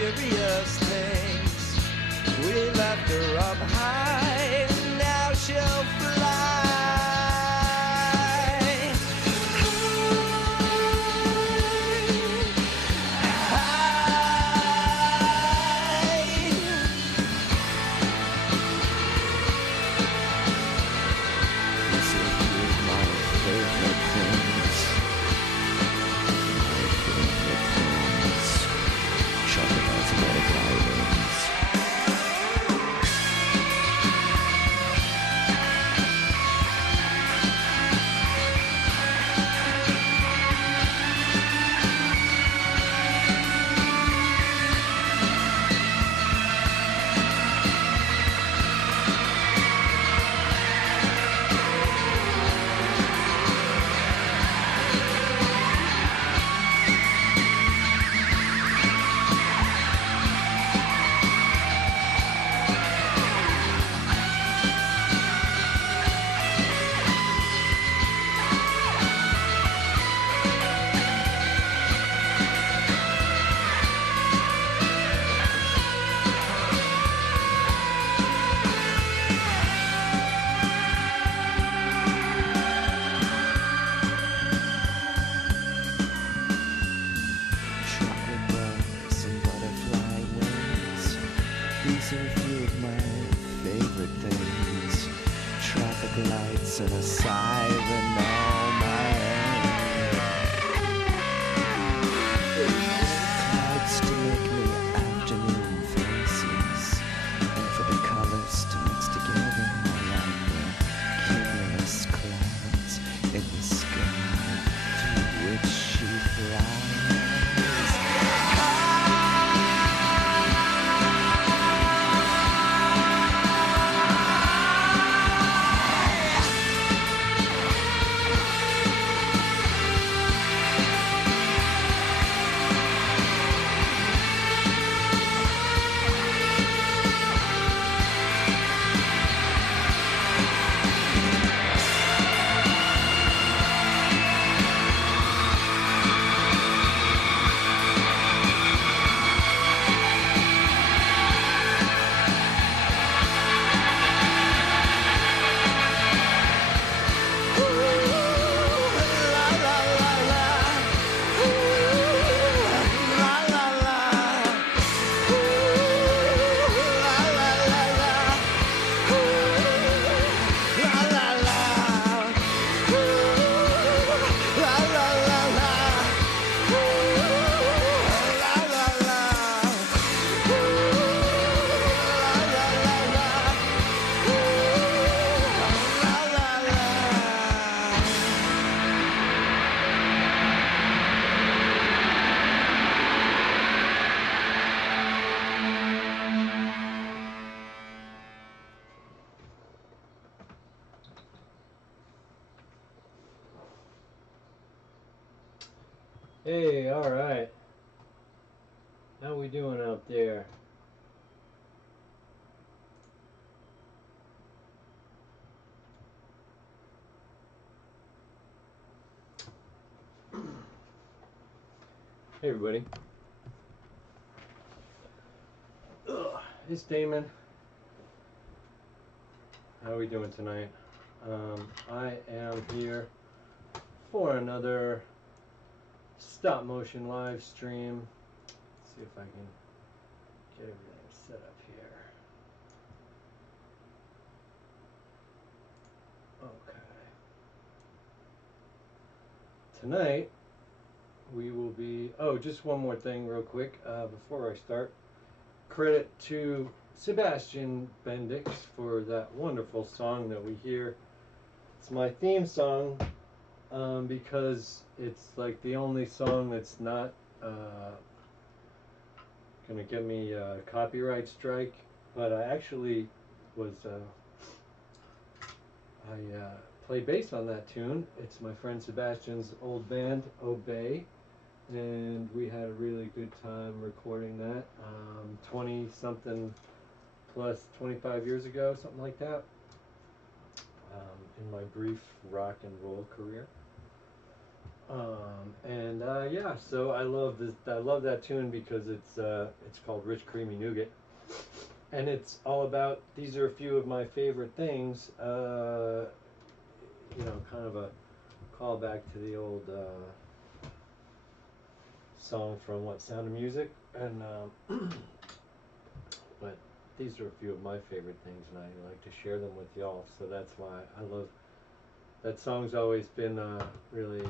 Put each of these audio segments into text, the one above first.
mysterious things. We left her up high, now she'll fly. And a siren all my own. Clouds to make me afternoon faces, and for the colors to mix together like the cumulus clouds in the sky through which she flies. Hey, alright. How we doing out there? Hey everybody. It's Damon. How are we doing tonight? I am here for another stop motion live stream. Let's see if I can get everything set up here. Okay. Tonight we will be, oh, just one more thing real quick before I start. Credit to Sebastian Bendix for that wonderful song that we hear. It's my theme song because it's like the only song that's not gonna give me a copyright strike. But I actually was I play bass on that tune. It's my friend Sebastian's old band, Obey, and we had a really good time recording that 20 something plus 25 years ago, something like that, in my brief rock and roll career. Yeah, so I love this. I love that tune because it's called Rich Creamy Nougat, and it's all about. These are a few of my favorite things. Kind of a callback to the old song from what Sound of Music, and but these are a few of my favorite things, and I like to share them with y'all. So that's why I love that song's always been really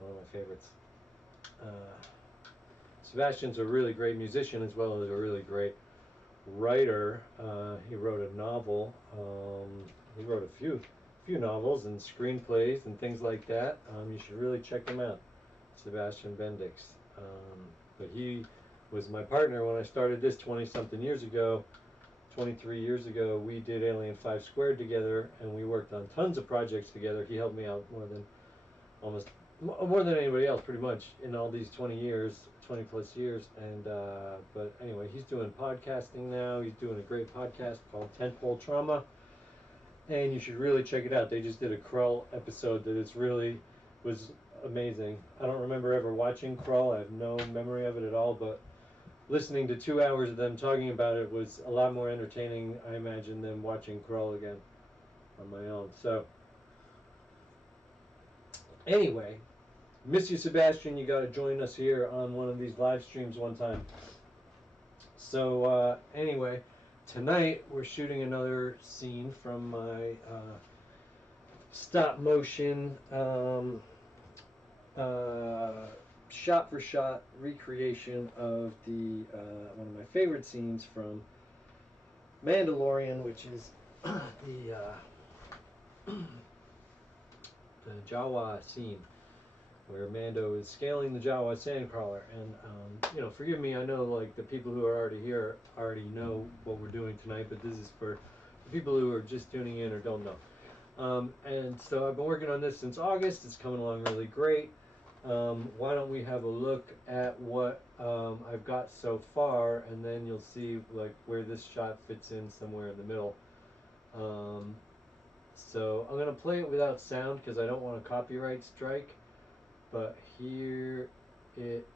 one of my favorites. Sebastian's a really great musician as well as a really great writer. He wrote a novel. He wrote a few novels and screenplays and things like that. You should really check him out, Sebastian Bendix. But he was my partner when I started this 20-something years ago. 23 years ago, we did Alien 5 Squared together, and we worked on tons of projects together. He helped me out more than anybody else, pretty much, in all these 20 plus years. And but anyway, he's doing podcasting now. He's doing a great podcast called Tentpole Trauma, and you should really check it out. They just did a Krull episode that was amazing. I don't remember ever watching Krull. I have no memory of it at all, but listening to 2 hours of them talking about it was a lot more entertaining, I imagine, than watching Krull again on my own. So anyway, miss you, Sebastian. You got to join us here on one of these live streams one time. So anyway, tonight we're shooting another scene from my stop motion shot for shot recreation of the one of my favorite scenes from Mandalorian, which is the Jawa scene where Mando is scaling the Jawa SandCrawler. And forgive me, I know like the people who are already here already know what we're doing tonight, but this is for the people who are just tuning in or don't know. And so I've been working on this since August. It's coming along really great. Why don't we have a look at what I've got so far, and then you'll see like where this shot fits in somewhere in the middle. So I'm gonna play it without sound because I don't want a copyright strike, but here it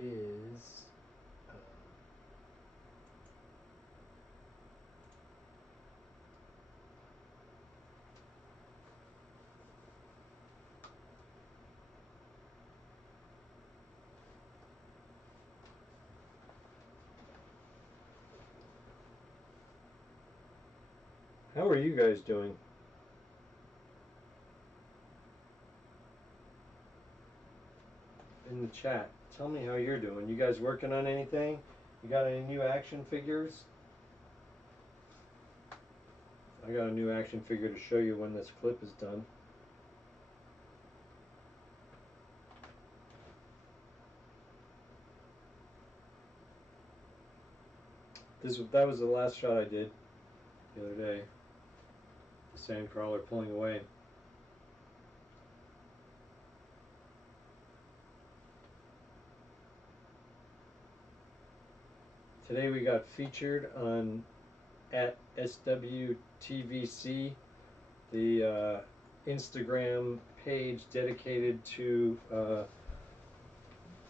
is. How are you guys doing? In the chat, tell me how you're doing. You guys working on anything? You got any new action figures? I got a new action figure to show you when this clip is done. That was the last shot I did the other day. The SandCrawler pulling away. Today we got featured on at SWTVC, the Instagram page dedicated to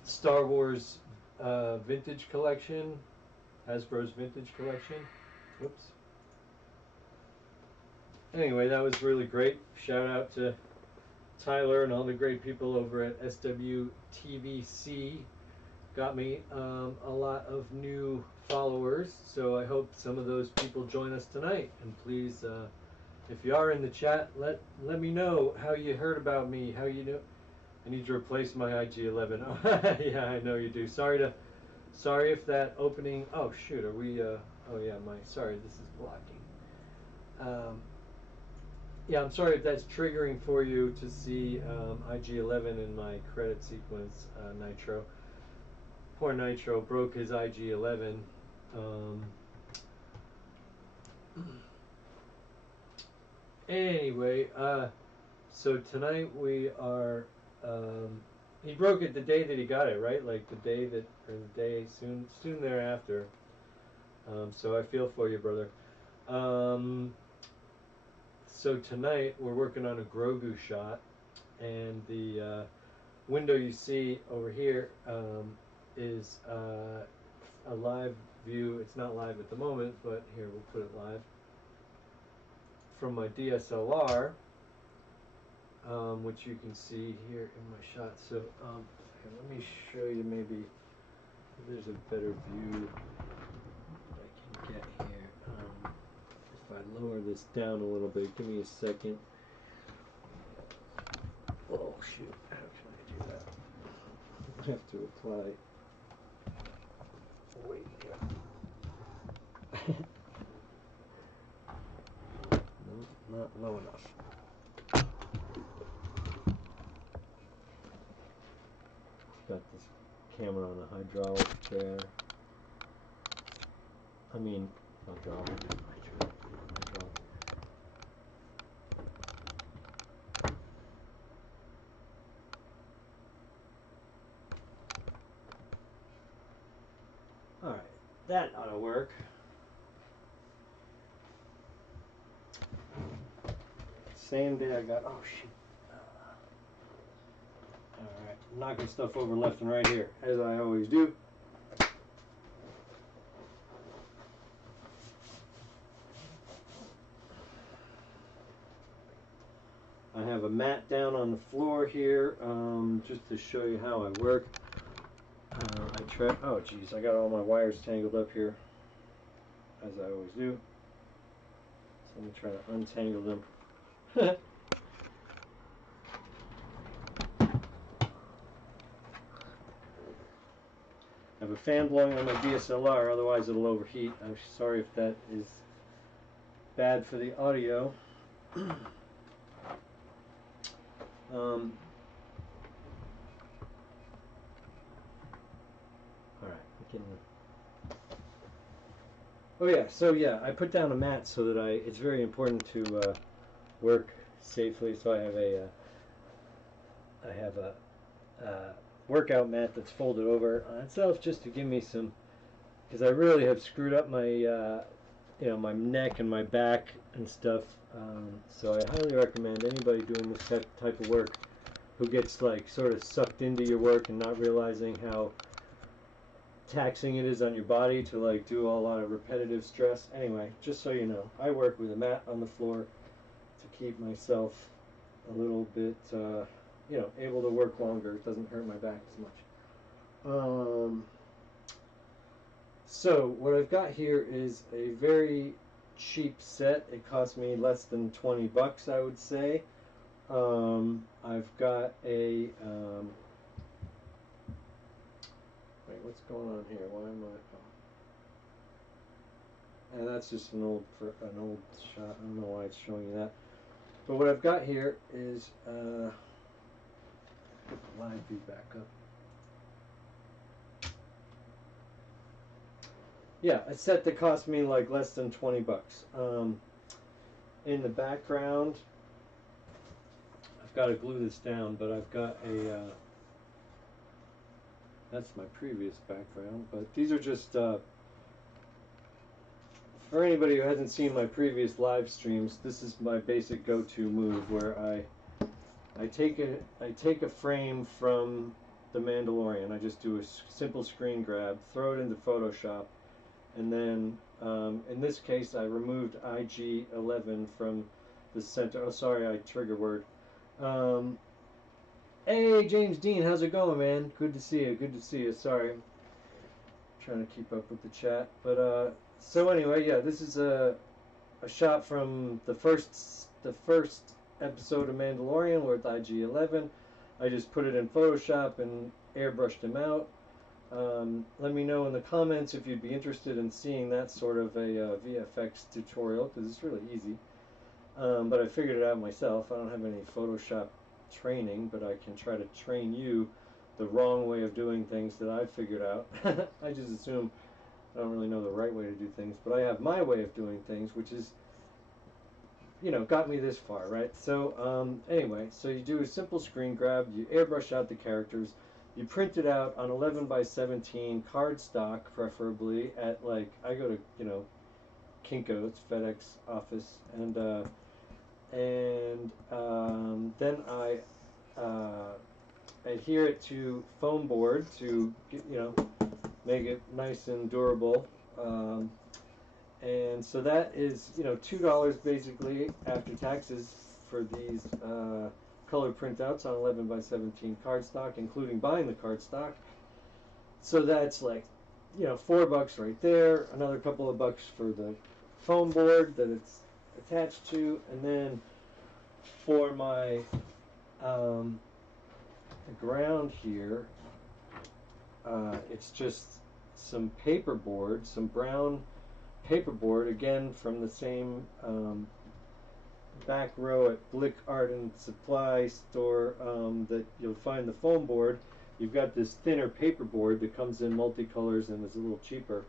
Star Wars vintage collection, Hasbro's vintage collection. Whoops. Anyway, that was really great. Shout out to Tyler and all the great people over at SWTVC. Got me a lot of new followers, so I hope some of those people join us tonight. And please, if you are in the chat, let me know how you heard about me, how you know. I need to replace my IG-11. Yeah, I know you do. Sorry if that opening. Oh shoot, are we? Oh yeah, sorry, this is blocking. Yeah, I'm sorry if that's triggering for you to see IG-11 in my credit sequence. Nitro. Poor Nitro broke his IG-11. Anyway, so tonight we are. He broke it the day that he got it, right? Like the day soon thereafter. So I feel for you, brother. So tonight we're working on a Grogu shot. and the window you see over here is a live view. It's not live at the moment, but here we'll put it live from my DSLR, which you can see here in my shot. So here, let me show you, maybe there's a better view I can get here. If I lower this down a little bit, give me a second. Oh shoot, how can I do that? I have to apply weight here. No, not low enough. Got this camera on a hydraulic there. I mean, hydraulic. Alright, that ought to work. Same day I got, oh shoot. Alright, knocking stuff over left and right here, as I always do. I have a mat down on the floor here, just to show you how I work. Oh geez, I got all my wires tangled up here, as I always do. So let me try to untangle them. I have a fan blowing on my DSLR, otherwise it'll overheat. I'm sorry if that is bad for the audio. Alright, we can... Oh yeah, so yeah, I put down a mat so that it's very important to work safely. So I have a workout mat that's folded over on itself, just to give me some, because I really have screwed up my my neck and my back and stuff. So I highly recommend anybody doing this type of work who gets like sort of sucked into your work and not realizing how taxing it is on your body to like do a lot of repetitive stress. Anyway, just so you know, I work with a mat on the floor to keep myself a little bit able to work longer. It doesn't hurt my back as much. So what I've got here is a very cheap set. It cost me less than 20 bucks, I would say. I've got a wait, what's going on here? Why am I? And that's just an old shot. I don't know why it's showing you that. But what I've got here is put the live view back up. Yeah, a set that cost me like less than 20 bucks. In the background, I've got to glue this down, but I've got a that's my previous background, but these are just for anybody who hasn't seen my previous live streams, this is my basic go-to move, where I take a frame from the Mandalorian. I just do a simple screen grab, throw it into Photoshop, and then in this case I removed IG-11 from the center. Oh, sorry, I trigger word. Hey, James Dean, how's it going, man? Good to see you. Good to see you. Sorry, I'm trying to keep up with the chat. But so anyway, yeah, this is a shot from the first episode of Mandalorian with IG-11. I just put it in Photoshop and airbrushed him out. Let me know in the comments if you'd be interested in seeing that sort of a VFX tutorial, because it's really easy. But I figured it out myself. I don't have any Photoshop training, but I can try to train you the wrong way of doing things that I've figured out. I just assume I don't really know the right way to do things, but I have my way of doing things, which is, got me this far, right? So anyway, so you do a simple screen grab, you airbrush out the characters, you print it out on 11 by 17 cardstock, preferably at like, I go to Kinko's FedEx office, and then I adhere it to foam board to make it nice and durable. And so that is $2 basically after taxes for these color printouts on 11 by 17 cardstock, including buying the cardstock. So that's like $4 right there. Another couple of bucks for the foam board that it's attached to, and then for my ground here, it's just some paperboard, some brown paperboard, again from the same back row at Blick Art and Supply Store that you'll find the foam board. You've got this thinner paperboard that comes in multicolors and is a little cheaper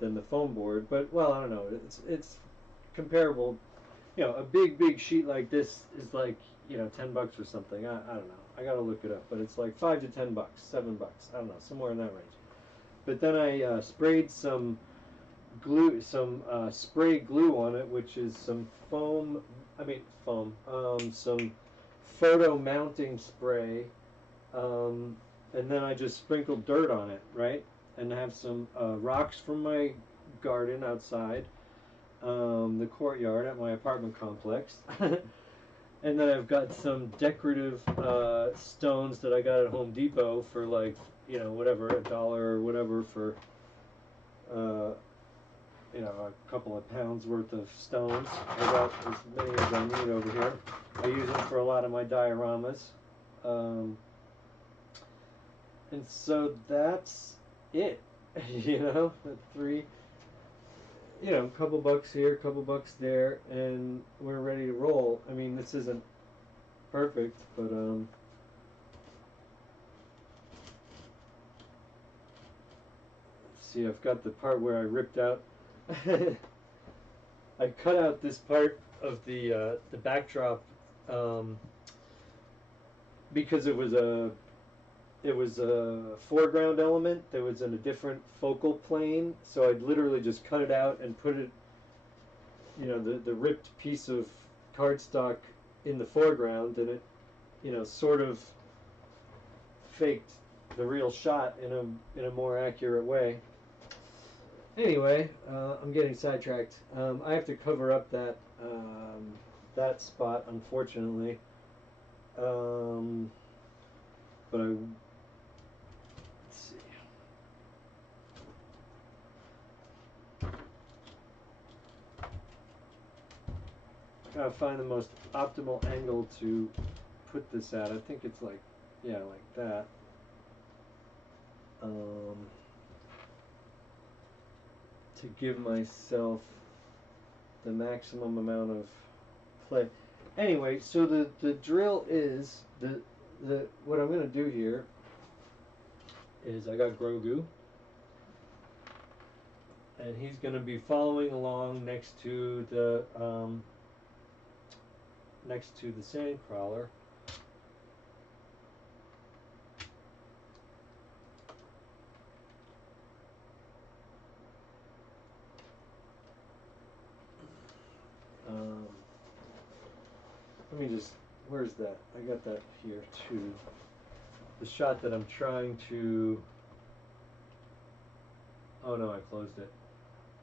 than the foam board, but well, I don't know, it's comparable. A big sheet like this is like $10 or something. I don't know. I gotta look it up, but it's like $5 to $10, $7. I don't know, somewhere in that range. But then I sprayed some glue, some spray glue on it, which is some some photo mounting spray, and then I just sprinkled dirt on it, right? And have some rocks from my garden outside, the courtyard at my apartment complex. And then I've got some decorative stones that I got at Home Depot for like, whatever, $1 or whatever for, a couple of pounds worth of stones. I got as many as I need over here. I use them for a lot of my dioramas. And so that's it. The three, a couple bucks here, a couple bucks there, and we're ready to roll. I mean, this isn't perfect, but see, I've got the part where I ripped out. I cut out this part of the backdrop because it was a foreground element that was in a different focal plane, so I'd literally just cut it out and put it, the ripped piece of cardstock in the foreground, and it sort of faked the real shot in a more accurate way. Anyway, I'm getting sidetracked. I have to cover up that that spot, unfortunately. But let's see. I gotta find the most optimal angle to put this at. I think it's like, yeah, like that. To give myself the maximum amount of play. Anyway, so the drill is what I'm going to do here is I got Grogu, and he's going to be following along next to the SandCrawler. Let me just, where's that? I got that here too. The shot that I'm trying to, oh no, I closed it.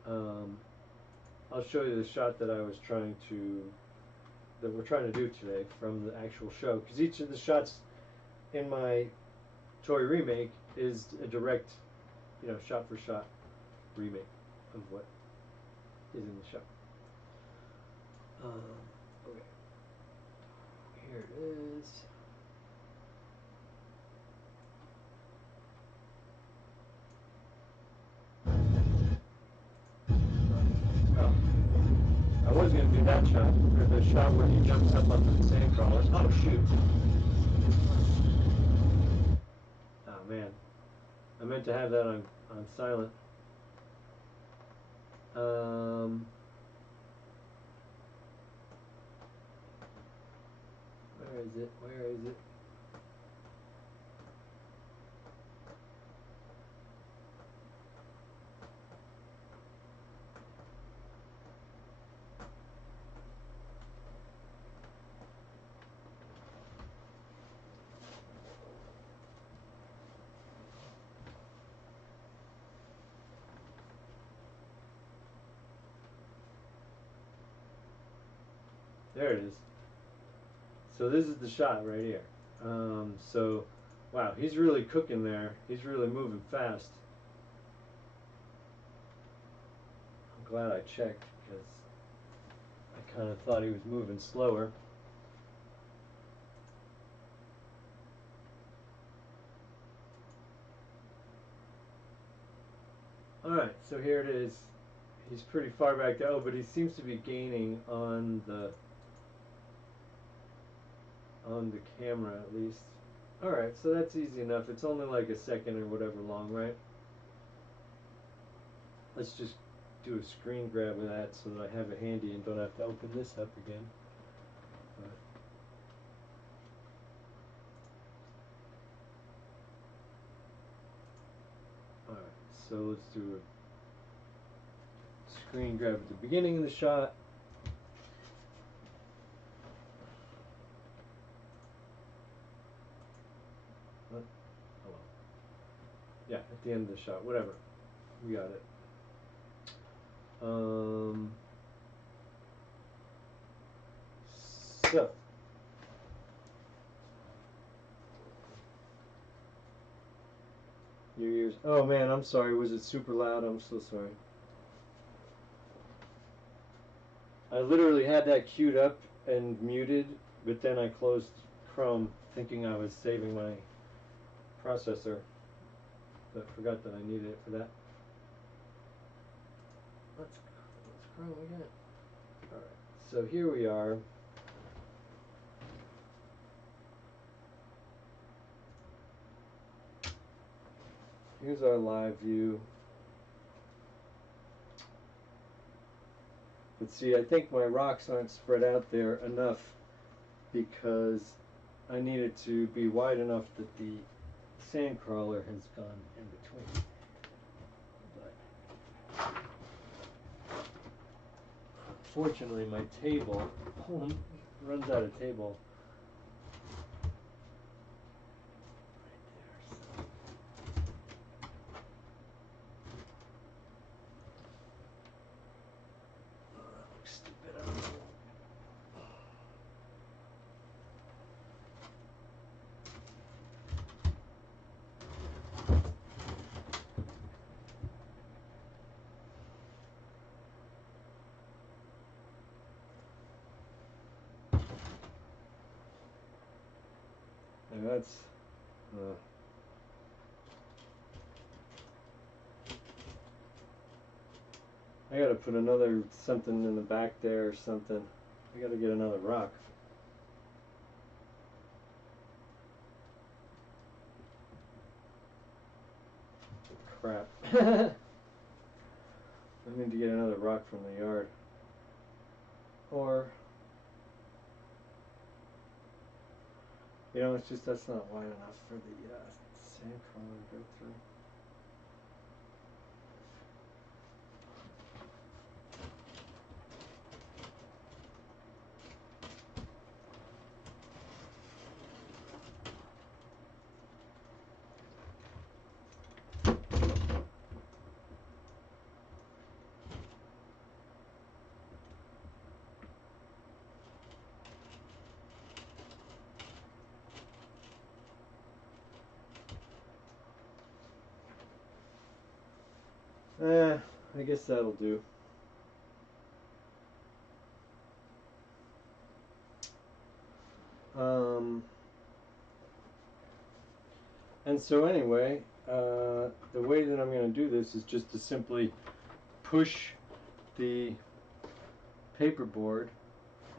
I'll show you the shot that we're trying to do today from the actual show, because each of the shots in my toy remake is a direct, shot for shot remake of what is in the show. Okay. Here it is. Oh. I was going to do that shot, or the shot where he jumps up onto the SandCrawler. Oh, shoot. Oh, man. I meant to have that on silent. Where is it? Where is it? There it is. So this is the shot right here. So, wow, he's really cooking there. He's really moving fast. I'm glad I checked because I kind of thought he was moving slower. Alright, so here it is. He's pretty far back there. Oh, but he seems to be gaining on the camera at least. Alright, so that's easy enough. It's only like a second or whatever long, right? Let's just do a screen grab of that so that I have it handy and don't have to open this up again. Alright, so let's do a screen grab at the beginning of the shot. Yeah, at the end of the shot, whatever. We got it. So. Your ears. Oh man, I'm sorry. Was it super loud? I'm so sorry. I literally had that queued up and muted, but then I closed Chrome thinking I was saving my processor. But I forgot that I needed it for that. Let's Chrome again. Alright, so here we are. Here's our live view. But see, I think my rocks aren't spread out there enough because I need it to be wide enough that the SandCrawler has gone in between. But unfortunately, my table runs out of table. And that's I gotta put another something in the back there or something. I gotta get another rock. Crap. I need to get another rock from the yard. Or, you know, it's just that's not wide enough for the SandCrawler to go through. I guess that'll do. And so anyway, the way that I'm going to do this is just to simply push the paperboard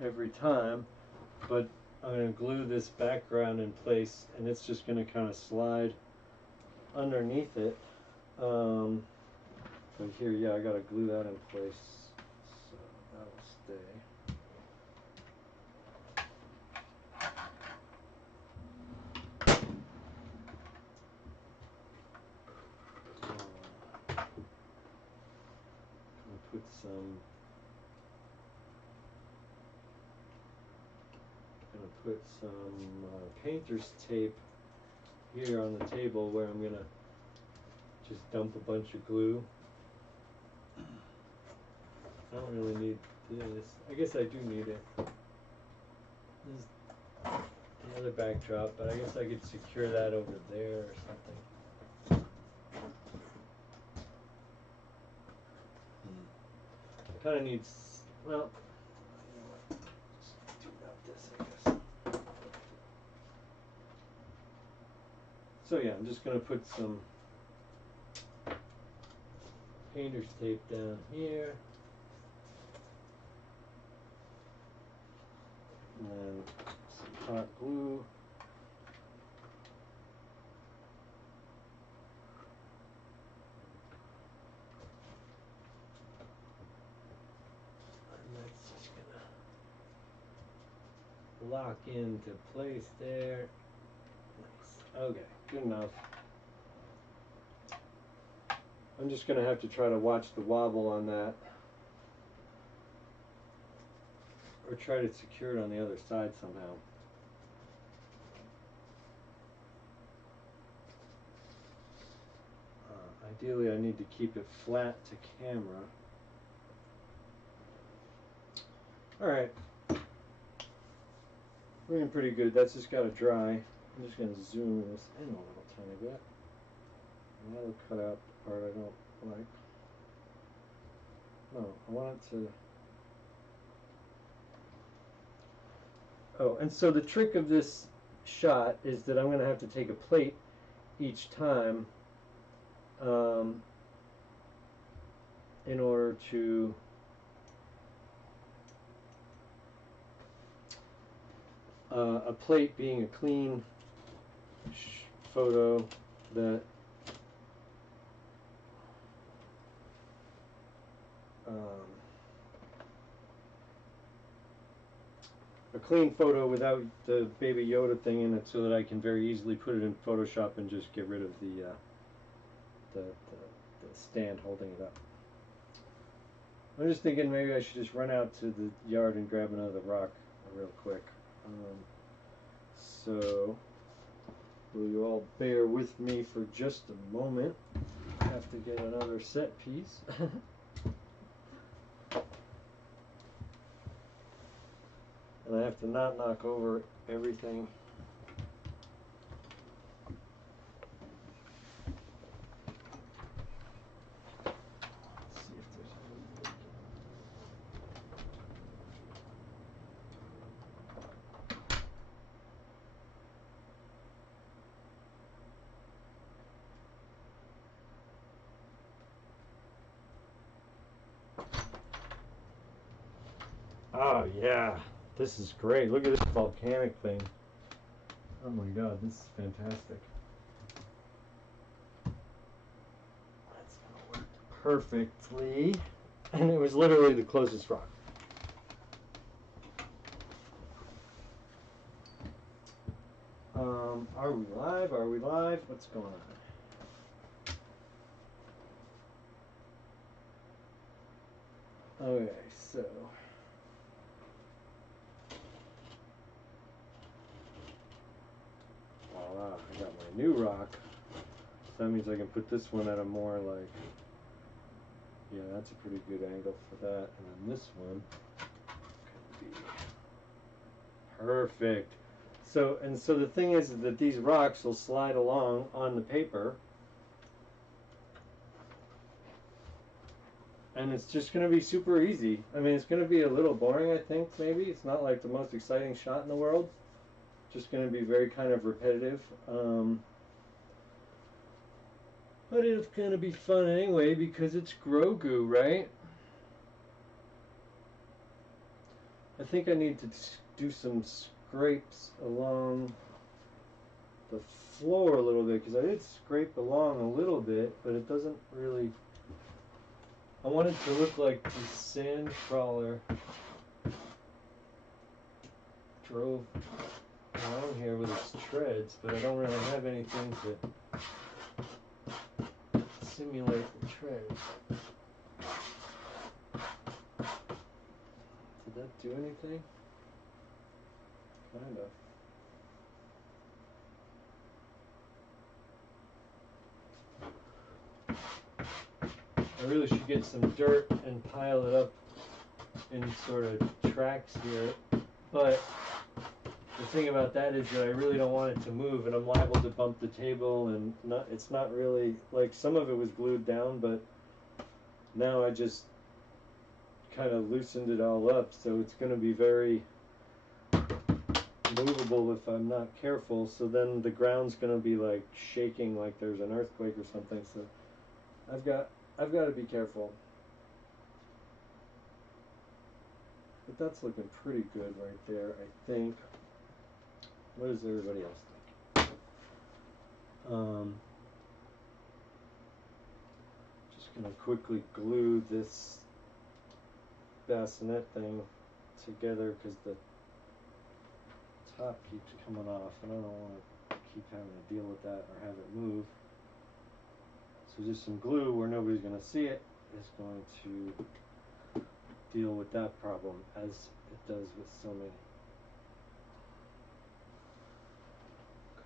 every time, but I'm going to glue this background in place, and it's just going to kind of slide underneath it. But here, yeah, I got to glue that in place, so that'll stay. Put some. I'm gonna put some painter's tape here on the table where I'm gonna just dump a bunch of glue. I don't really need this. I guess I do need it. is the other backdrop, but I guess I could secure that over there or something. Kind of needs, well, you know what, just do without this, I guess. So yeah, I'm just going to put some painter's tape down here. And then some hot glue. And that's just gonna lock into place there. Nice. Okay, good enough. I'm just gonna have to try to watch the wobble on that. Or try to secure it on the other side somehow. Ideally, I need to keep it flat to camera. Alright. Looking pretty good. That's just got to dry. I'm just going to zoom this in a little tiny bit. And that'll cut out the part I don't like. No, I want it to... Oh, and so the trick of this shot is that I'm going to have to take a plate each time in order to a plate being a clean photo that a clean photo without the baby Yoda thing in it, so that I can very easily put it in Photoshop and just get rid of the stand holding it up. I'm just thinking maybe I should just run out to the yard and grab another rock real quick. So will you all bear with me for just a moment? I have to get another set piece. And I have to not knock over everything. Let's see if there's anything. Oh yeah. This is great. Look at this volcanic thing. Oh my god, this is fantastic. That's gonna work perfectly. And it was literally the closest rock. Are we live? Are we live? What's going on? Okay, so... Voila, I got my new rock. So that means I can put this one at a more like... Yeah, that's a pretty good angle for that. And then this one could be perfect. So the thing is that these rocks will slide along on the paper. And it's just going to be super easy. I mean, it's going to be a little boring, I think, maybe. It's not like the most exciting shot in the world. Just going to be very kind of repetitive. But it's going to be fun anyway because it's Grogu, right? I think I need to do some scrapes along the floor a little bit because I did scrape along a little bit, but it doesn't really... I want it to look like the SandCrawler drove along here with its treads, but I don't really have anything to simulate the treads. Did that do anything? Kind of. I really should get some dirt and pile it up in sort of tracks here, but the thing about that is that I really don't want it to move, and I'm liable to bump the table, and it's not really, like, some of it was glued down, but now I just kind of loosened it all up, so it's going to be very movable if I'm not careful. So then the ground's going to be like shaking like there's an earthquake or something. So I've got to be careful. But that's looking pretty good right there, I think. What does everybody else think? Just gonna quickly glue this bassinet thing together because the top keeps coming off and I don't want to keep having to deal with that or have it move. So just some glue where nobody's going to see it is going to deal with that problem, as it does with so many.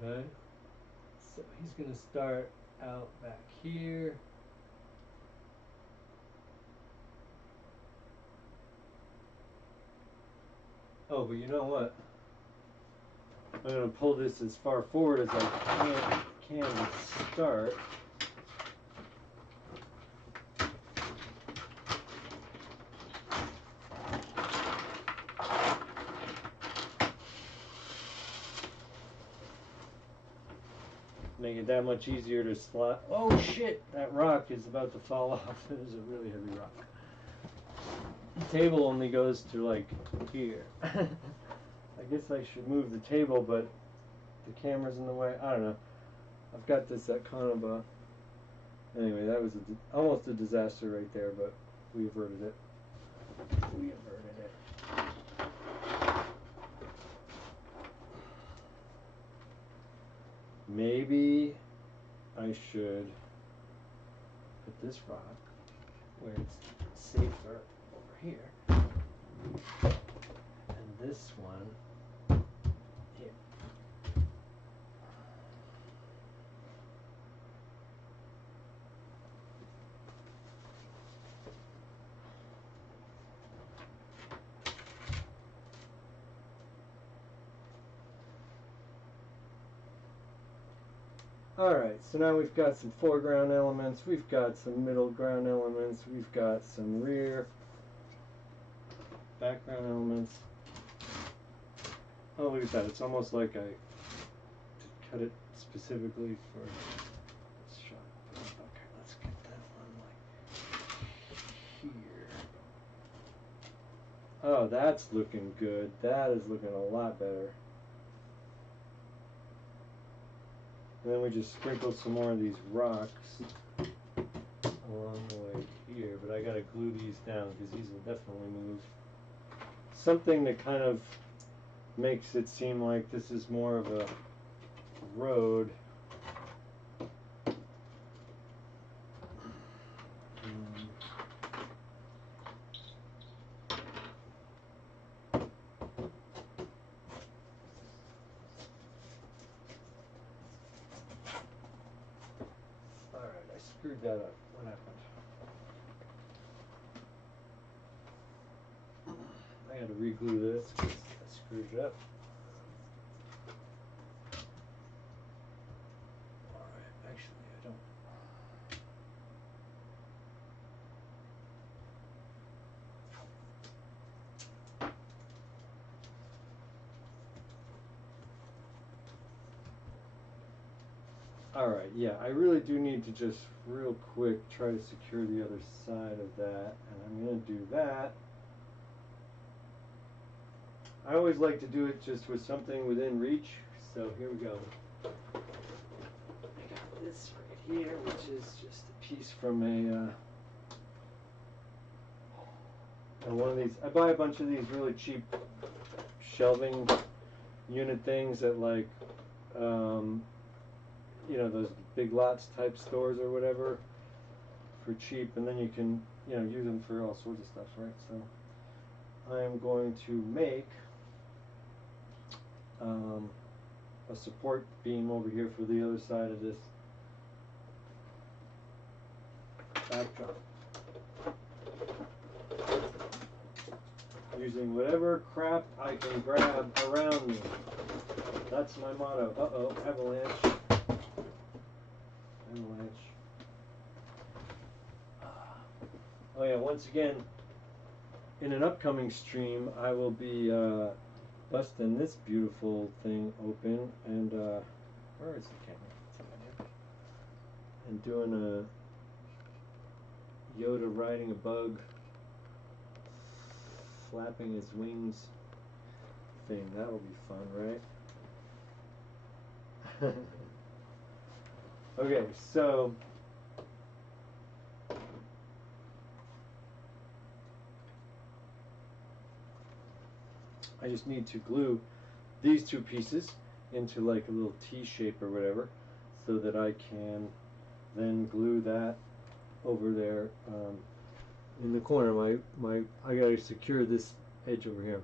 Okay, so he's going to start out back here. Oh, but you know what? I'm going to pull this as far forward as I can and start. Make it that much easier to slide. Oh shit! That rock is about to fall off. It is a really heavy rock. The table only goes to like here. I guess I should move the table, but the camera's in the way. I don't know. I've got this at kind of a. Anyway, that was almost a disaster right there, but we averted it. We averted it. Maybe I should put this rock where it's safer over here, and this one here. Alright, so now we've got some foreground elements, we've got some middle ground elements, we've got some rear background elements. Oh, look at that, it's almost like I cut it specifically for this shot. Okay, let's get that one like here. Oh, that's looking good. That is looking a lot better. And then we just sprinkle some more of these rocks along the way here, but I gotta glue these down because these will definitely move. Something that kind of makes it seem like this is more of a road. Screwed that up. What happened? I had to re-glue this because I screwed it up. Alright, actually I don't. Alright, yeah, I really do need to just real quick try to secure the other side of that, and I'm going to do that. I always like to do it just with something within reach, so here we go. I got this right here, which is just a piece from one of these. I buy a bunch of these really cheap shelving unit things at like you know, those big lots type stores or whatever for cheap, and then you can, you know, use them for all sorts of stuff, right? So I am going to make a support beam over here for the other side of this backdrop. using whatever crap I can grab around me. That's my motto. Uh-oh, avalanche. Avalanche. Oh yeah, once again, in an upcoming stream, I will be busting this beautiful thing open and, where is the camera? It's over here. And doing a Yoda riding a bug, flapping his wings thing. That'll be fun, right? Okay, so I just need to glue these two pieces into like a little T shape or whatever, so that I can then glue that over there in the corner. I gotta secure this edge over here.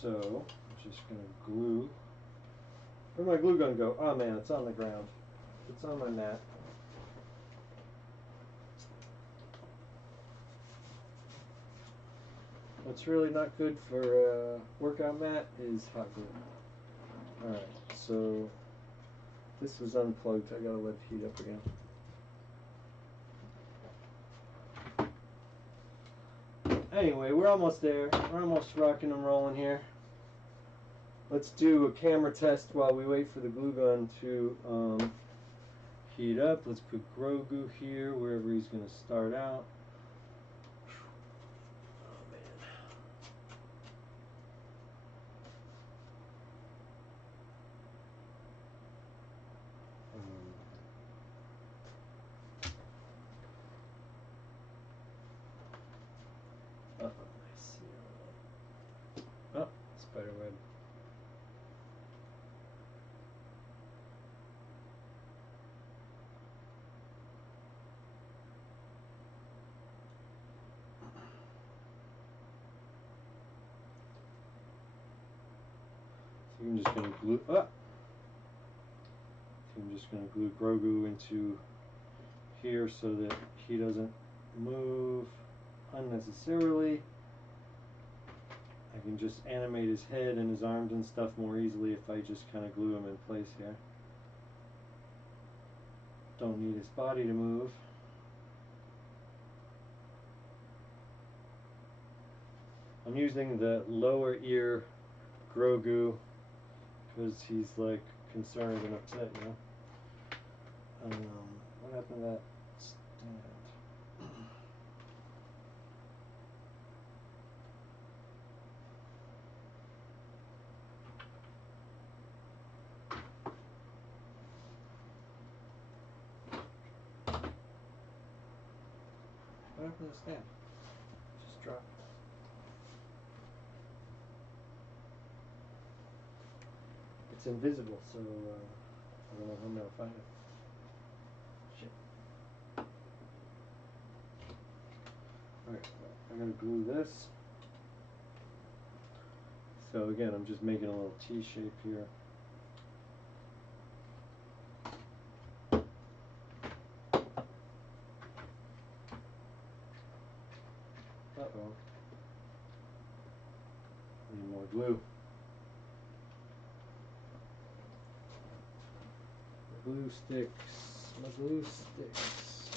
So I'm just gonna glue. Where'd my glue gun go? Oh man, it's on the ground. It's on my mat. What's really not good for a workout mat is hot glue. Alright, so this was unplugged. I gotta let it heat up again. Anyway, we're almost there. We're almost rocking and rolling here. Let's do a camera test while we wait for the glue gun to heat up. Let's put Grogu here, wherever he's going to start out. Oh, man. Uh-oh, I see. Oh, spider web. So I'm just going to glue up. So I'm just going to glue Grogu into here so that he doesn't move unnecessarily. I can just animate his head and his arms and stuff more easily if I just kind of glue him in place here. Don't need his body to move. I'm using the lower ear Grogu because he's like concerned and upset, you know. What happened to that stand? What happened to the stand? Just dropped. It's invisible, so I don't know how I'm gonna find it. Shit. Alright, I'm gonna glue this. So again, I'm just making a little T shape here. Uh-oh. Need more glue. My glue sticks. My glue sticks.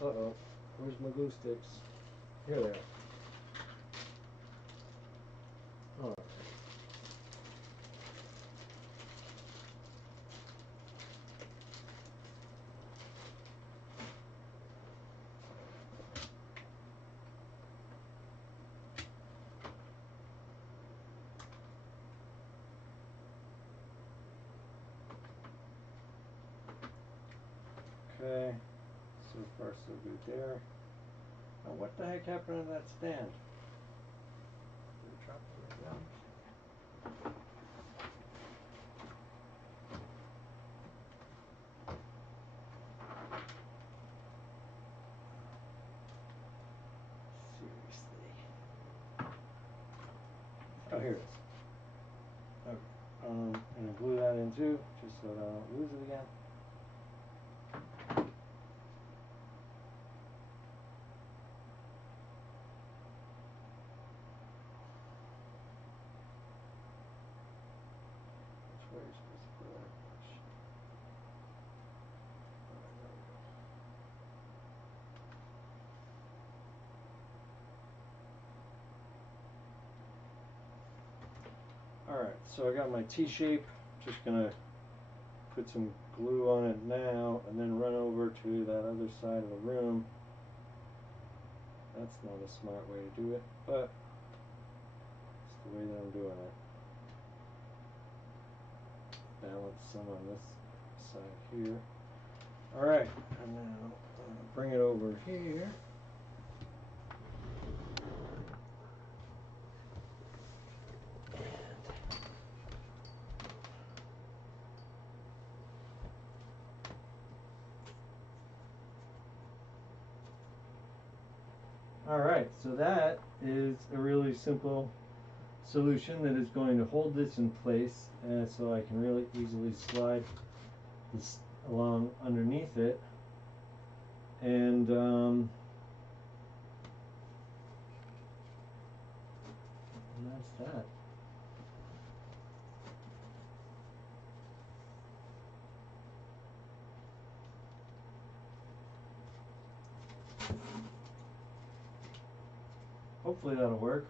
Uh-oh. Where's my glue sticks? Here they are. Alright. Okay, so far so good there. Now what the heck happened to that stand? Did it drop it right down? Seriously. Oh, here it is. Okay, I'm gonna glue that in again too, just so that I don't lose it again. Which way are you supposed to put that brush? Alright, there we go. Alright, so I got my T-shape. Just gonna put some glue on it now and then run over to that other side of the room. That's not a smart way to do it, but it's the way that I'm doing it. Balance some on this side here. Alright, and now I'm gonna bring it over here. Alright, so that is a really simple solution that is going to hold this in place, so I can really easily slide this along underneath it. And that's that. Hopefully that'll work.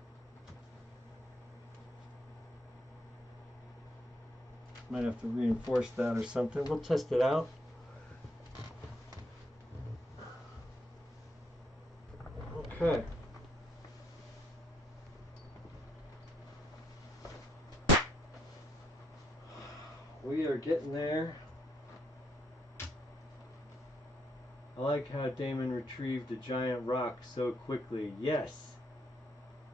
Might have to reinforce that or something. We'll test it out. Okay. We are getting there. I like how Damon retrieved a giant rock so quickly. Yes.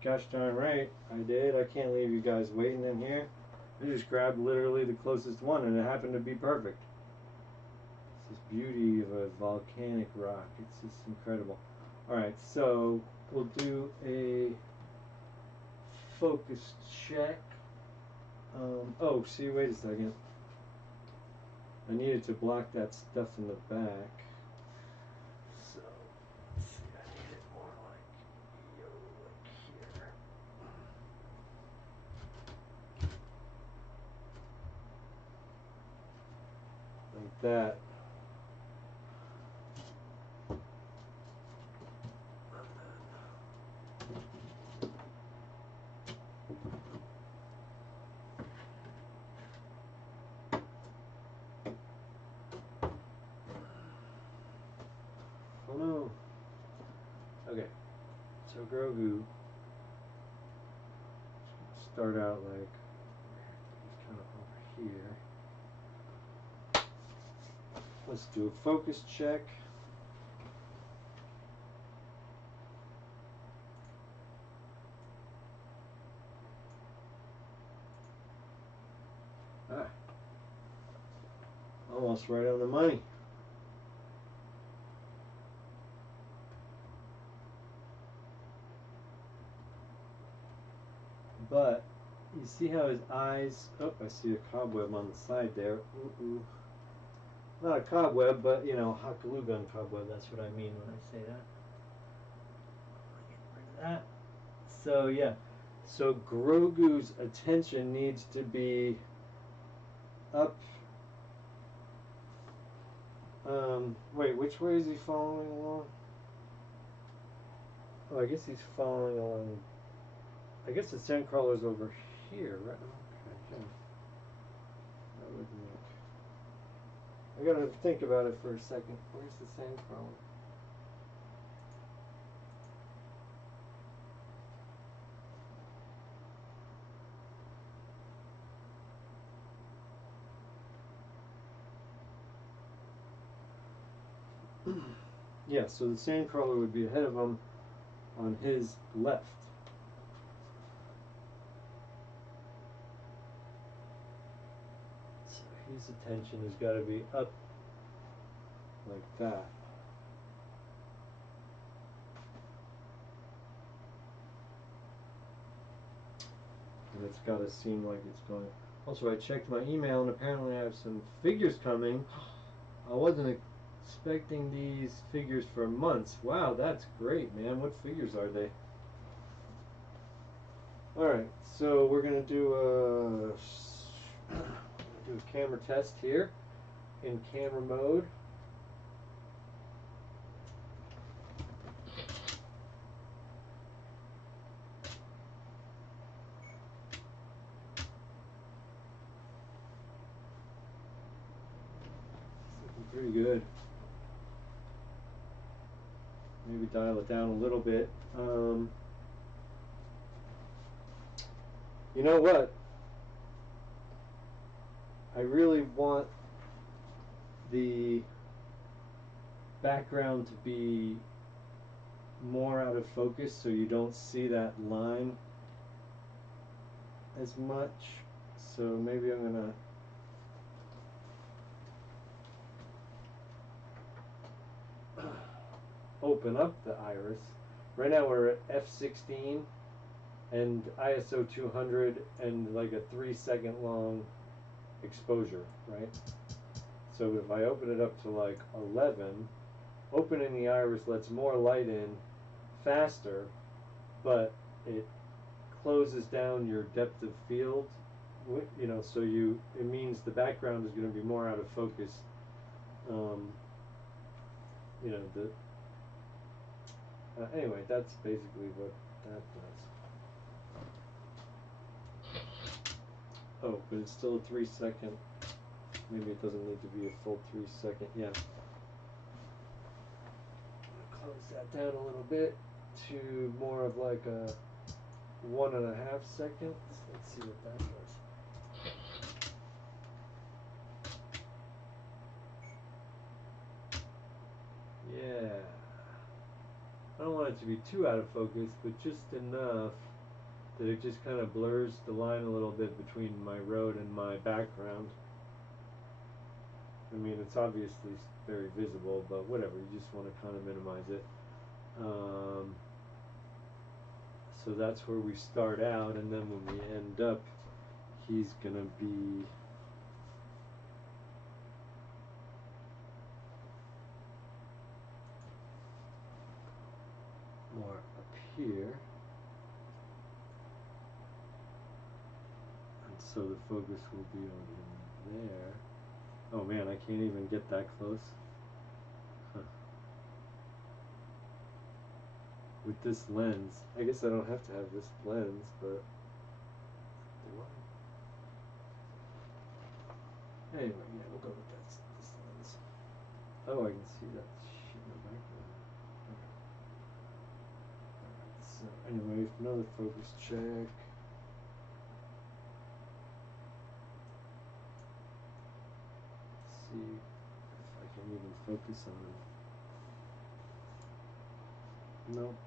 Gosh darn right I did. I can't leave you guys waiting in here. I just grabbed literally the closest one and it happened to be perfect. It's this beauty of a volcanic rock. It's just incredible. Alright, so we'll do a focus check. Oh, see, wait a second. I needed to block that stuff in the back. So, let's see, I need it more like here. Like that. Oh no. Okay, so Grogu start out like kind of over here. Let's do a focus check. Ah, almost right on the money. But you see how his eyes, oh, I see a cobweb on the side there. Ooh. Not a cobweb, but you know, hot glue gun cobweb. That's what I mean when I say that. Get rid of that. So yeah, so Grogu's attention needs to be up. Wait, which way is he following along? Oh, I guess he's following along. I guess the SandCrawler's over here, right? Okay, yeah. That would make. I gotta think about it for a second. Where's the SandCrawler? Yeah, so the SandCrawler would be ahead of him on his left. So his attention has got to be up like that. And it's got to seem like it's going Also, I checked my email and apparently I have some figures coming. I wasn't expecting these figures for months. Wow, that's great, man. What figures are they? Alright, so we're going to do a camera test here in camera mode. Pretty good. Maybe dial it down a little bit. You know what? I really want the background to be more out of focus so you don't see that line as much. So maybe I'm gonna open up the iris. Right now we're at f16 and ISO 200 and like a 3-second long exposure, right? So if I open it up to like 11, opening the iris lets more light in faster, but it closes down your depth of field, you know, so it means the background is going to be more out of focus. You know, anyway, that's basically what that does. Oh, but it's still a 3-second. Maybe it doesn't need to be a full 3-second. Yeah. Close that down a little bit to more of like a 1.5 seconds. Let's see what that does. Yeah. I don't want it to be too out of focus, but just enough that it just kind of blurs the line a little bit between my road and my background. I mean, it's obviously very visible, but whatever, you just want to kind of minimize it. So that's where we start out, and then when we end up, he's going to be more up here. And so the focus will be over there. Oh man, I can't even get that close. Huh. With this lens, I guess I don't have to have this lens, but anyway, yeah, we'll go with this lens. Oh, I can see that shit in the background. Okay. Alright, so anyway, another focus check. See if I can even focus on it. Nope.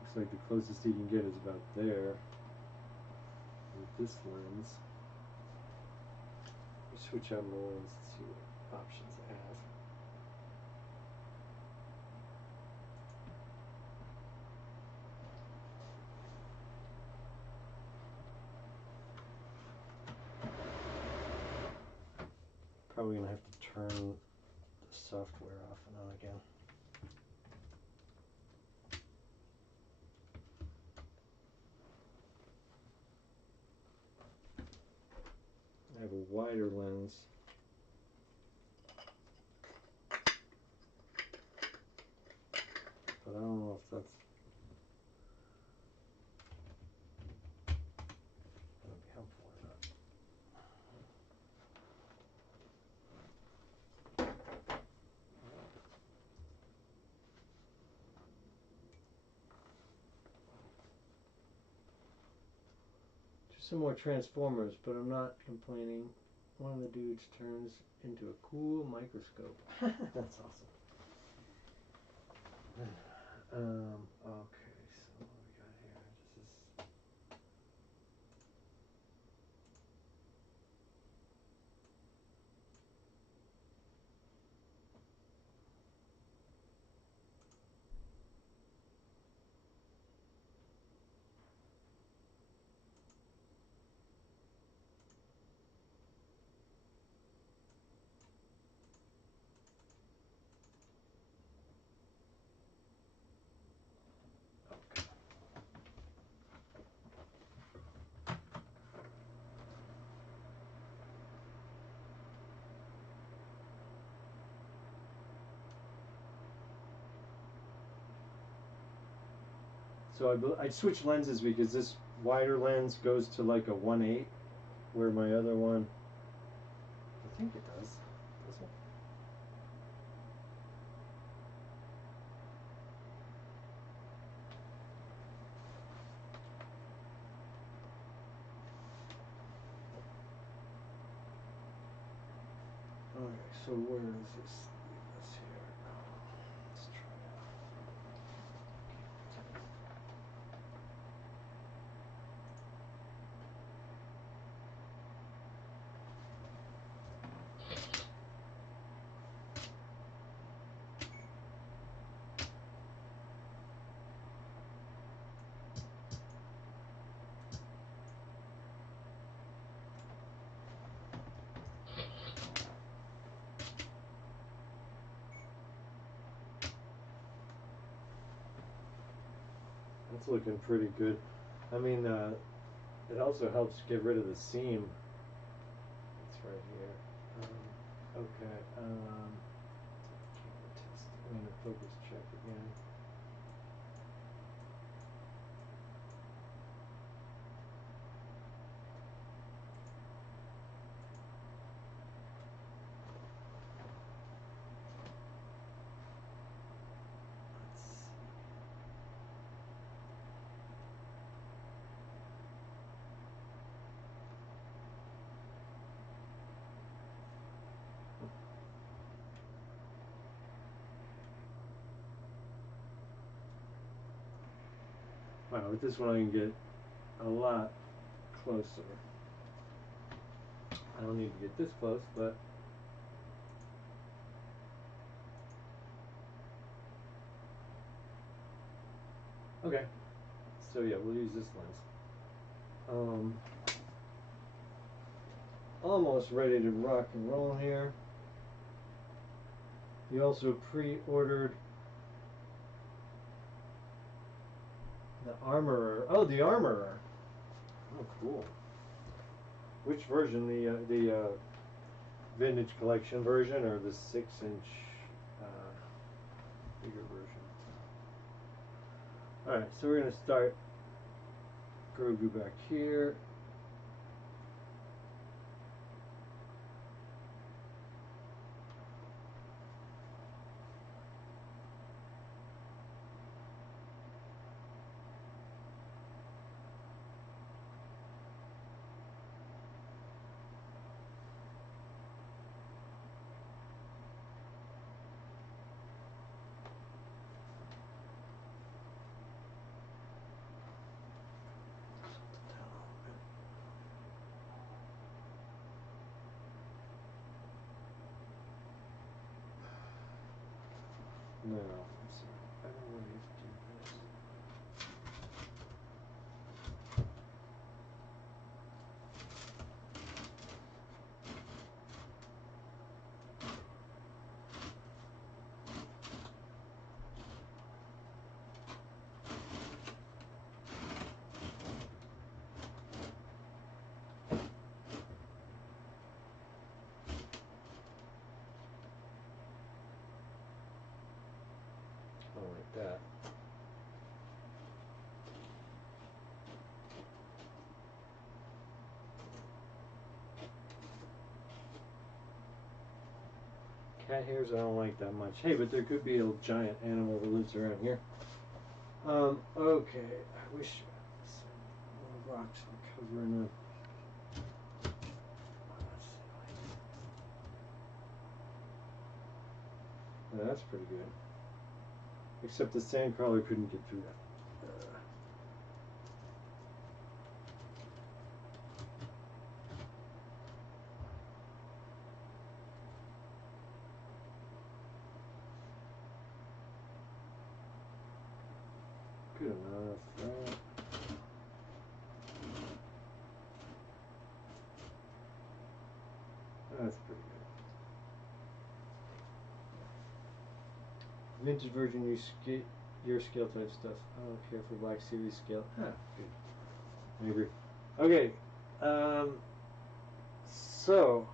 Looks like the closest you can get is about there with this lens. Let me switch out my lens and see what options I have. Probably gonna have to turn the software off and on again. I have a wider lens. But I don't know if that's gonna be helpful or not. Just some more Transformers, but I'm not complaining. One of the dudes turns into a cool microscope. That's awesome. Okay, so what we got here? This is So I switched lenses because this wider lens goes to like a 1/8, where my other one, I think it does. Does it? Okay, so where does this leave us here? Let's try it. That's looking pretty good. I mean, it also helps get rid of the seam. It's right here. Okay. Camera test. I'm gonna focus check again. Let's see. Wow, with this one I can get a lot closer. I don't need to get this close, but okay. So yeah, we'll use this lens. Almost ready to rock and roll here. He also pre-ordered the Armorer. Oh, the Armorer. Oh, cool. Which version? The Vintage Collection version or the 6-inch bigger version? All right, so we're gonna start Grogu back here. No, let's see. I don't want to do this. Oh, like that. Cat hairs I don't like that much. Hey, but there could be a giant animal that lives around here. Okay. I wish some more rocks were covering up. Yeah, that's pretty good. Except the SandCrawler couldn't get through that. Good enough, right? That's pretty good. Vintage version, your scale type stuff. I don't care for Black Series scale. Huh, good. I agree. Okay. So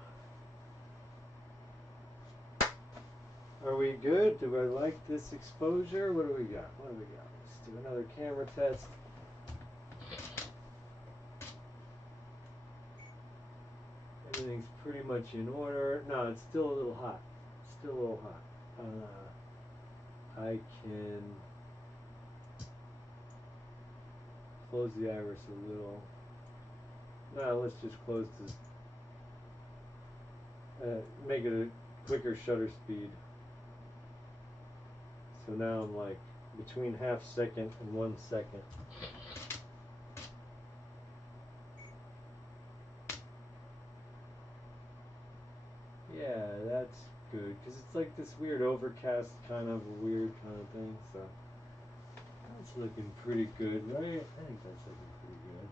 are we good? Do I like this exposure? What do we got? What do we got? Let's do another camera test. Everything's pretty much in order. No, it's still a little hot. Still a little hot. I can close the iris a little. No, let's just close this. Make it a quicker shutter speed. So now I'm like between half second and 1 second. Yeah, that's good, because it's like this weird overcast kind of weird kind of thing, so that's looking pretty good, right? I think that's looking pretty good.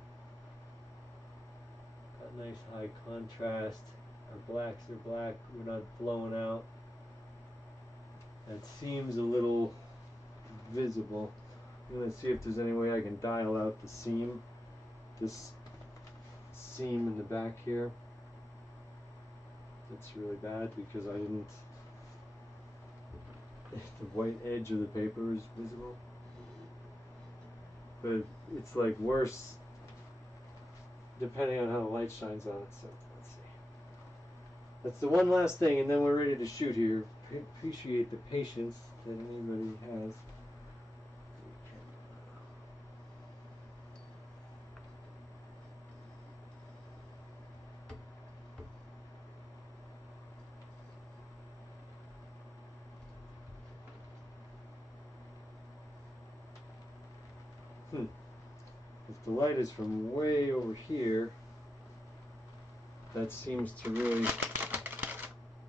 Got nice high contrast. Our blacks are black, we're not blowing out. That seems a little visible. I'm going to see if there's any way I can dial out the seam. This seam in the back here. That's really bad because I didn't. The white edge of the paper is visible. But it's like worse depending on how the light shines on it. So let's see. That's the one last thing, and then we're ready to shoot here. Appreciate the patience that anybody has. If the light is from way over here, that seems to really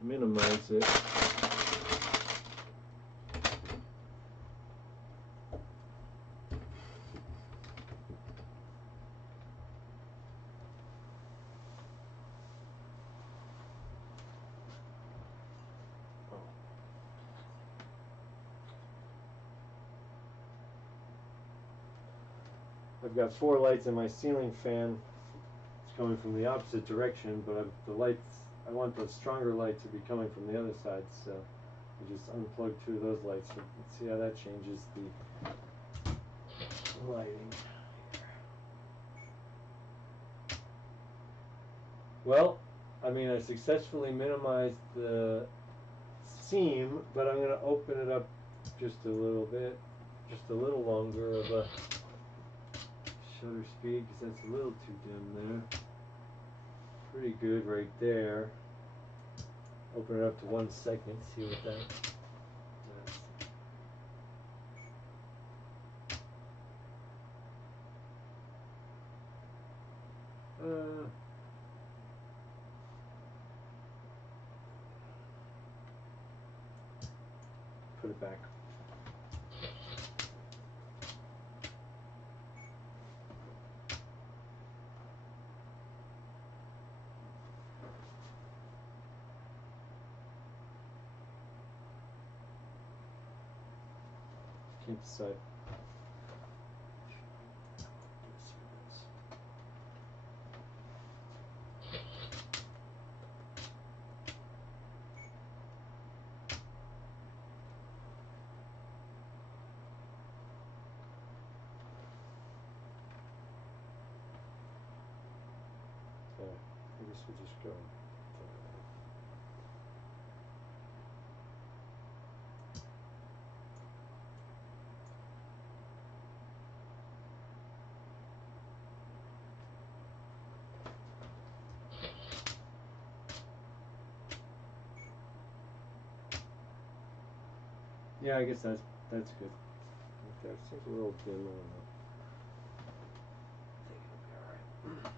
minimize it. I've got 4 lights in my ceiling fan. It's coming from the opposite direction, but the lights, I want the stronger light to be coming from the other side, so I just unplugged 2 of those lights. So let's see how that changes the lighting. Well, I mean, I successfully minimized the seam, but I'm going to open it up just a little bit, just a little longer of a shutter speed, because that's a little too dim there. Pretty good right there. Open it up to 1 second, see what that does. Put it back. Can't decide. I guess we'll just go. Yeah, I guess that's good. That seems a little dim. I don't know. I think it'll be alright.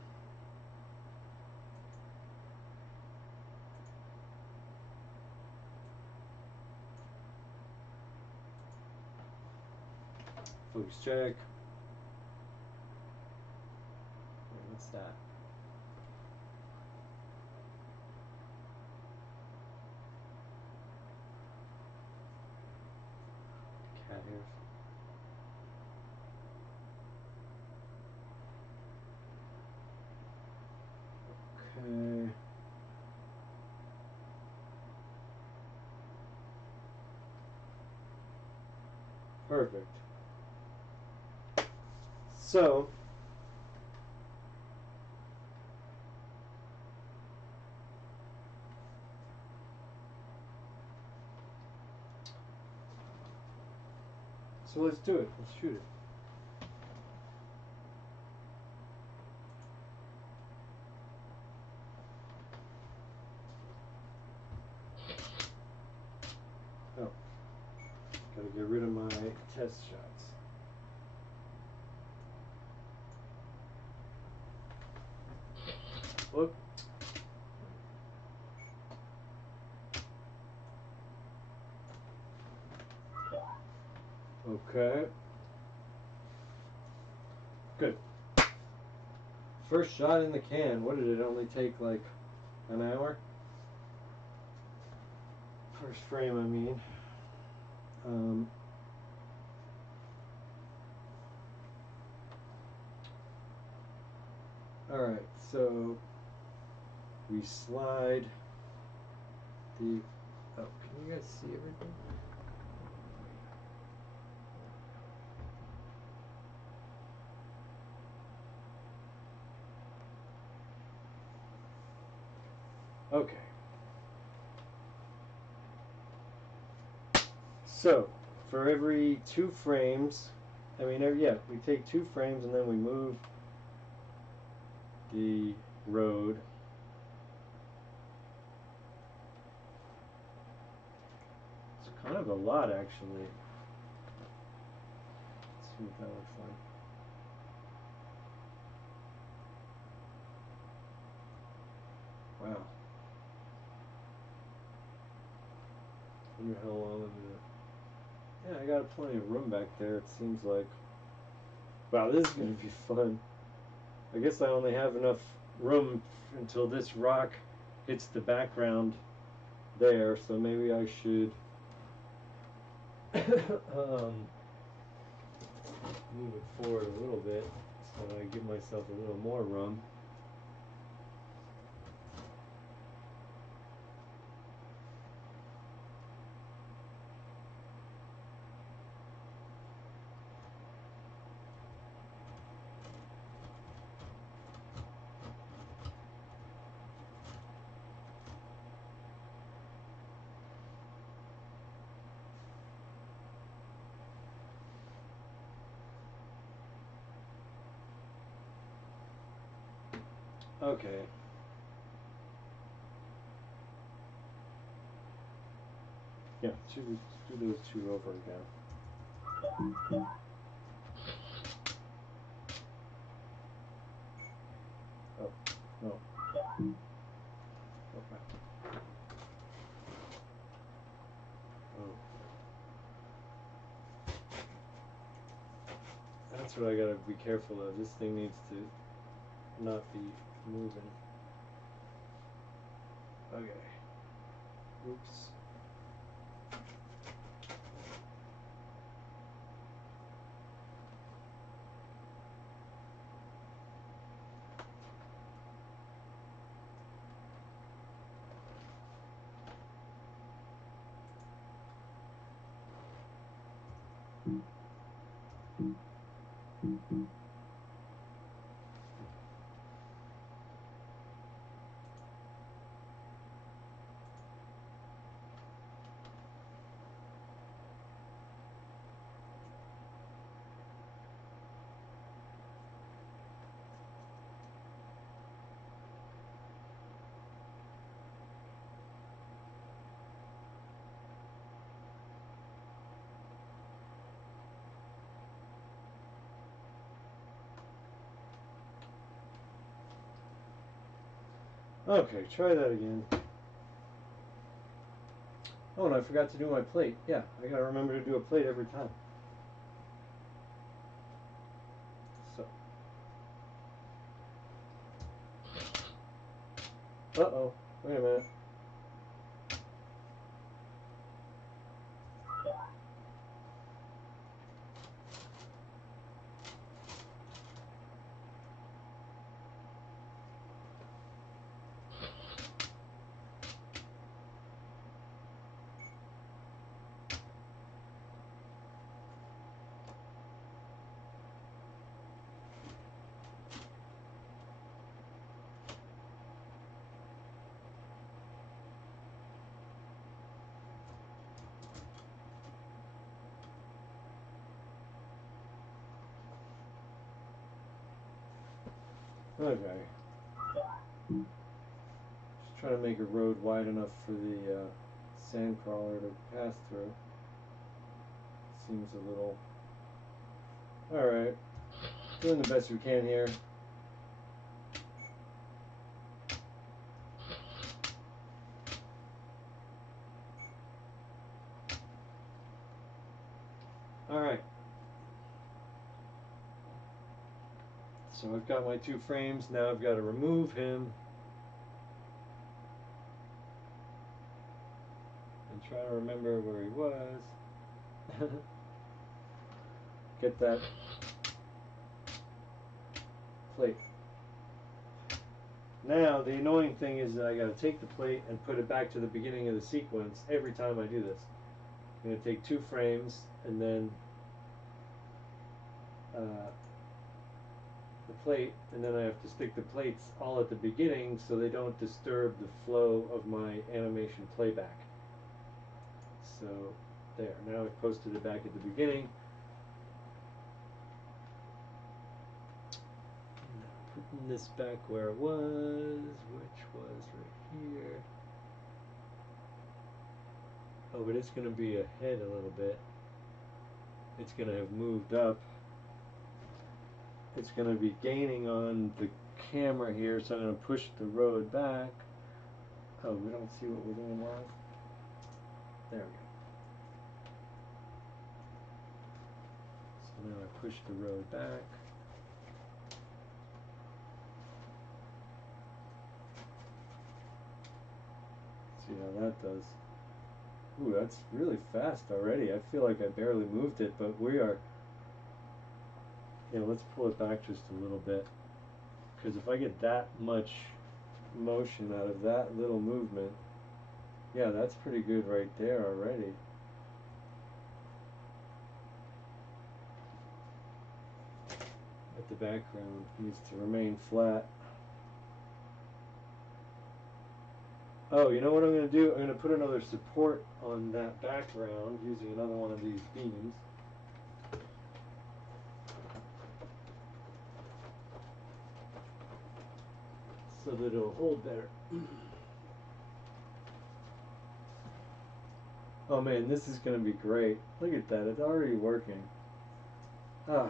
Focus check. Wait, what's that? Cat hairs. Okay. Perfect. So let's do it. Let's shoot it. Oh, gotta get rid of my test shots. Look. Okay. Good. First shot in the can. What did it only take, like an hour? First frame, I mean. Alright, so we slide the... Oh, can you guys see everything? Okay. So, for every 2 frames, I mean, yeah, we take 2 frames and then we move the road. It's kind of a lot, actually. Let's see what that looks like. Wow. I wonder how long of it. Yeah, I got plenty of room back there, it seems like. Wow, this is going to be fun. I guess I only have enough room until this rock hits the background there, so maybe I should move it forward a little bit so that I give myself a little more room. Okay. Yeah, do those 2 over again. Oh, no. Okay. Oh. That's what I gotta be careful of. This thing needs to not be moving. Okay. Oops. Okay, try that again. Oh, and I forgot to do my plate. Yeah, I gotta remember to do a plate every time. So. Uh-oh. Wait a minute. Okay. Just trying to make a road wide enough for the sandcrawler to pass through. Seems a little... Alright. Doing the best we can here. Alright. So I've got my 2 frames. Now I've got to remove him. And try to remember where he was. Get that plate. Now the annoying thing is that I got to take the plate and put it back to the beginning of the sequence every time I do this. I'm going to take 2 frames and then the plate, and then I have to stick the plates all at the beginning so they don't disturb the flow of my animation playback. So there, now I've posted it back at the beginning. Now putting this back where it was, which was right here. Oh, but it's going to be ahead a little bit. It's going to have moved up. It's going to be gaining on the camera here, so I'm going to push the road back. Oh, we don't see what we're doing live? There we go. So now I push the road back. See how that does. Ooh, that's really fast already. I feel like I barely moved it, but we are... Yeah, let's pull it back just a little bit. Because if I get that much motion out of that little movement, yeah, that's pretty good right there already. But the background needs to remain flat. Oh, you know what I'm going to do? I'm going to put another support on that background using another one of these beams. So that it'll hold better. Oh man, this is going to be great. Look at that, it's already working. Ah.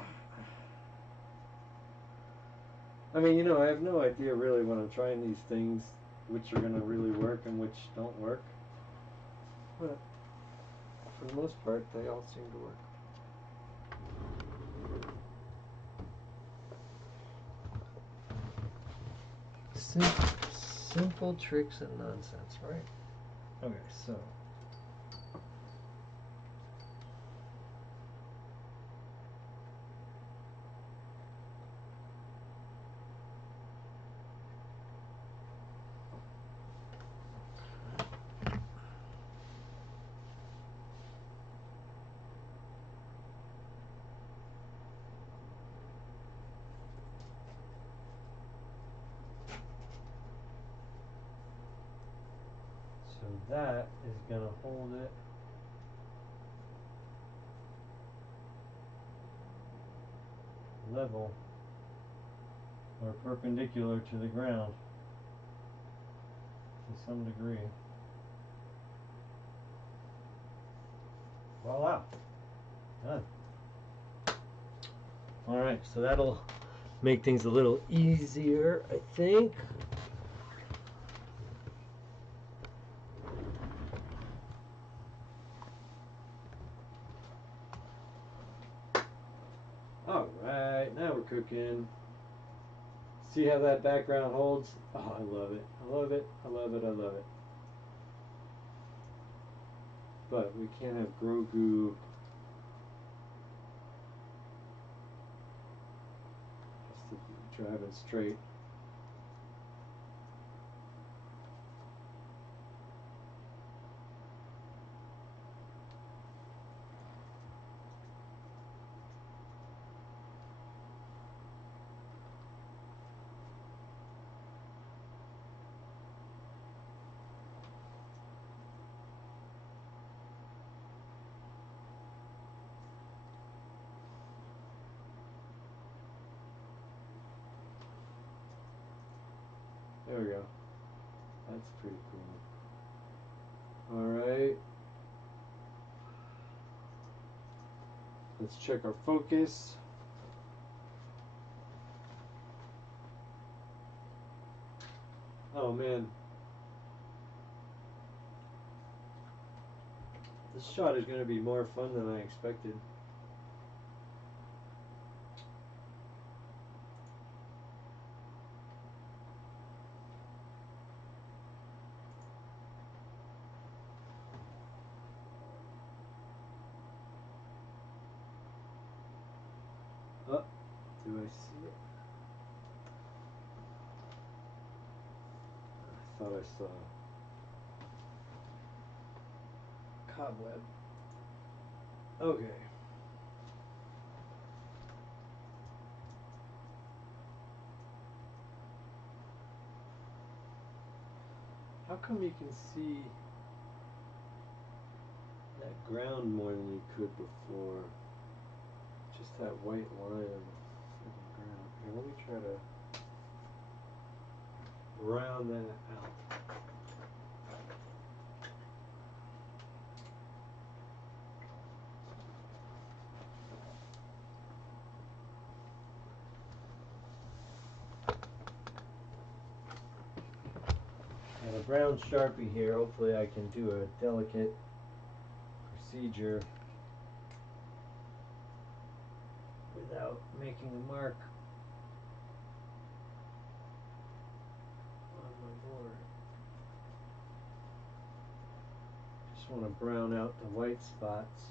I mean, you know, I have no idea really when I'm trying these things which are going to really work and which don't work. But for the most part, they all seem to work. Simple tricks and nonsense, right? Okay, so that is going to hold it level or perpendicular to the ground to some degree. Voila! Done. Alright, so that'll make things a little easier, I think. Alright, now we're cooking. See how that background holds? Oh, I love it. I love it. I love it. I love it. But we can't have Grogu just driving straight. There we go. That's pretty cool. Alright. Let's check our focus. Oh man. This shot is going to be more fun than I expected. Oh, do I see it? I thought I saw a cobweb. Okay. How come you can see that ground more than you could before? Just that white line on the ground. Here, let me try to round that out. I have a brown Sharpie here. Hopefully I can do a delicate procedure without making a mark on my board. Just want to brown out the white spots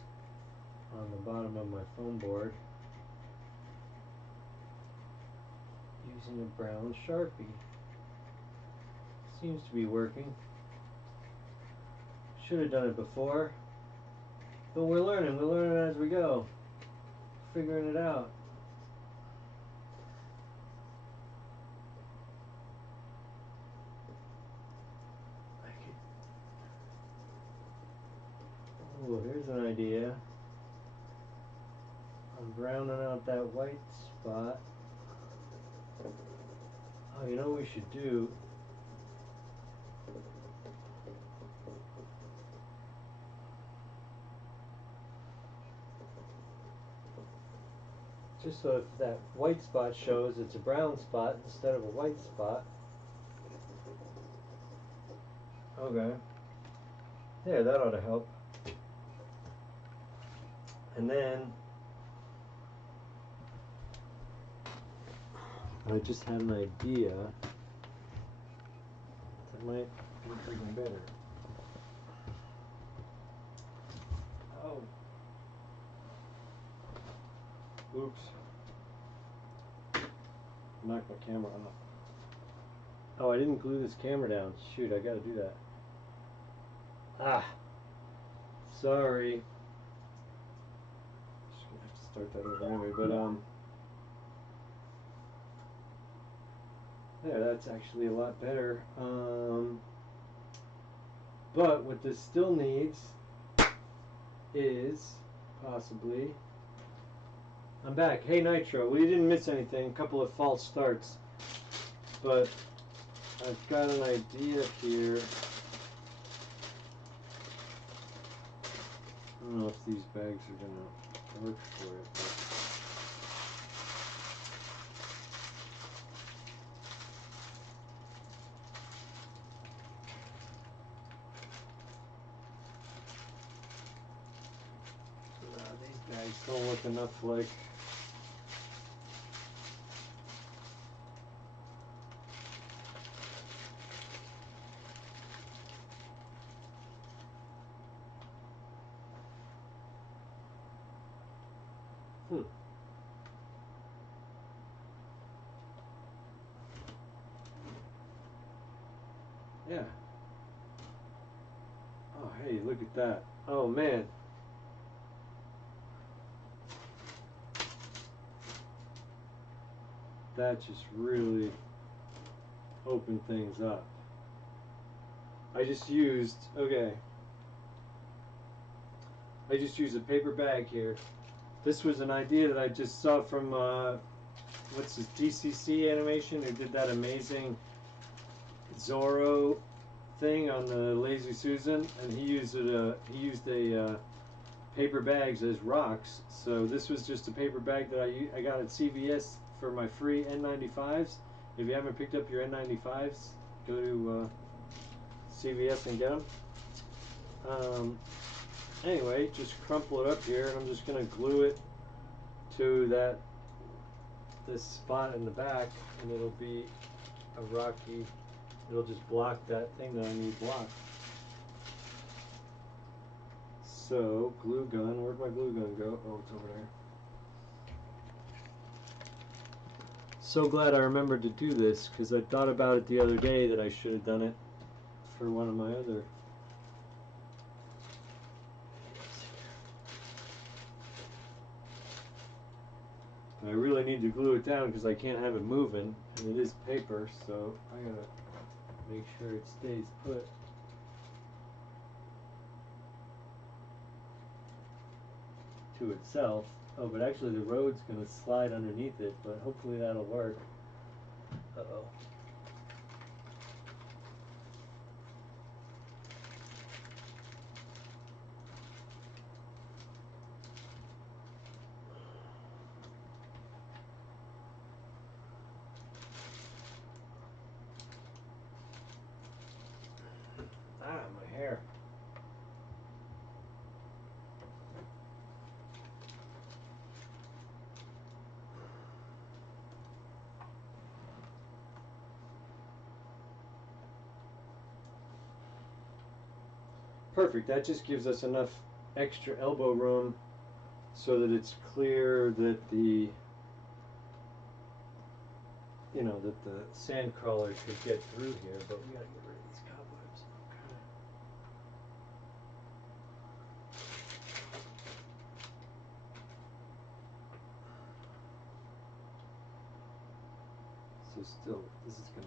on the bottom of my foam board using a brown Sharpie. Seems to be working. Should have done it before, but we're learning as we go, figuring it out. Oh, here's an idea. I'm browning out that white spot. Oh, you know what we should do? Just so if that white spot shows it's a brown spot instead of a white spot. Okay. Yeah, that ought to help. And then I just had an idea that might be even better. Oh. Oops. Knocked my camera off. Oh, I didn't glue this camera down. Shoot, I gotta do that. Ah. Sorry. Just gonna have to start that over anyway, but yeah, that's actually a lot better. But what this still needs is possibly. I'm back. Hey Nitro, we didn't miss anything. A couple of false starts, but I've got an idea here. I don't know if these bags are gonna work for it. But these bags don't look enough like. Yeah. Oh, hey, look at that. Oh, man. That just really opened things up. I just used a paper bag here. This was an idea that I just saw from, what's this, DCC Animation, who did that amazing Zorro thing on the Lazy Susan, and he used a paper bags as rocks. So this was just a paper bag that I got at CVS for my free N95s. If you haven't picked up your N95s, go to CVS and get them. Anyway, just crumple it up here, and I'm just going to glue it to this spot in the back, and it'll be a rocky, it'll just block that thing that I need blocked. So, glue gun, where'd my glue gun go? Oh, it's over there. So glad I remembered to do this, because I thought about it the other day that I should have done it for one of my other. I really need to glue it down because I can't have it moving, and it is paper, so I gotta make sure it stays put. To itself. Oh, but actually the road's gonna slide underneath it, but hopefully that'll work. Uh-oh. Ah, my hair. Perfect, that just gives us enough extra elbow room so that it's clear that the SandCrawler should get through here, but we gotta get rid of these cobwebs. Okay. So still, this is gonna.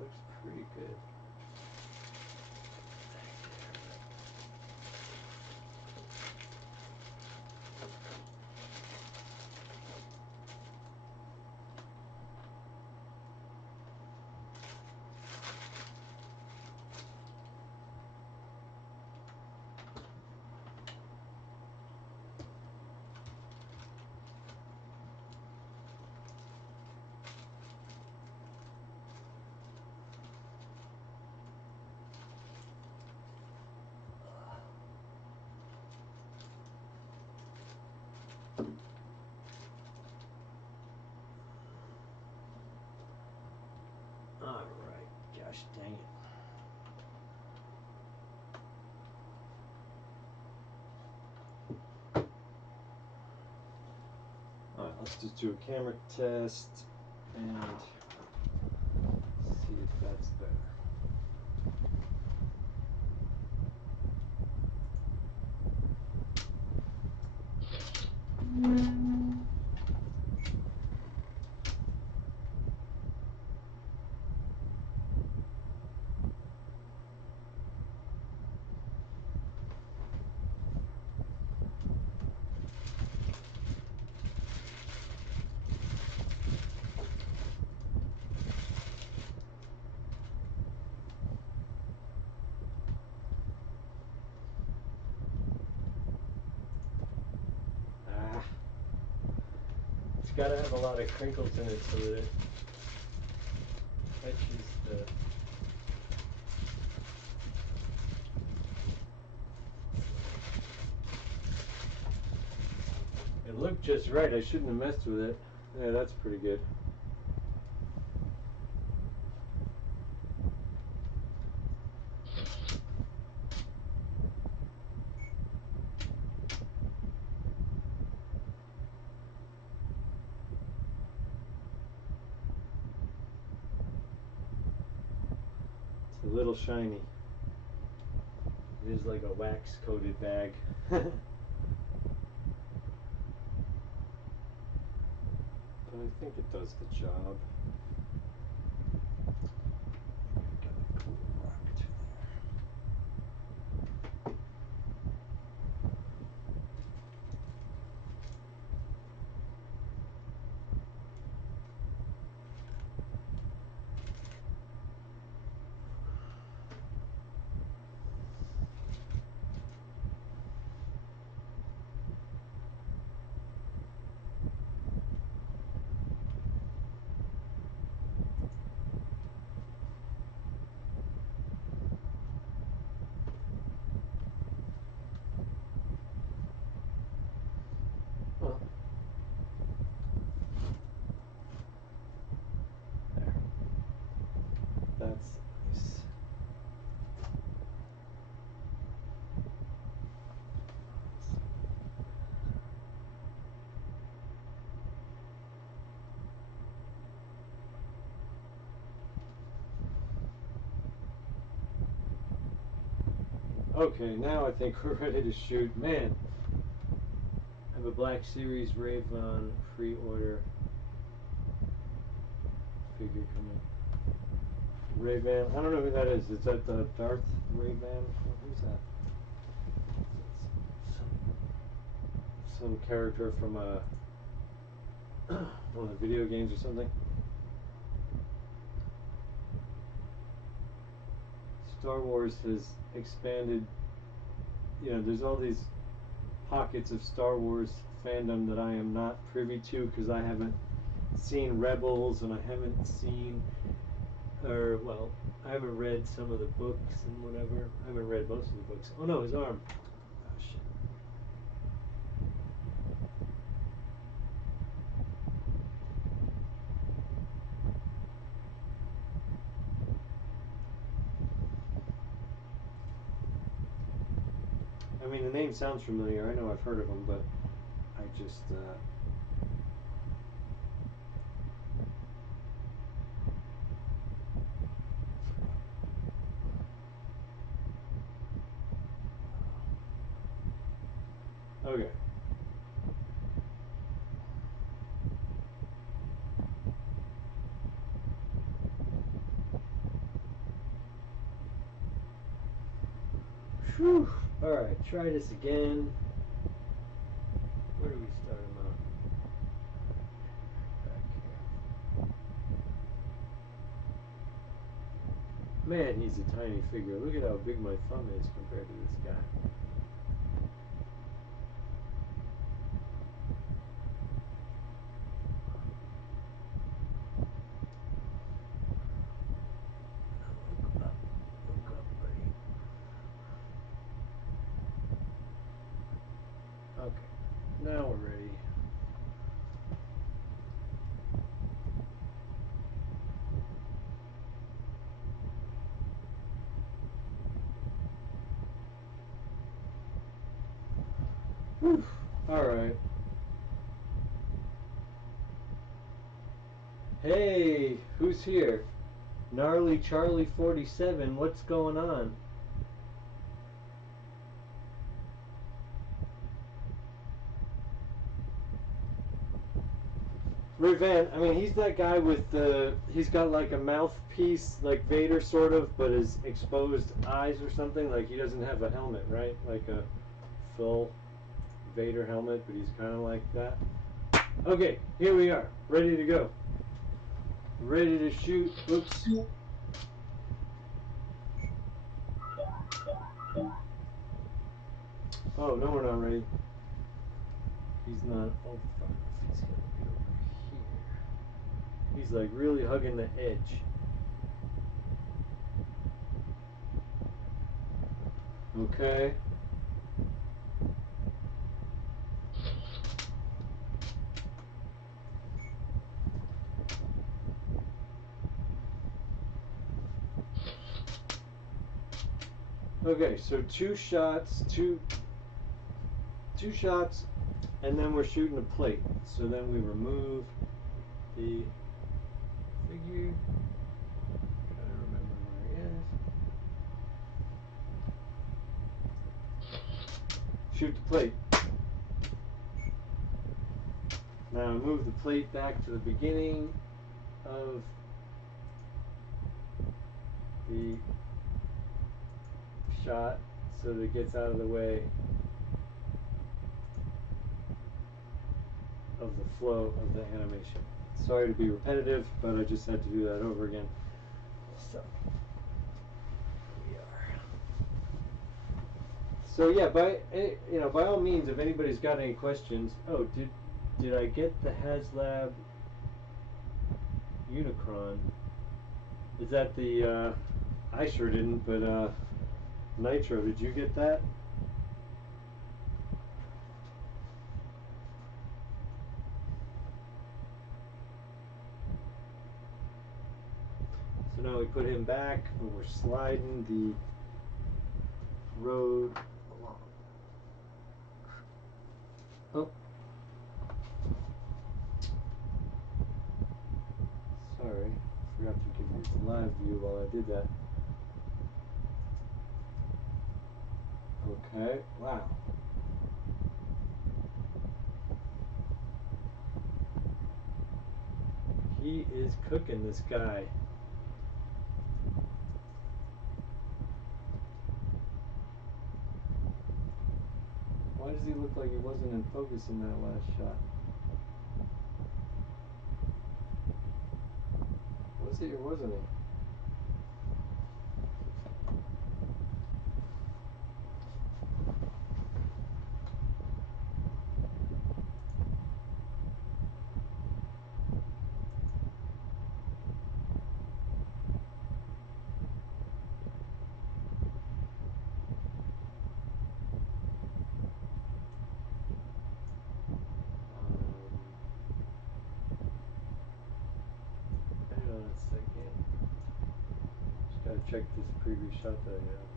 Looks pretty good. Alright, gosh dang it. Alright, let's just do a camera test and see if that's better. It's got to have a lot of crinkles in it so that it catches the. It looked just right. I shouldn't have messed with it. Yeah, that's pretty good. It's a little shiny. It is like a wax coated bag. But I think it does the job. Well, there. That's nice. Okay, now I think we're ready to shoot. Man, I have a Black Series Ray-Ban pre-order figure coming. Ray-Ban, I don't know who that is. Is that the Darth Ray-Ban? Who's that? Some character from one of the video games or something. Star Wars has expanded. You know, there's all these pockets of Star Wars fandom that I am not privy to because I haven't seen Rebels and I haven't seen, or well, I haven't read some of the books and whatever. I haven't read most of the books. Oh no, his arm. Oh shit. I mean, the name sounds familiar. I know I've heard of him, but I just okay. Whew. Alright, try this again. Where do we start him out? Back here. Man, he's a tiny figure. Look at how big my thumb is compared to this guy. Look up, buddy. Okay, now we're ready. Whew. All right. Hey, who's here? Gnarly Charlie 47. What's going on? Ray-Ban, I mean, he's that guy with the, he's got like a mouthpiece, like Vader sort of, but his exposed eyes or something. Like he doesn't have a helmet, right? Like a full Vader helmet, but he's kind of like that. Okay, here we are, ready to go. Ready to shoot. Oops. Oh, no, we're not ready. He's not. Oh, fuck. He's gonna be over here. He's like really hugging the edge. Okay. Okay, so two shots, and then we're shooting a plate. So then we remove the figure. Trying to remember where he is. shoot the plate. Now move the plate back to the beginning of the shot so that it gets out of the way of the flow of the animation. Sorry to be repetitive, but I just had to do that over again. So we are. So yeah, by all means, if anybody's got any questions. Oh, did I get the HasLab Unicron? Is that the I sure didn't, but Nitro, did you get that? So now we put him back and we're sliding the road along. Oh. Sorry, forgot to give you the live view while I did that. Okay, wow. He is cooking, this guy. Why does he look like he wasn't in focus in that last shot? Was he or wasn't he? Hang on a second. Just gotta check this previous shot that I have.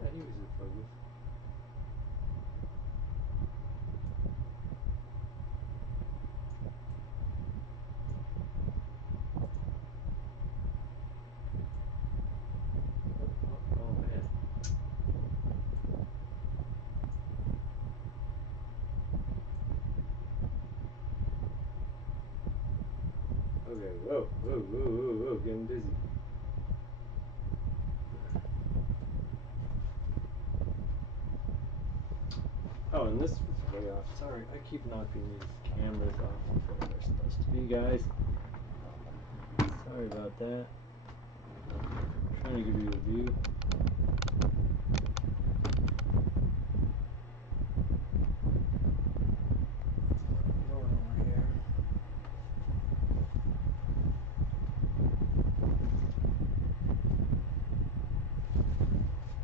Yeah, he was in focus. Oh man. Okay, whoa, getting dizzy. Oh, and this was way off. Sorry, I keep knocking these cameras off of where they're supposed to be, guys. Sorry about that. Trying to give you a view. Going over here.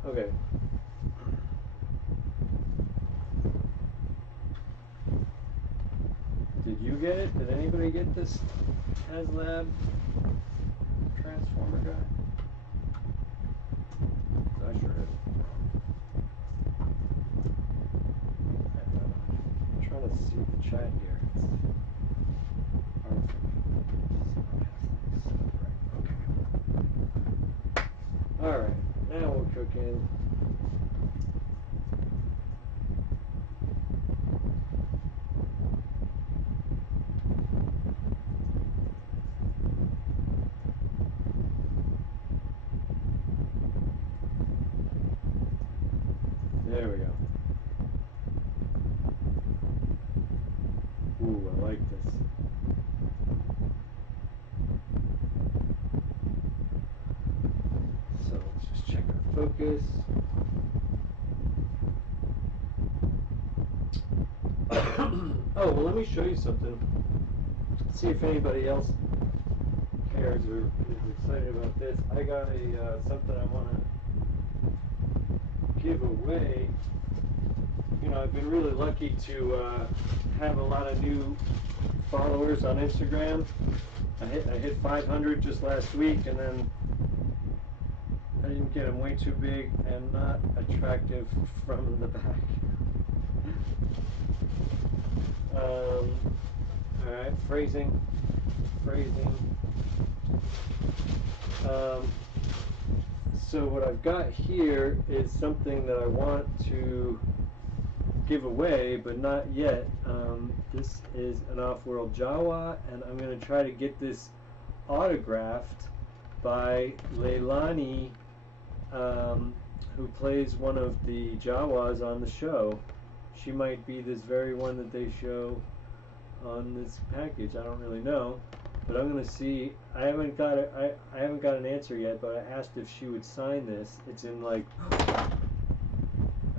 Okay. Did you get it? Did anybody get this HasLab transformer guy? I sure did. I'm trying to see the chat here. It's hard for me to see my things. Right, okay. Alright, now we're cooking. There we go. Ooh, I like this. So let's just check our focus. Oh, well, let me show you something. See if anybody else cares or is excited about this. I got a something I want to give away. You know, I've been really lucky to have a lot of new followers on Instagram. I hit 500 just last week, and then I didn't get them way too big and not attractive from the back. Alright, phrasing. So what I've got here is something that I want to give away, but not yet. This is an off-world Jawa, and I'm going to try to get this autographed by Leilani, who plays one of the Jawas on the show. She might be this very one that they show on this package. I don't really know, but I'm going to see. I haven't got an answer yet, but I asked if she would sign this. It's in like, I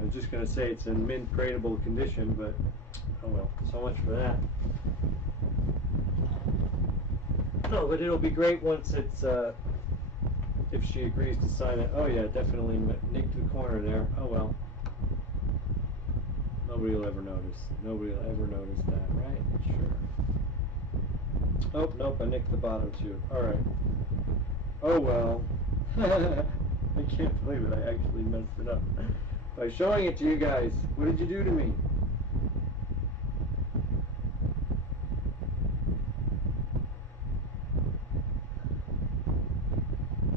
was just going to say it's in mint crateable condition, but oh well, so much for that. No, but it'll be great once it's, if she agrees to sign it. Oh yeah, definitely nicked the corner there. Oh well. Nobody will ever notice. Nobody will ever notice that, right? Sure. Oh, nope, I nicked the bottom too. Alright. Oh well. I can't believe it, I actually messed it up. By showing it to you guys, what did you do to me?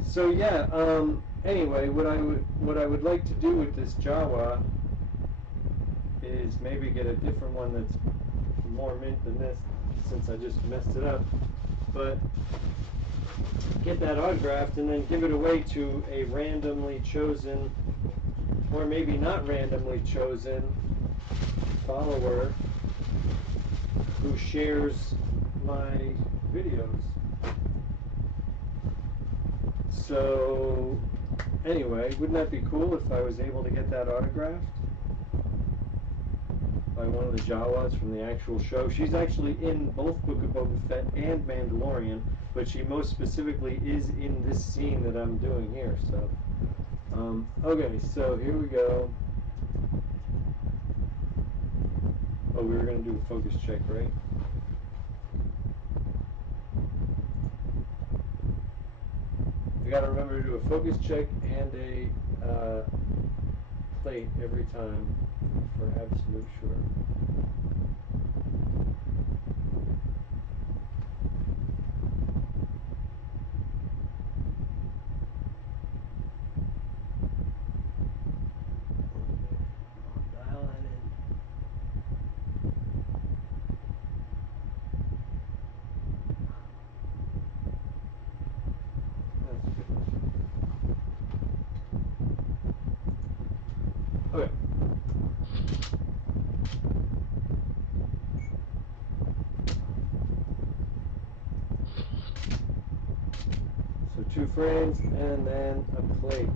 So yeah, anyway, what I would like to do with this Jawa is maybe get a different one that's more mint than this, since I just messed it up. But get that autographed and then give it away to a randomly chosen, or maybe not randomly chosen, follower who shares my videos. So anyway, wouldn't that be cool if I was able to get that autographed by one of the Jawas from the actual show? She's actually in both Book of Boba Fett and Mandalorian, but she most specifically is in this scene that I'm doing here. So okay, so here we go. Oh, we were going to do a focus check, right? I got to remember to do a focus check and a plate every time for absolute sure. Dial that in. That's good. Okay. So 2 frames and then a plate.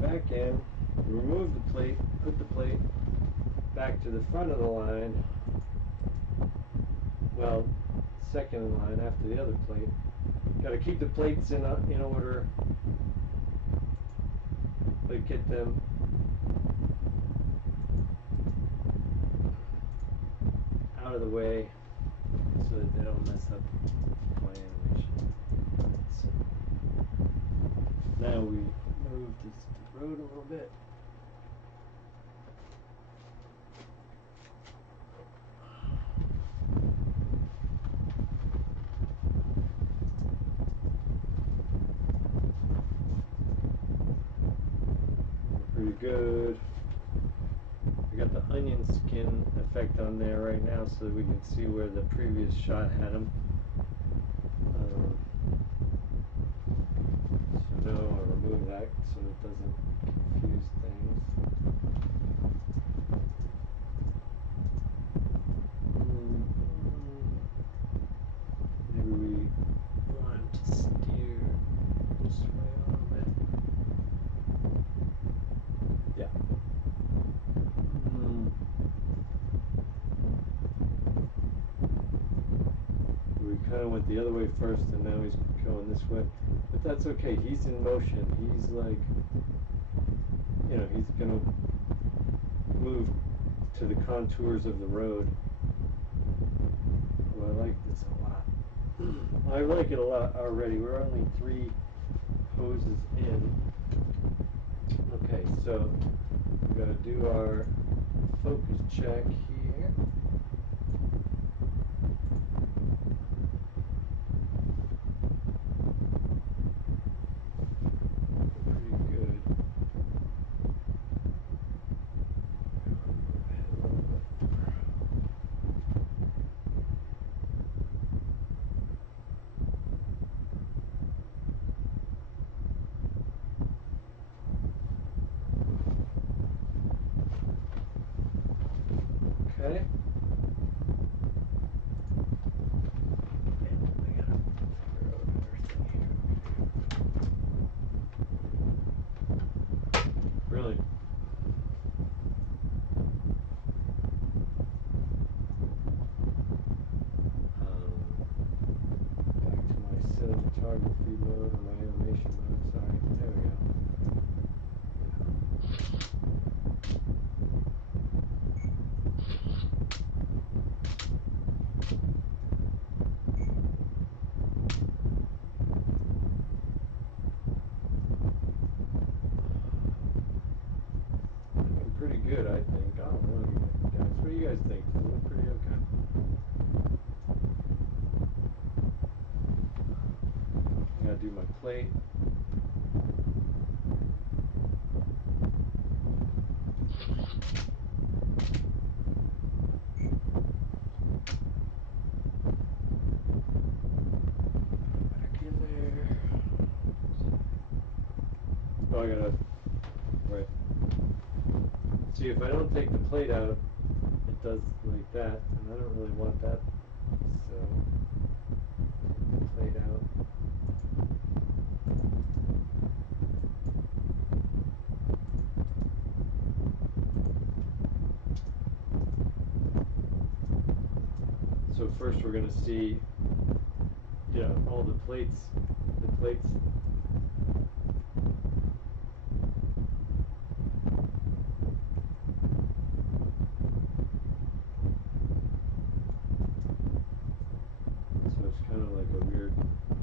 Back in, remove the plate, put the plate back to the front of the line, well, second in line after the other plate. Got to keep the plates in order, but get them out of the way so that they don't mess up my animation. So now we move this to the road a little bit. Pretty good. I got the onion skin effect on there right now so that we can see where the previous shot had them. So now I'll remove that so it doesn't confuse things. Maybe we want to steer this way a little bit. Yeah. We kind of went the other way first and now he's going this way. But that's okay, he's in motion. He's like, you know, he's gonna move to the contours of the road. Oh, I like this a lot. I like it a lot already. We're only 3 hoses in. Okay, so we gotta do our focus check here. Pretty good. Okay. And we gotta figure out another thing here. Really? Back to my cinematography mode or my animation mode. Sorry. There we go. Looking pretty good, I think. I don't know, guys. What do you guys think? Does it look pretty okay? I gotta do my plate. Back in there. Oh, I gotta. Right. See, if I don't take the plate out, it does like that, and I don't really want that. So, take the plate out. So first we're going to see, all the plates. So it's kind of like a weird,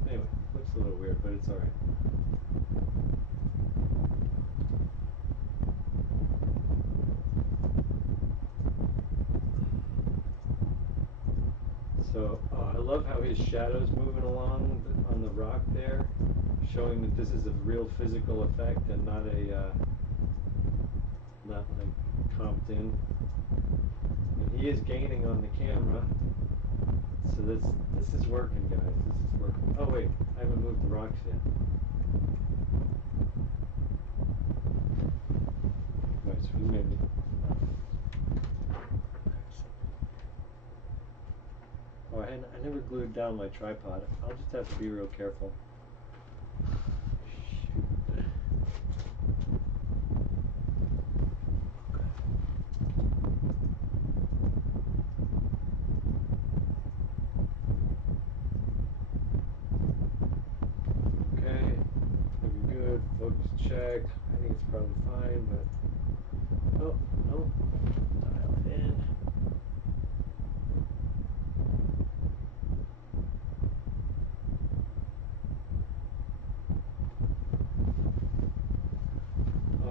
anyway, looks a little weird, but it's alright. So I love how his shadow's moving along on the rock there, showing that this is a real physical effect and not a not like comped in. And he is gaining on the camera, so this is working, guys. This is working. Oh wait, I haven't moved the rocks yet. Right, so we made it. Oh, I never glued down my tripod. I'll just have to be real careful. Shoot. Okay, looking good. Focus check. I think it's probably fine, but oh no, dial it in.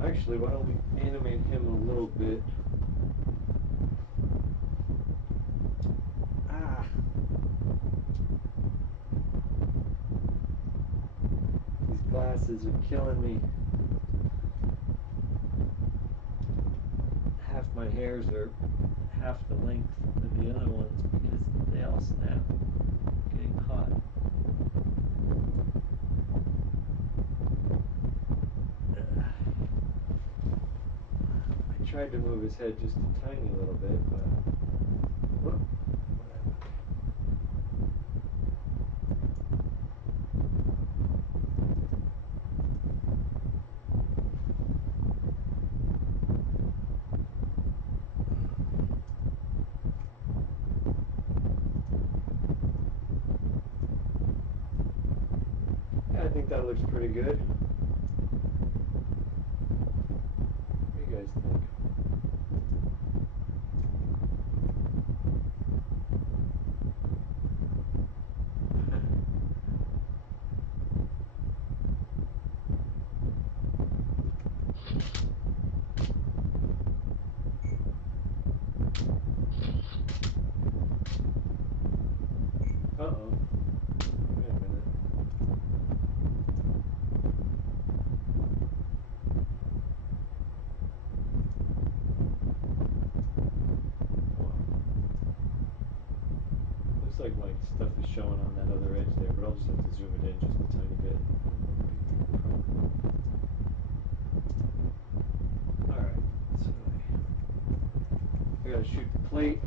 Actually, why don't we animate him a little bit? Ah! These glasses are killing me. Half my hairs are half the length of the other ones because they all snap getting caught. I tried to move his head just a tiny little bit, but whatever. Yeah, I think that looks pretty good. What do you guys think? like my stuff is showing on that other edge there, but I'll just have to zoom it in just a tiny bit. Alright, so I gotta shoot the plate.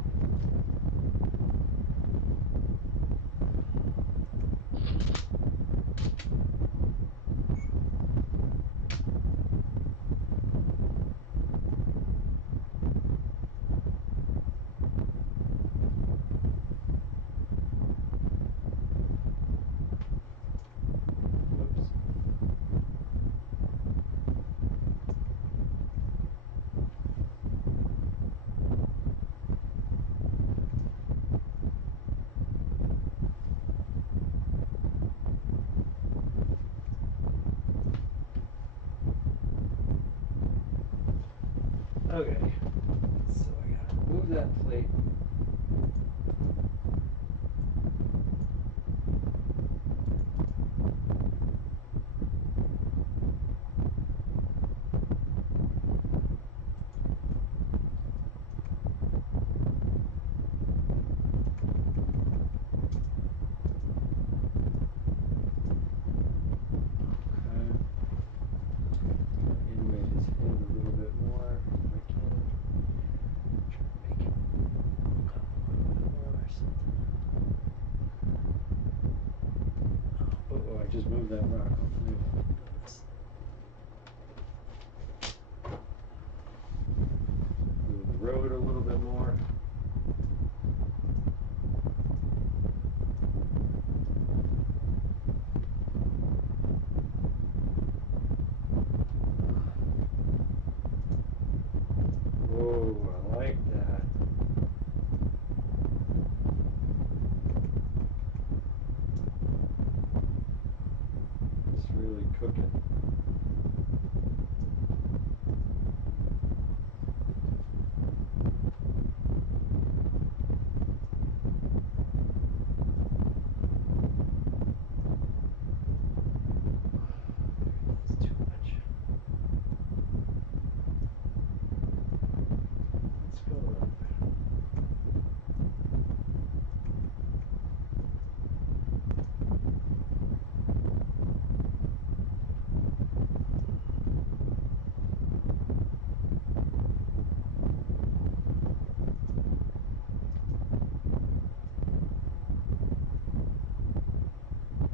Okay, so I gotta remove that plate. Just move that rock. Hopefully. Move the road a little bit more. Whoa, I like that. Really cooking. That's too much. Let's go up.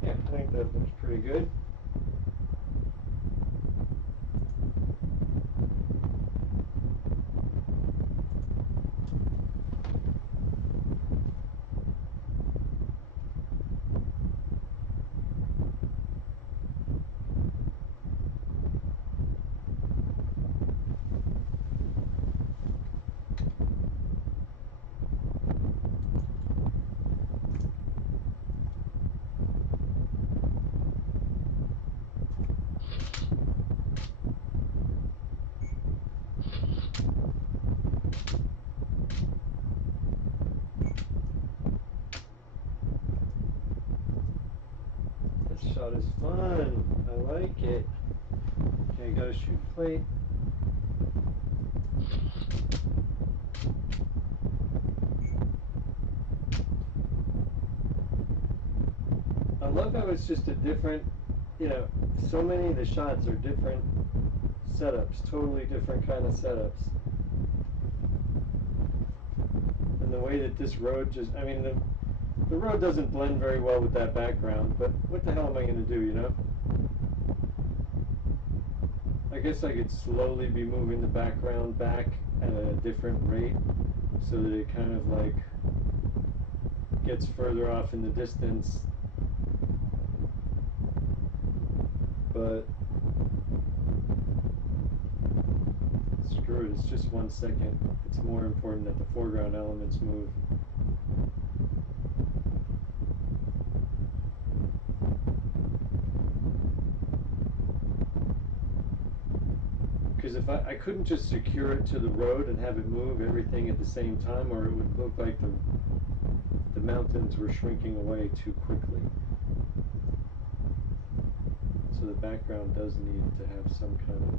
Yeah, I think that looks pretty good. This shot is fun. I like it. Okay, gotta shoot plate. I love how it's just a different, so many of the shots are different setups, totally different kind of setups. And the way that this road just, the road doesn't blend very well with that background, but what the hell am I going to do, I guess I could slowly be moving the background back at a different rate so that it kind of like gets further off in the distance. But screw it, it's just 1 second. It's more important that the foreground elements move. Because if I couldn't just secure it to the road and have it move everything at the same time, or it would look like the mountains were shrinking away too quickly. So the background does need to have some kind of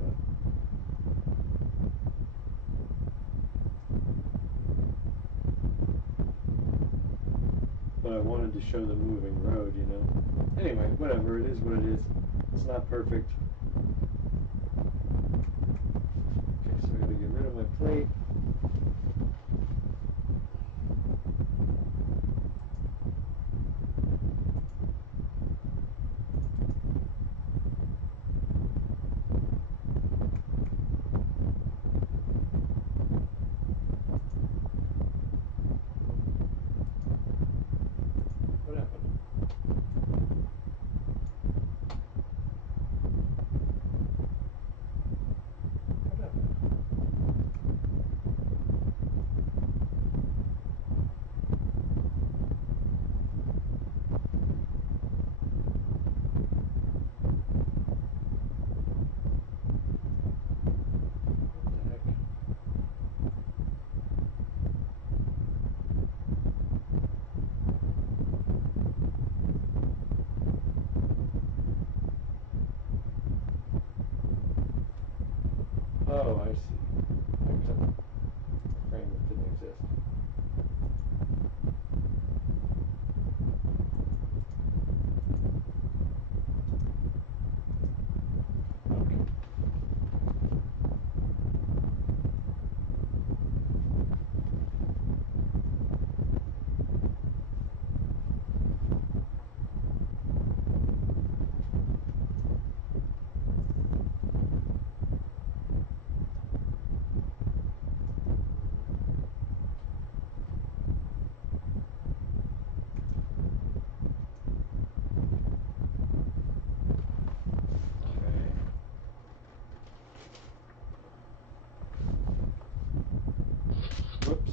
a... but I wanted to show the moving road, you know. Anyway, whatever, it is what it is. It's not perfect. Okay, so I gotta get rid of my plate. Oh, I see. I cut a frame that didn't exist. Okay. Whoops.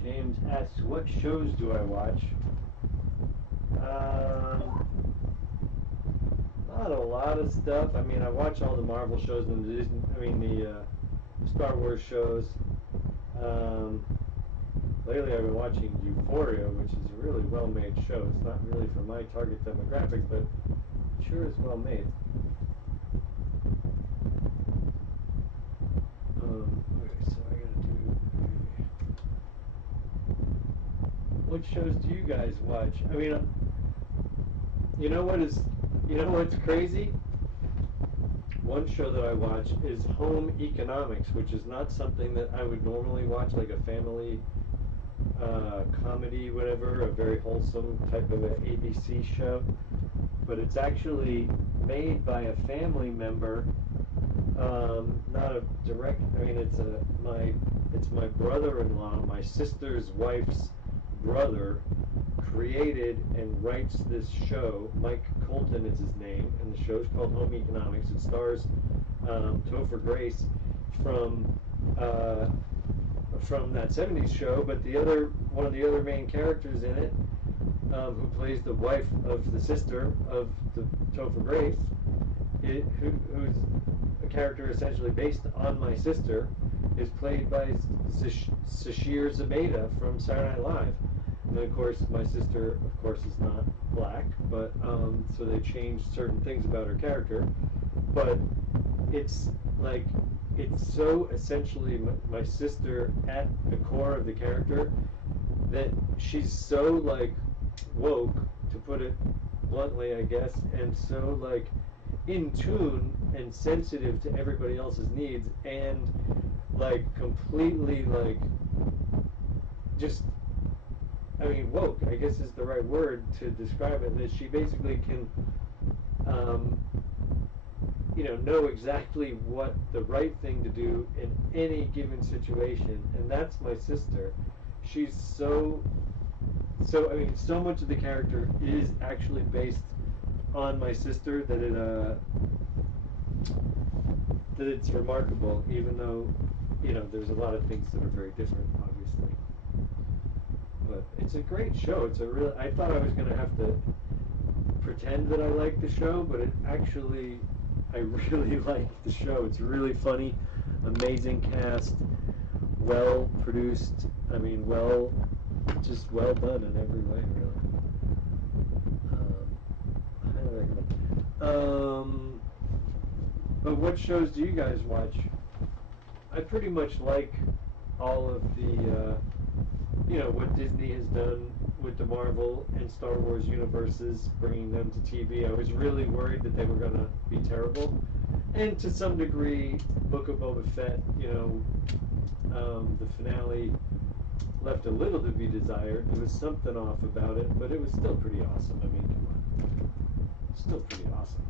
James asks, what shows do I watch? Not a lot of stuff. I mean, I watch all the Marvel shows and the Disney, the Star Wars shows. Lately I've been watching Euphoria, which is a really well-made show. It's not really for my target demographic, but it sure is well-made. Okay, so I gotta do what shows do you guys watch? I mean, you know what's crazy? One show that I watch is Home Economics, which is not something that I would normally watch, like a family comedy, whatever, a very wholesome type of an ABC show. But it's actually made by a family member, not a direct. I mean, it's my brother-in-law, my sister's wife's brother, created and writes this show. Mike Colton is his name, and the show's called Home Economics. It stars Topher Grace from that '70s show, but one of the other main characters in it, who plays the wife of the sister of the Topher Grace, who's a character essentially based on my sister, is played by Sashir Zamata from Saturday Night Live. And of course, my sister, of course, is not black, but so they changed certain things about her character. But it's like, it's so essentially my sister at the core of the character that she's so like woke, to put it bluntly, I guess, and so like in tune and sensitive to everybody else's needs, and like completely like just, I mean, woke, I guess is the right word to describe it, that she basically can know exactly what the right thing to do in any given situation. And that's my sister. She's so I mean, so much of the character is actually based on my sister that it's remarkable, even though there's a lot of things that are very different, obviously. But it's a great show. It's a real. I thought I was going to have to pretend that I liked the show, but I really like the show. It's really funny, amazing cast, well produced. I mean, just well done in every way, really. Highly recommend. But what shows do you guys watch? I pretty much like all of the what Disney has done with the Marvel and Star Wars universes, bringing them to TV. I was really worried that they were going to be terrible, and to some degree, Book of Boba Fett, the finale left a little to be desired. There was something off about it, but it was still pretty awesome. I mean, come on, still pretty awesome.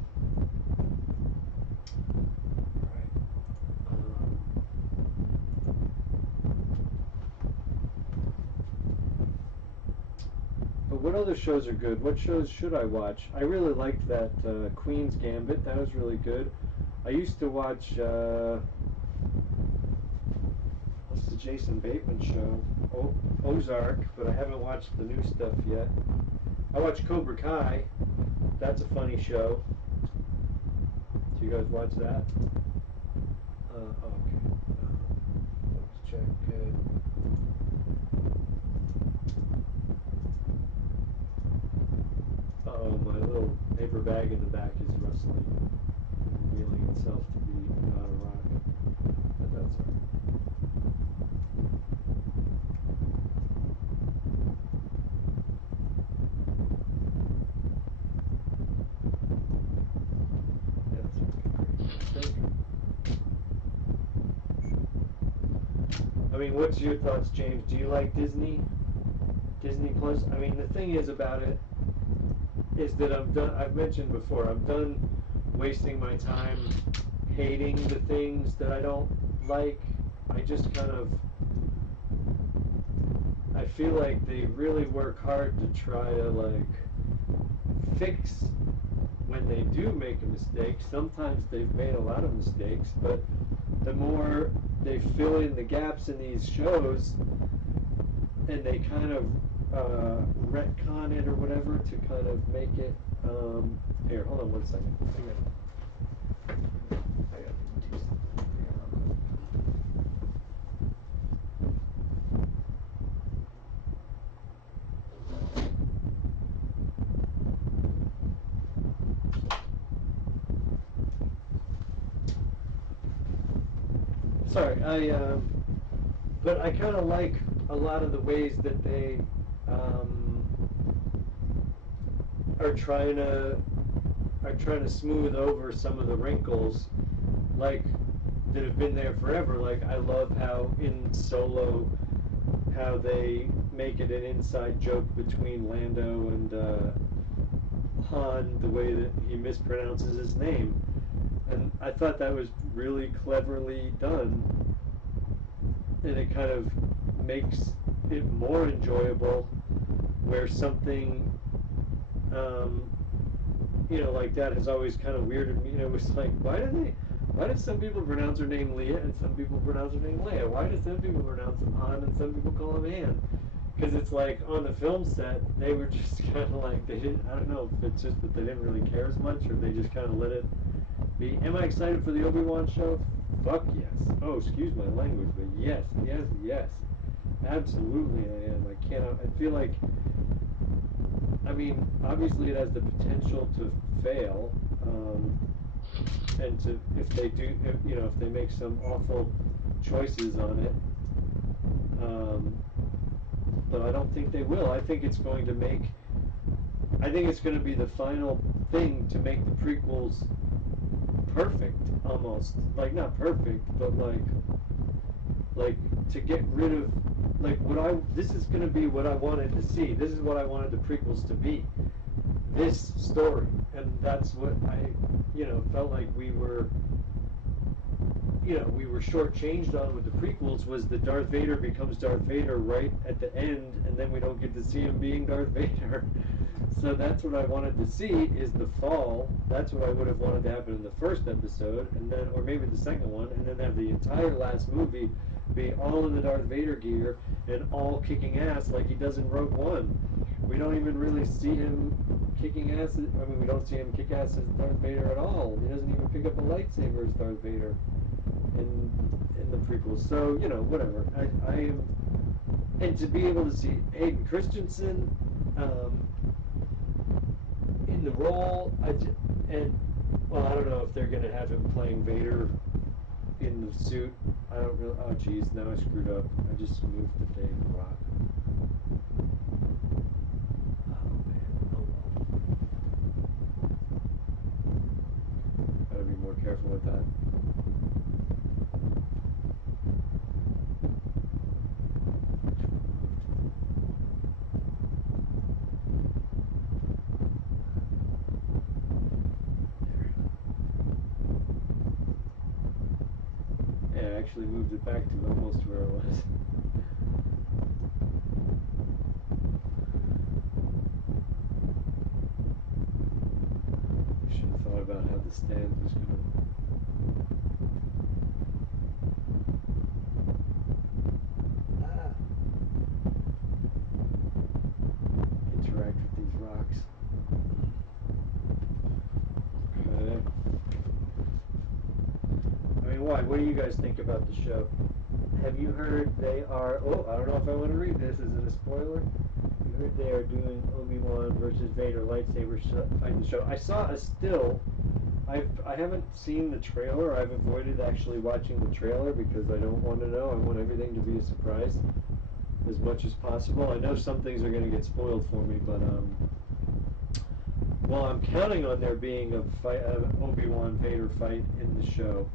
But what other shows are good? What shows should I watch? I really liked that Queen's Gambit. That was really good. I used to watch what's the Jason Bateman show? Ozark, but I haven't watched the new stuff yet. I watched Cobra Kai. That's a funny show. Do you guys watch that? Okay. Let's check. Oh, my little paper bag in the back is rustling, revealing itself to be not a rock. But that's all right. Yeah, that's okay. Great. I mean, what's your thoughts, James? Do you like Disney? Disney Plus? I mean, the thing is about it is that I'm done. I've mentioned before, I'm done wasting my time hating the things that I don't like. I just kind of, I feel like they really work hard to try to like fix when they do make a mistake. Sometimes they've made a lot of mistakes, but the more they fill in the gaps in these shows and they kind of retcon it or whatever to kind of make it here, hold on one second. I gotta do something here real quick. Sorry, but I kind of like a lot of the ways that they are trying to smooth over some of the wrinkles, like that have been there forever. Like I love how in Solo, how they make it an inside joke between Lando and Han, the way that he mispronounces his name, and I thought that was really cleverly done, and it kind of makes it more enjoyable where something like that has always kind of weirded me. It was like, why do some people pronounce her name Leah and some people pronounce her name Leia? Why do some people pronounce him Han and some people call him Ann? Because it's like on the film set, they were just kind of like, they didn't, I don't know if it's just that they didn't really care as much or they just kind of let it be. Am I excited for the Obi-Wan show? Fuck yes. Oh, excuse my language, but yes. Absolutely I am. I feel like, I mean, obviously it has the potential to fail, and to, if they make some awful choices on it, but I don't think they will. I think it's going to be the final thing to make the prequels perfect, almost. Like, not perfect, but like to get rid of, like, this is going to be what I wanted to see. This is what I wanted the prequels to be. This story. And that's what I, felt like we were shortchanged on with the prequels, was that Darth Vader becomes Darth Vader right at the end, and then we don't get to see him being Darth Vader. So that's what I wanted to see, is the fall. That's what I would have wanted to happen in the first episode, and then, or maybe the second one, and then have the entire last movie be all in the Darth Vader gear and all kicking ass like he does in Rogue One. We don't even really see him kicking ass. I mean, we don't see him kick ass as Darth Vader at all. He doesn't even pick up a lightsaber as Darth Vader in the prequels. So, whatever. I am, and to be able to see Hayden Christensen in the role, I don't know if they're going to have him playing Vader in the suit. I don't really. Oh, geez, now I screwed up. I just moved the dang rock. Oh man. Oh well. Gotta be more careful with that. Actually moved it back to almost where it was. Should have thought about how the stand was going to interact with these rocks. Okay. I mean, why? What do you guys think about the show? Have you heard they are... Oh, I don't know if I want to read this. Is it a spoiler? You heard they are doing Obi-Wan versus Vader lightsaber fight in the show. I saw a still. I haven't seen the trailer. I've avoided actually watching the trailer because I don't want to know. I want everything to be a surprise as much as possible. I know some things are going to get spoiled for me, but well, I'm counting on there being a fight, an Obi-Wan Vader fight in the show.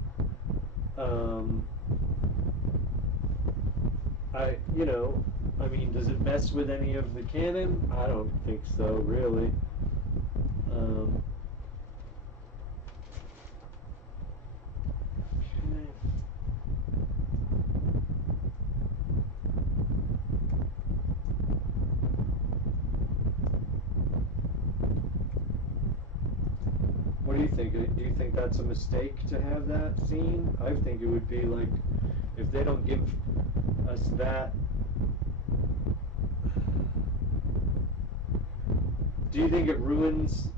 I mean, does it mess with any of the canon? I don't think so, really. What do you think? Do you think that's a mistake to have that scene? I think it would be like, if they don't give us that. Do you think it ruins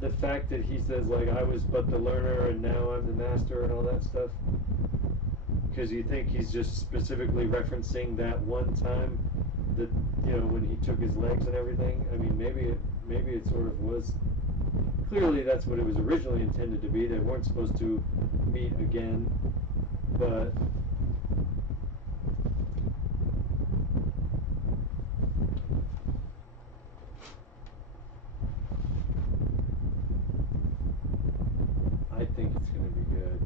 the fact that he says, like, I was but the learner and now I'm the master and all that stuff? Because you think he's just specifically referencing that one time that, when he took his legs and everything? I mean, maybe it sort of was. Clearly that's what it was originally intended to be. They weren't supposed to meet again, but I think it's going to be good.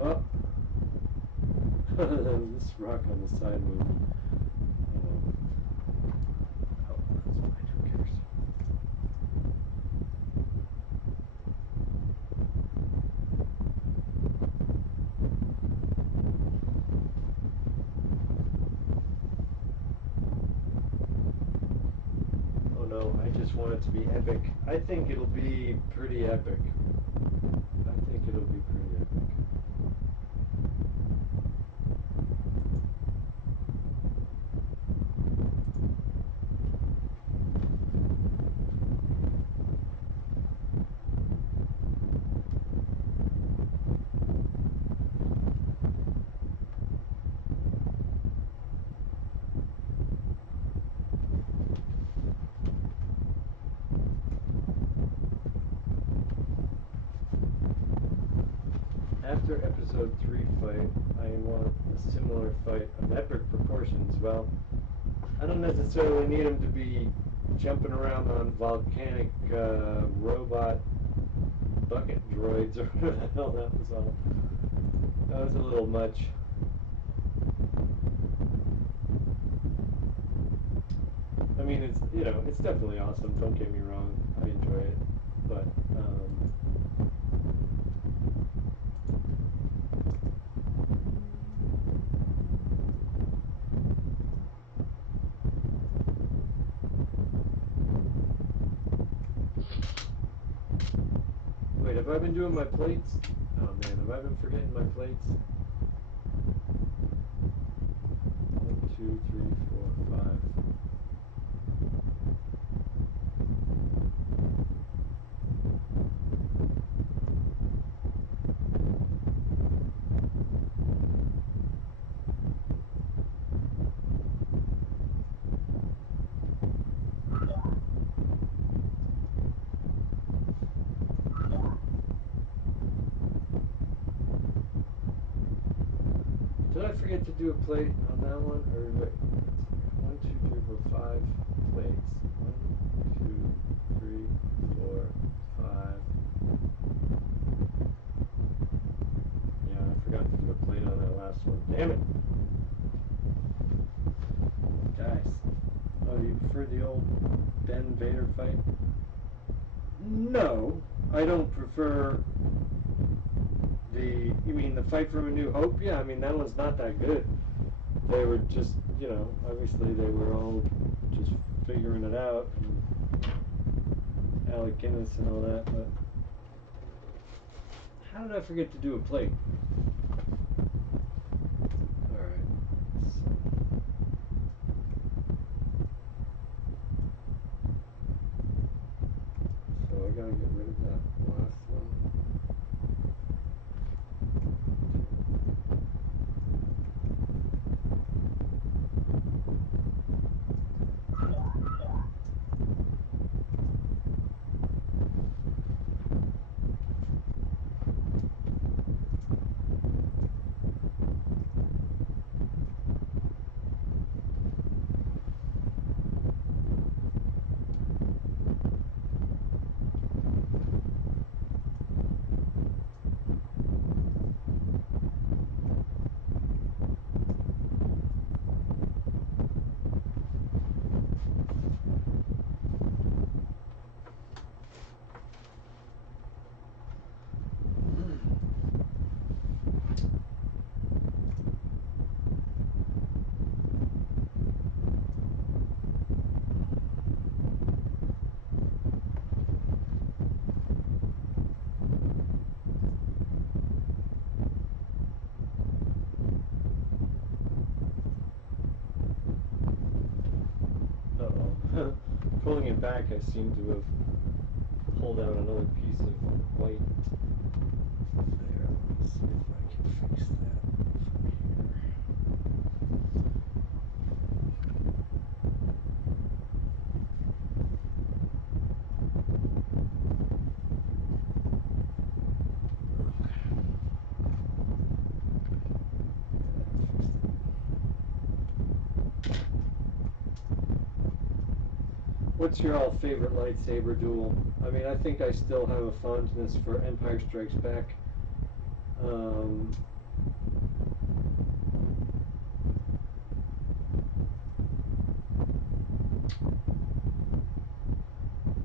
Oh, this rock on the side moved. Oh, that's fine. Who cares? Oh no, I just want it to be epic. I think it'll be pretty epic. I think it'll be pretty epic. After episode 3 fight, I want a similar fight of epic proportions. Well, I don't necessarily need him to be jumping around on volcanic robot bucket droids or whatever the hell that was all. That was a little much. I mean, it's definitely awesome. Don't get me wrong. I enjoy it, but wait, have I been doing my plates? Oh man, have I been forgetting my plates? 1, 2, 3, 4, 5. Did I forget to do a plate on that one? Or wait, 1, 2, 3, 4, 5 plates. 1, 2, 3, 4, 5. Yeah, I forgot to do a plate on that last one. Damn it! Guys. Oh, do you prefer the old Ben Vader fight? No, I don't prefer the. You mean the fight from A New Hope? Yeah, I mean that one's not that good. They were just, you know, obviously they were all just figuring it out, and Alec Guinness and all that. But how did I forget to do a plate? All right. So I gotta get rid of that last one. Pulling it back, I seem to have pulled out another piece of white. There, let me see if I can fix that from here. What's your all favorite lightsaber duel? I mean, I think I still have a fondness for Empire Strikes Back.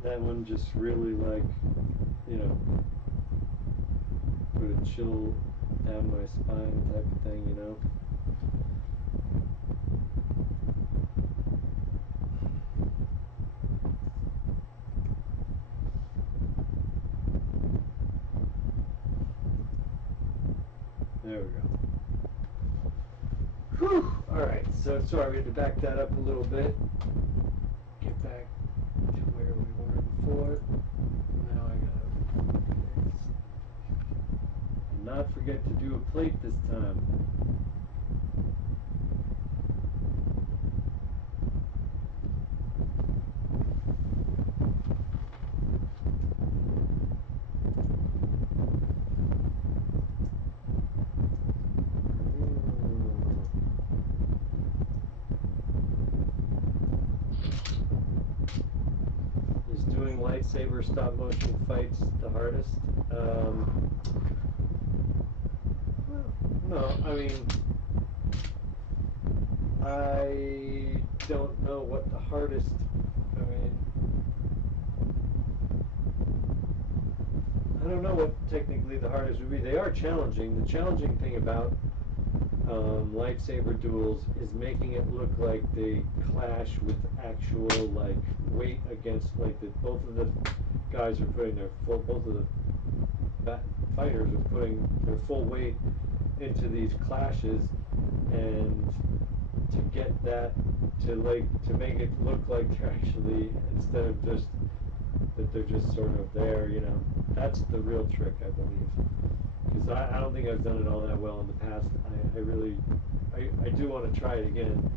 That one just really, like, you know, put a chill down my spine type of thing, you know? There we go. Whew! Alright, so sorry we had to back that up a little bit. Get back to where we were before. Now I gotta focus. And not forget to do a plate this time. Lightsaber stop motion fights the hardest? No, I mean, I don't know what the hardest, I mean, I don't know what technically the hardest would be. They are challenging. The challenging thing about lightsaber duels is making it look like they clash with actual, like, weight against, like, both of the guys are putting their full, both of the fighters are putting their full weight into these clashes, and to get that to, like, to make it look like they're actually, instead of just that they're just sort of there, you know, that's the real trick, I believe. Because I don't think I've done it all that well in the past. I do want to try it again.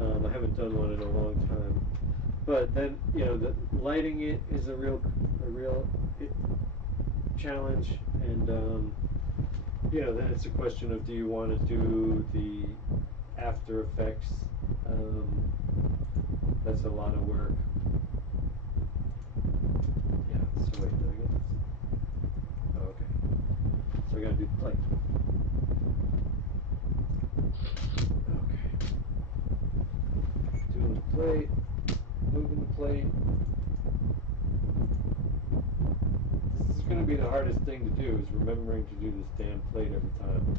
I haven't done one in a long time. But then, you know, lighting it is a real challenge, and you know, then it's a question of, do you want to do the After Effects? That's a lot of work. Yeah, so wait, did I get this? Oh, okay. So I gotta do the plate. Okay. Doing the plate, moving the plate. This is gonna be the hardest thing to do, is remembering to do this damn plate every time.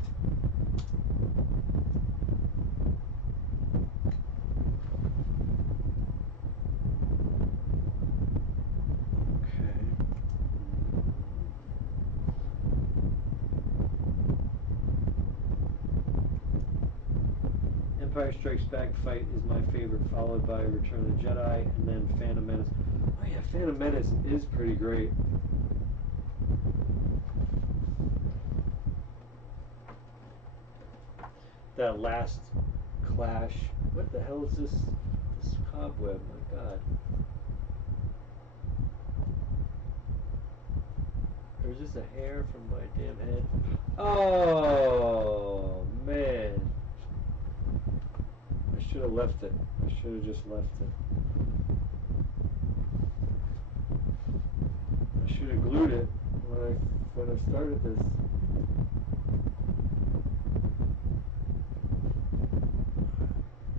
Empire Strikes Back fight is my favorite, followed by Return of the Jedi, and then Phantom Menace. Oh yeah, Phantom Menace is pretty great. That last clash. What the hell is this? This cobweb, my god. Or is this a hair from my damn head? Oh, man. I should have left it. I should have just left it. I should have glued it when I started this.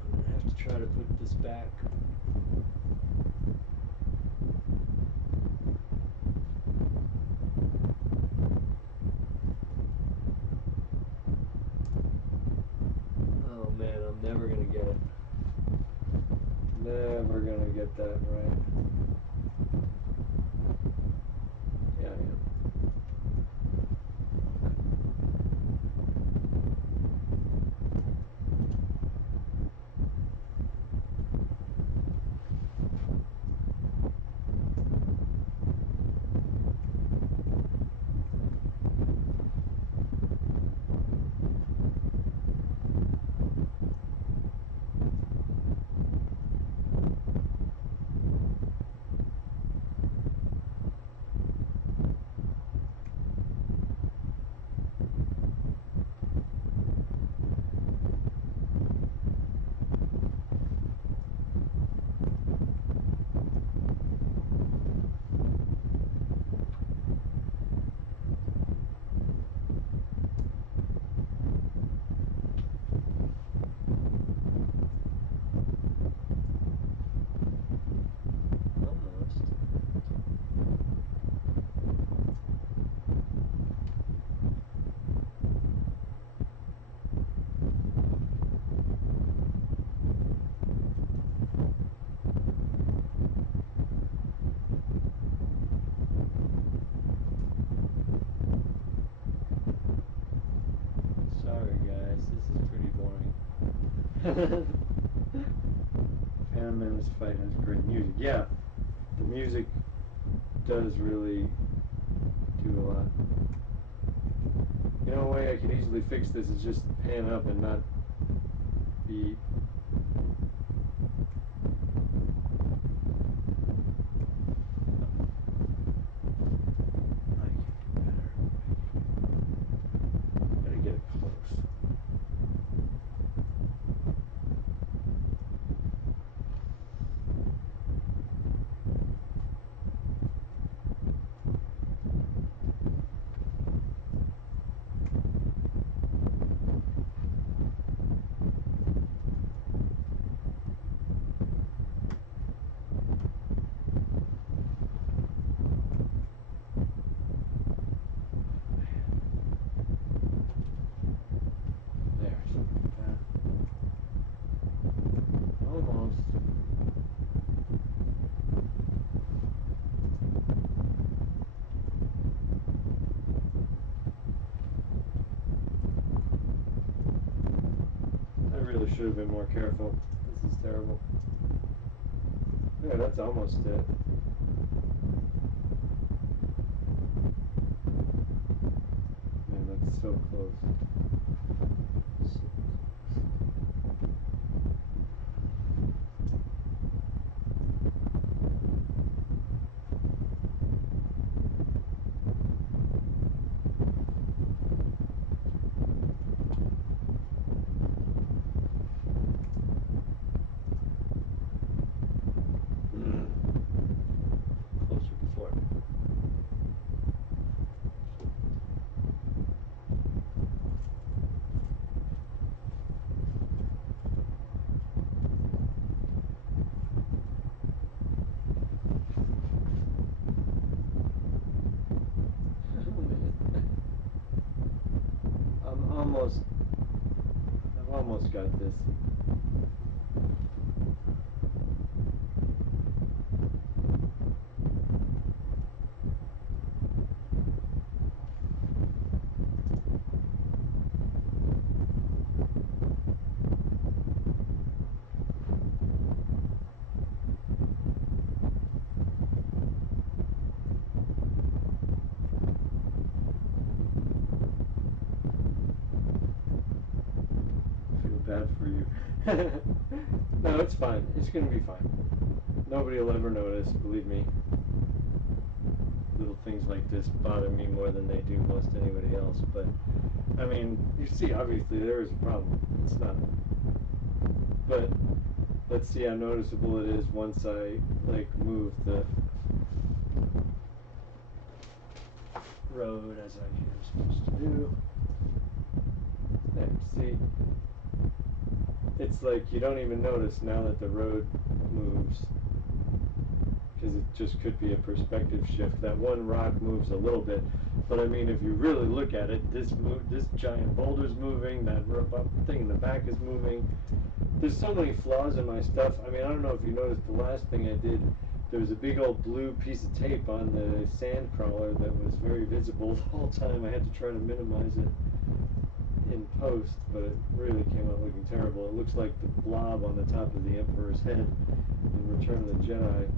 I'm gonna have to try to put this back. Oh man, I'm never gonna get it. Never gonna get that right. Yeah, I am. Phantom Menace fight has great music. Yeah, the music does really do a lot. You know, a way I could easily fix this is just pan up and not be... Gotta get it close. Should have been more careful. This is terrible. Yeah, that's almost it. Man, that's so close. almost got this. Bad for you. No, it's fine. It's gonna be fine. Nobody will ever notice, believe me. Little things like this bother me more than they do most anybody else, but I mean, you see, obviously there is a problem. It's not. But let's see how noticeable it is once I like move the road as I am supposed to do. There, see? It's like you don't even notice now that the road moves, because it just could be a perspective shift. That one rock moves a little bit, but I mean, if you really look at it, this giant boulder's moving, that thing in the back is moving. There's so many flaws in my stuff. I mean, I don't know if you noticed the last thing I did. There was a big old blue piece of tape on the SandCrawler that was very visible the whole time. I had to try to minimize it in post, but it really came out looking terrible. It looks like the blob on the top of the Emperor's head in Return of the Jedi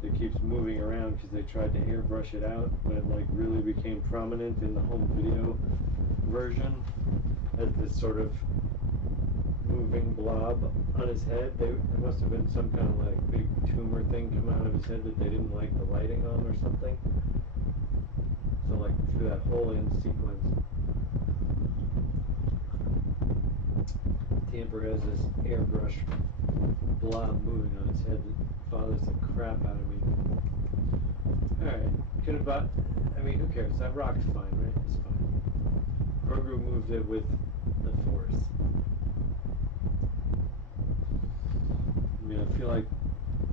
that keeps moving around because they tried to airbrush it out, but it like really became prominent in the home video version as this sort of moving blob on his head. There must have been some kind of like big tumor thing come out of his head that they didn't like the lighting on or something. So like through that whole end sequence, the Emperor has this airbrush blob moving on his head that bothers the crap out of me. Alright, could have bought, I mean, who cares? That rock's fine, right? It's fine. Grogu moved it with the Force. I mean, I feel like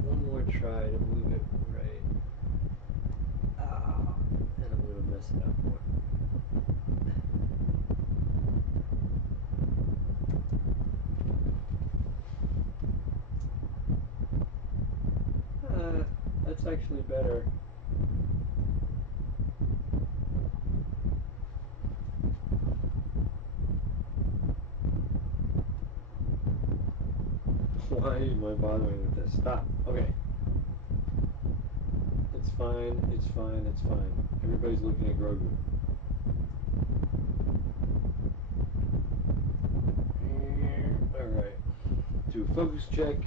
one more try to move it right. And I'm going to mess it up more. That's actually better. Why am I bothering with this? Stop. Okay. It's fine. It's fine. It's fine. Everybody's looking at Grogu. Alright. Do a focus check.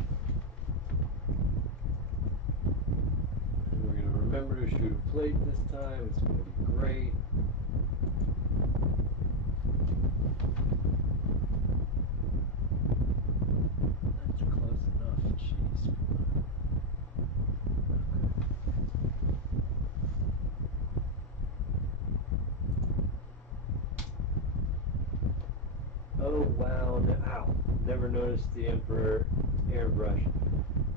We're going to remember to shoot a plate this time. It's going to be great. That's close enough. Jeez. Oh wow. Ow. Never noticed the Emperor airbrush.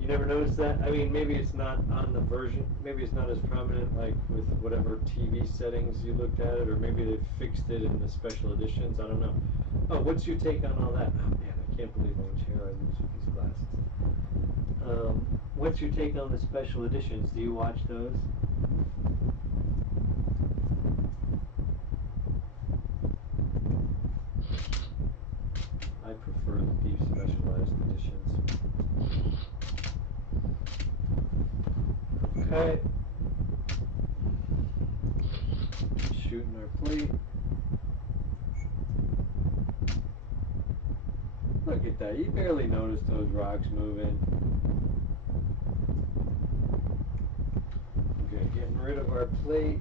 You never noticed that? I mean, maybe it's not on the version, maybe it's not as prominent like with whatever TV settings you looked at it, or maybe they fixed it in the special editions, I don't know. Oh, what's your take on all that? Oh man, I can't believe how much hair I lose with these glasses. What's your take on the special editions? Do you watch those? I prefer the deep specialized editions. Okay. Shooting our plate. Look at that. You barely noticed those rocks moving. Okay, getting rid of our plate.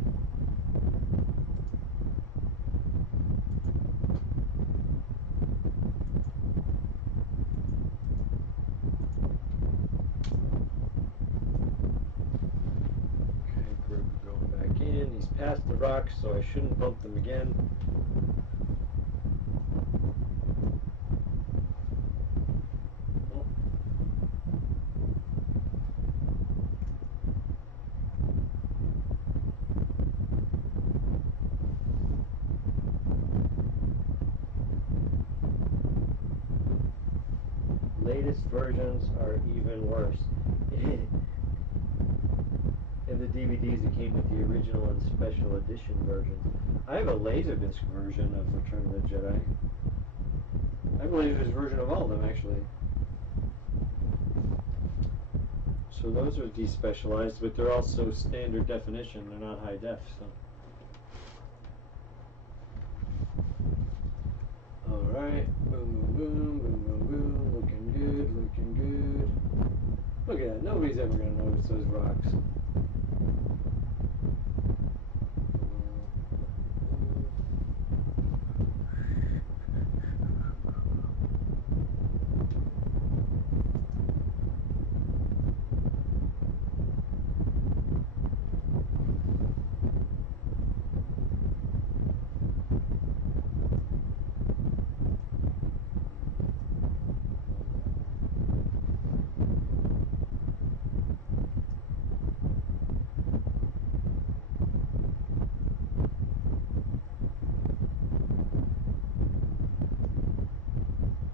He's past the rocks, so I shouldn't bump them again. Oh. latest versions are even worse. In the DVDs, it came with the original and special edition versions. I have a Laserdisc version of Return of the Jedi. I have a Laserdisc version of all of them, actually. So those are despecialized, but they're also standard definition. They're not high def, so. Alright, boom, boom, boom, boom, boom, boom, looking good, looking good. Look at that, nobody's ever gonna notice those rocks.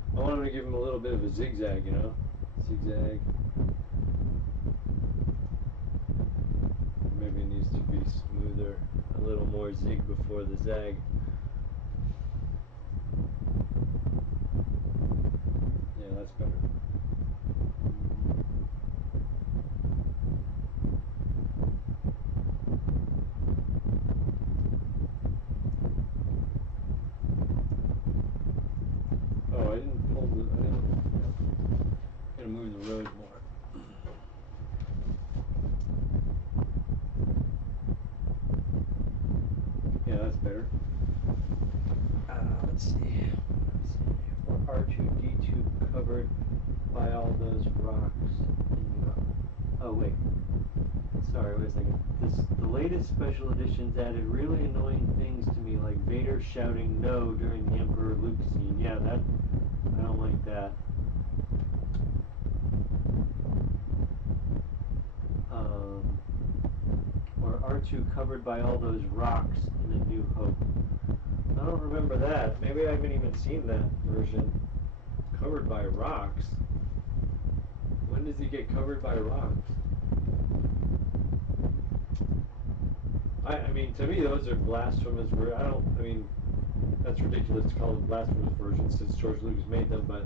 I wanted to give him a little bit of a zigzag, you know? Zigzag. Maybe it needs to be smoother. A little more zig before the zag. Yeah, that's better. Oh, I didn't pull the, I didn't, gotta move the road more. Yeah, that's better. Let's see. Or R2-D2 covered by all those rocks. Oh, wait. Sorry, wait a second. The latest special editions added really annoying things to me, like Vader shouting no during the Emperor Luke scene. Yeah, that, I don't like that. Or R2 covered by all those rocks in A New Hope. I don't remember that. Maybe I haven't even seen that version. Covered by rocks? When does he get covered by rocks? I mean, to me, those are blasphemous. I mean, that's ridiculous to call them blasphemous versions since George Lucas made them, but,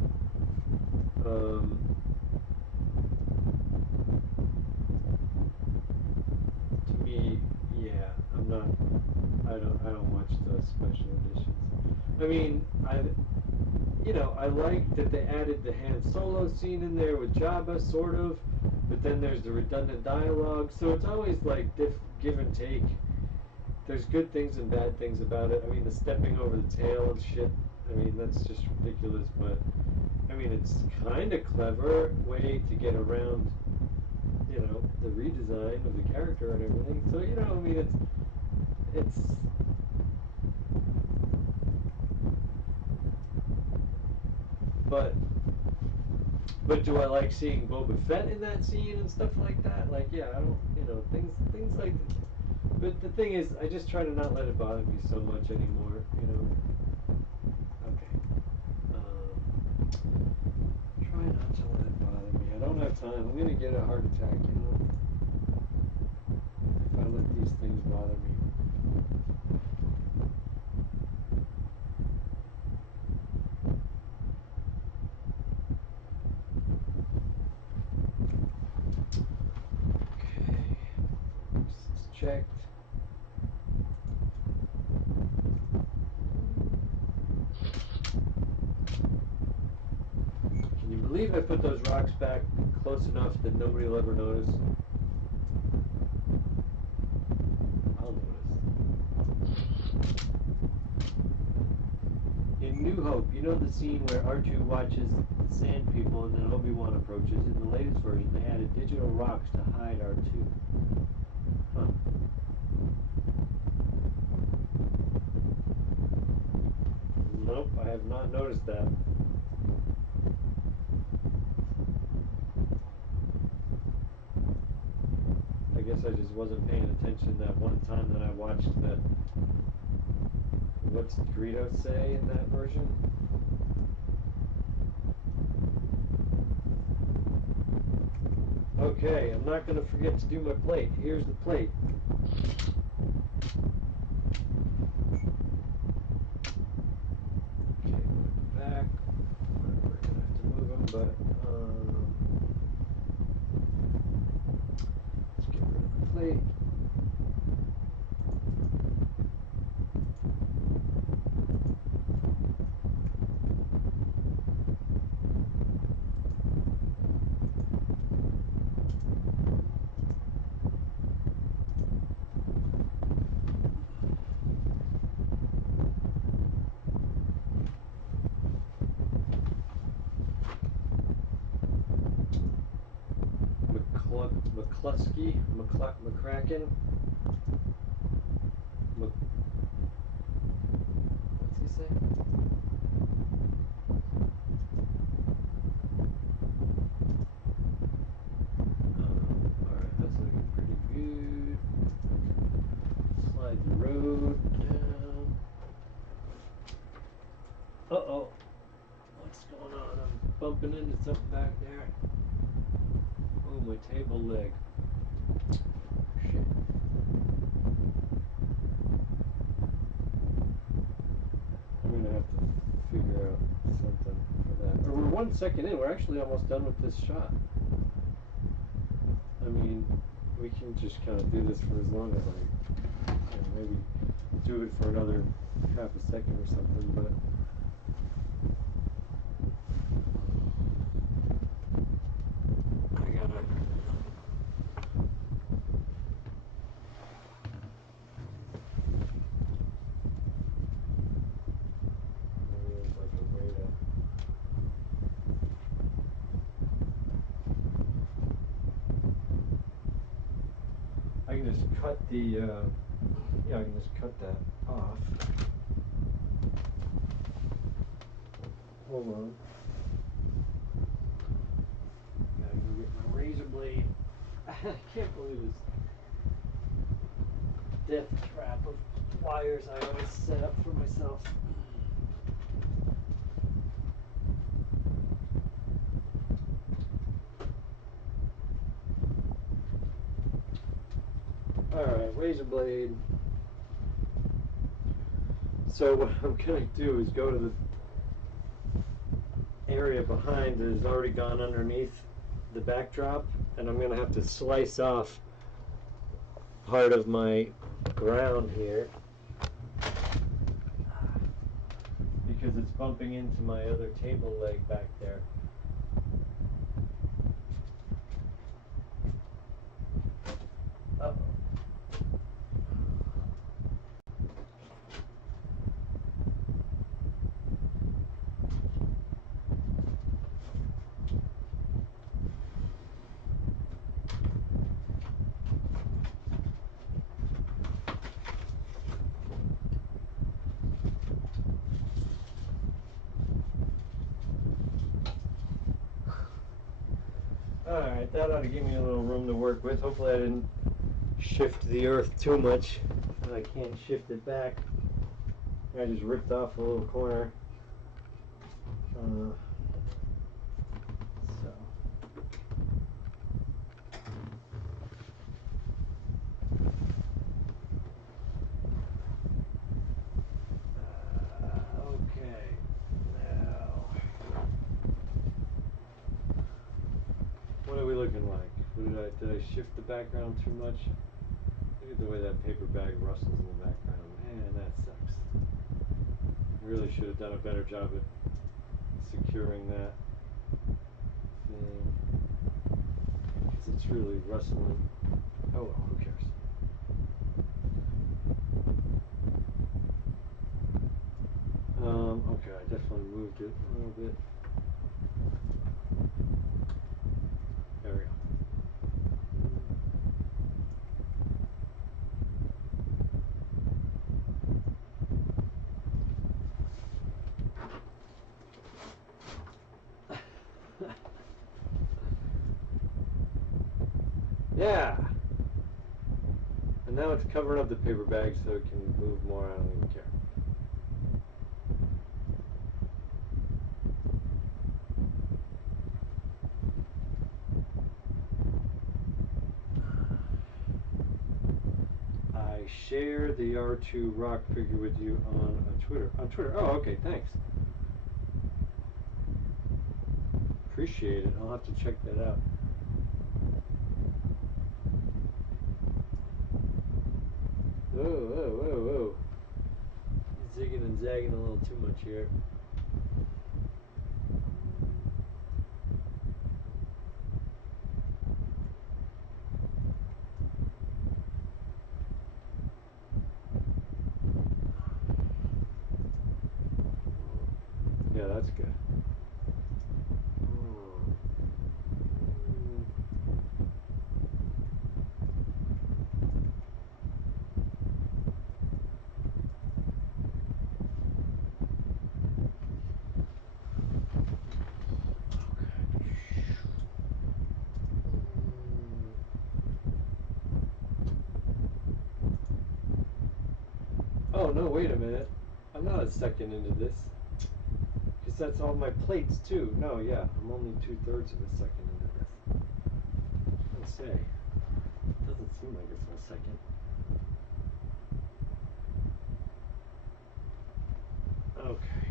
to me, yeah, I don't watch those special editions. I mean, I like that they added the Han Solo scene in there with Jabba, sort of, but then there's the redundant dialogue, so it's always like give and take. There's good things and bad things about it. I mean, the stepping over the tail and shit, I mean, that's just ridiculous, but, I mean, it's kind of clever way to get around, the redesign of the character and everything. So, I mean, it's, but do I like seeing Boba Fett in that scene and stuff like that? Like, yeah, I don't, things like that. But the thing is, I just try to not let it bother me so much anymore, Okay. Try not to let it bother me. I don't have time. I'm going to get a heart attack, if I let these things bother me. Okay. This is checked. Can you believe I put those rocks back close enough that nobody will ever notice? I'll notice. In New Hope, the scene where R2 watches the Sand People and then Obi-Wan approaches? In the latest version, they added digital rocks to hide R2. Huh. Nope, I have not noticed that. I guess I just wasn't paying attention that one time that I watched that. What's Greedo say in that version? Okay, I'm not gonna forget to do my plate. Here's the plate. Okay, put it back. We're gonna have to move them, but let's get rid of the plate. McCluskey, McCracken. What's he say? Alright, that's looking pretty good. Slide the road down. Uh-oh. What's going on? I'm bumping into something back there. Oh, my table leg. Shit. I'm gonna have to figure out something for that. Or we're 1 second in. We're actually almost done with this shot. I mean, we can just kind of do this for as long as maybe do it for another half a second or something, but. I can just cut the, yeah, I can just cut that off. Hold on. Gotta go get my razor blade. I can't believe this death trap of wires I always set up for myself. Alright, razor blade. So what I'm going to do is go to the area behind that has already gone underneath the backdrop, and I'm going to have to slice off part of my ground here because it's bumping into my other table leg back there. Uh-oh. Alright, that ought to give me a little room to work with. Hopefully I didn't shift the earth too much and I can't shift it back. I just ripped off a little corner. Okay, now what are we looking like? Did I shift the background too much? Look at the way that paper bag rustles in the background. Man, that sucks. Really should have done a better job at securing that thing. Because it's really rustling. Oh well, who cares? Okay, I definitely moved it a little bit. There we go. Yeah! And now it's covering up the paper bag so it can move more. I don't even care. share the R2 rock figure with you on Twitter. On Twitter. Oh, okay, thanks. Appreciate it. I'll have to check that out. Whoa, whoa, whoa, whoa. Zigging and zagging a little too much here. Yeah, that's good. Oh, no, wait a minute. I'm not a second into this. Because that's all my plates, too. No, yeah, I'm only 2/3 of a second into this. Let's say. It doesn't seem like it's a second. Okay.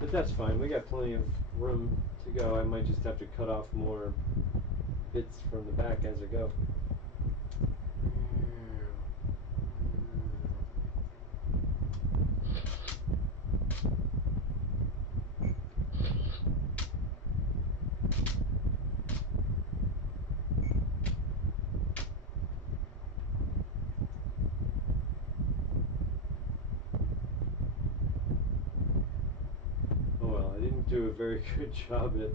But that's fine. We got plenty of room to go. I might just have to cut off more bits from the back as I go. Do a very good job at.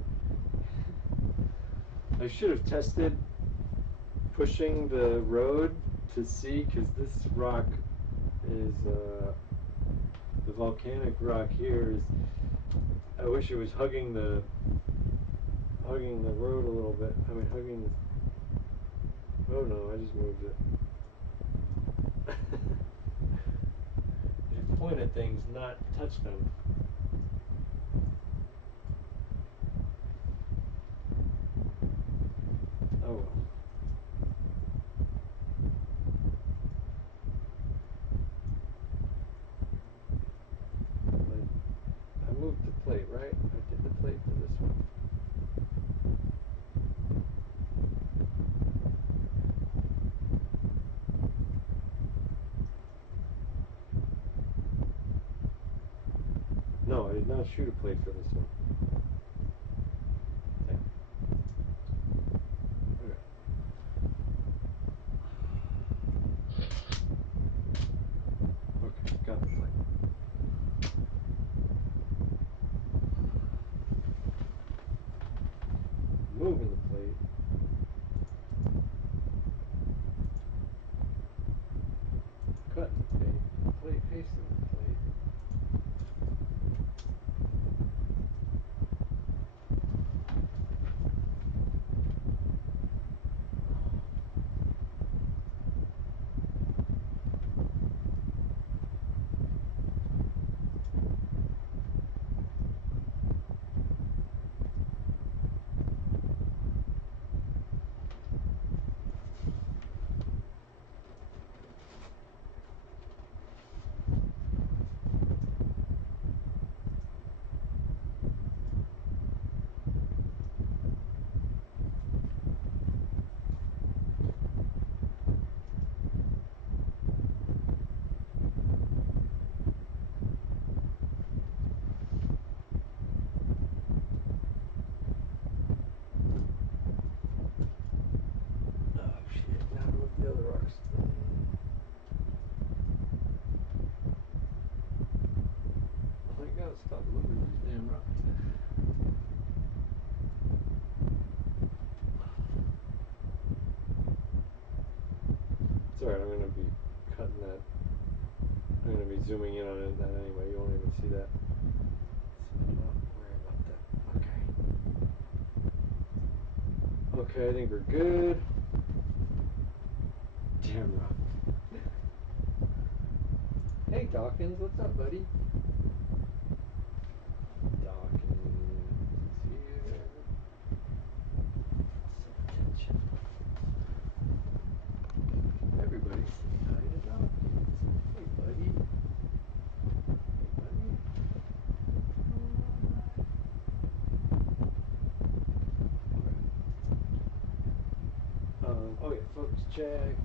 I should have tested pushing the road to see, because this rock is the volcanic rock here is. I wish it was hugging the road a little bit. I mean hugging. Oh no! I just moved it. You point at things, not touch them. Oh well. I moved the plate, right? I did the plate for this one. No, I did not shoot a plate for this one. Moving the plate. Cutting the plate, pasting the plate. The other rocks. I gotta stop moving these damn rocks. It's alright, I'm gonna be cutting that. I'm gonna be zooming in on that anyway, you won't even see that. So don't worry about that. Okay, I think we're good. Damn rock. Hey Dawkins, what's up, buddy? Dawkins, here. Some attention. Everybody's saying hi to Dawkins. check.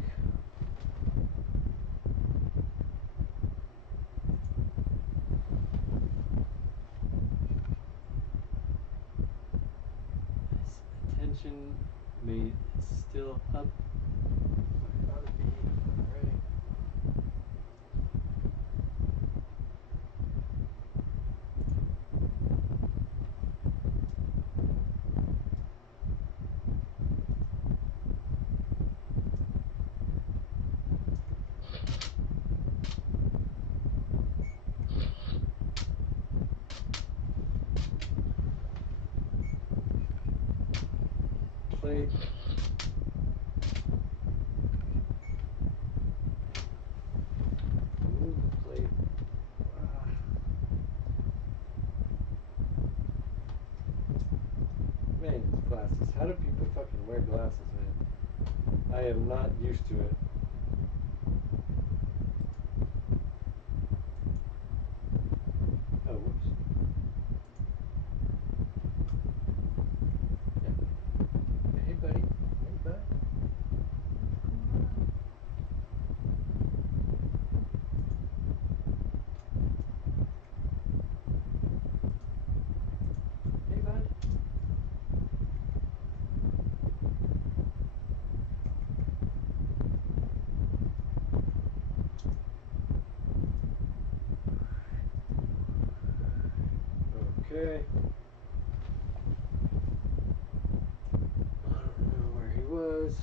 Attention may still up. It ought to be alright. Plate. Move the plate. Ah. Man, these glasses. How do people fucking wear glasses, man? I am not used to it. Oh, whoops. Yeah. Hey, buddy. Hey, bud. Hey, bud. Okay. I don't know where he was.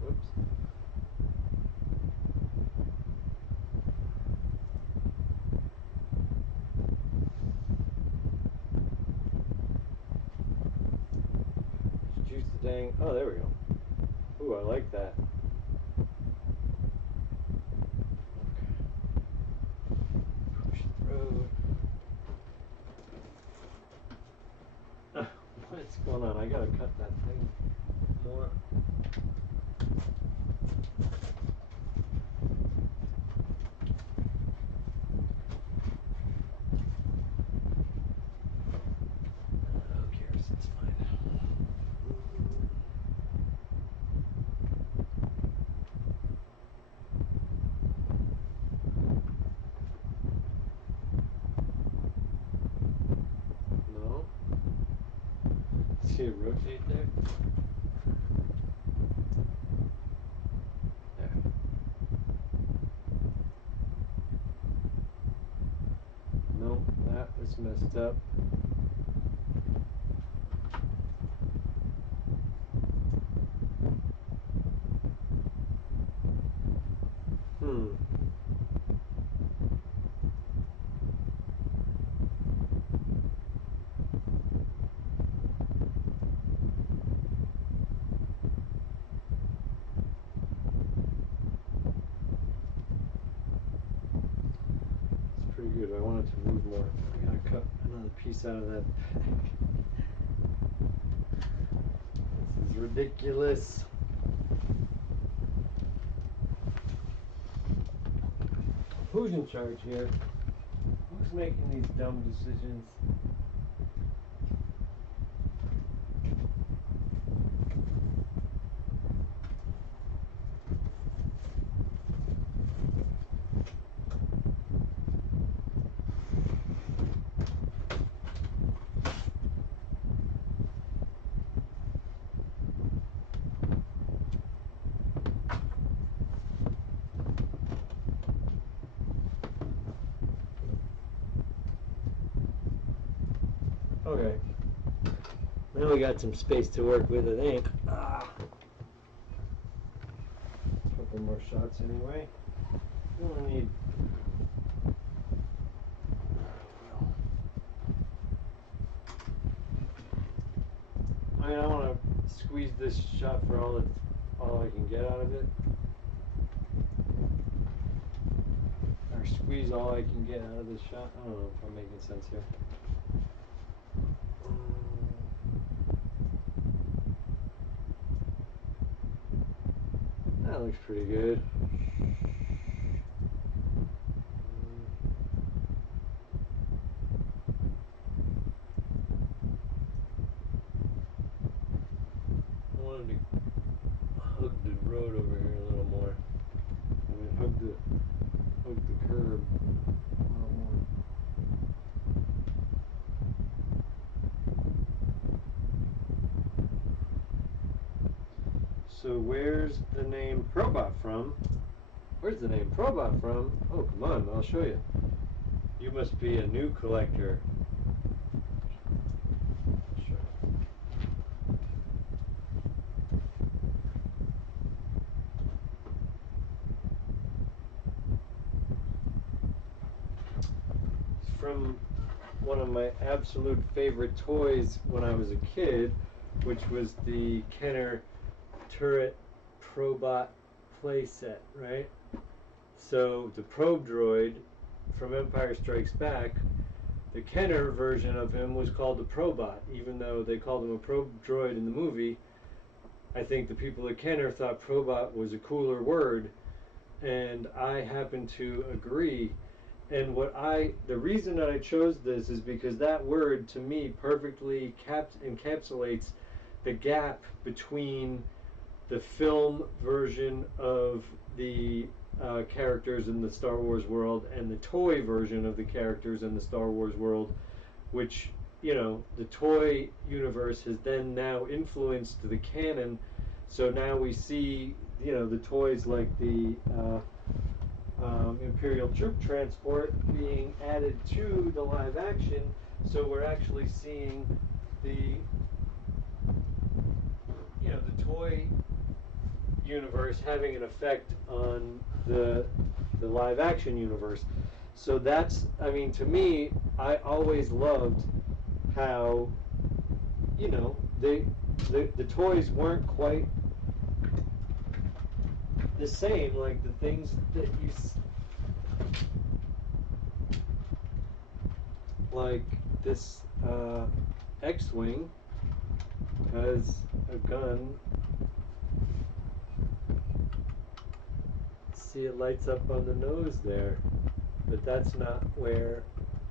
Whoops. Just juice the dang. Oh, there we go. Ooh, I like that. Push the road. What's going on? I gotta cut that thing more. Who cares? It's fine. No. See it rotate there? There. Nope, that was messed up. It's pretty good. I want it to move more. I gotta cut another piece out of that. This is ridiculous. Who's in charge here? Who's making these dumb decisions? Okay. Now we got some space to work with, I think. Couple more shots anyway. We only need. I mean, I want to squeeze this shot for all I can get out of it. Or squeeze all I can get out of this shot. I don't know if I'm making sense here. That looks pretty good. I wanted to hug the road over here a little more. I mean, hug the curb a little more. So where's the name Probot from? Where's the name Probot from? Oh, come on, I'll show you. You must be a new collector. I'll show you. It's from one of my absolute favorite toys when I was a kid, which was the Kenner Turret Probot playset, right? So the probe droid from Empire Strikes Back, the Kenner version of him was called the Probot, even though they called him a probe droid in the movie. I think the people at Kenner thought Probot was a cooler word, and I happen to agree. And the reason that I chose this is because that word to me perfectly encapsulates the gap between the film version of the characters in the Star Wars world and the toy version of the characters in the Star Wars world, which, you know, the toy universe has then now influenced the canon. So now we see, you know, the toys like the Imperial Troop Transport being added to the live action. So we're actually seeing the, you know, the toy universe having an effect on the live action universe. So that's, I mean, to me, I always loved how, you know, the toys weren't quite the same, like the things that you like this X-Wing has a gun. See, it lights up on the nose there, but that's not where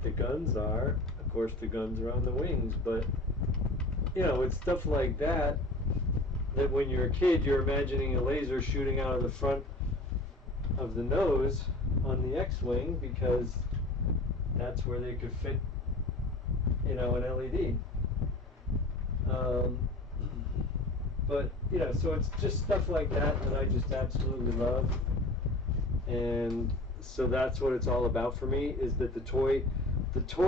the guns are. Of course, the guns are on the wings, but, you know, it's stuff like that that when you're a kid, you're imagining a laser shooting out of the front of the nose on the X-Wing, because that's where they could fit, you know, an LED. But, you know, so it's just stuff like that that I just absolutely love. And so that's what it's all about for me, is that the toy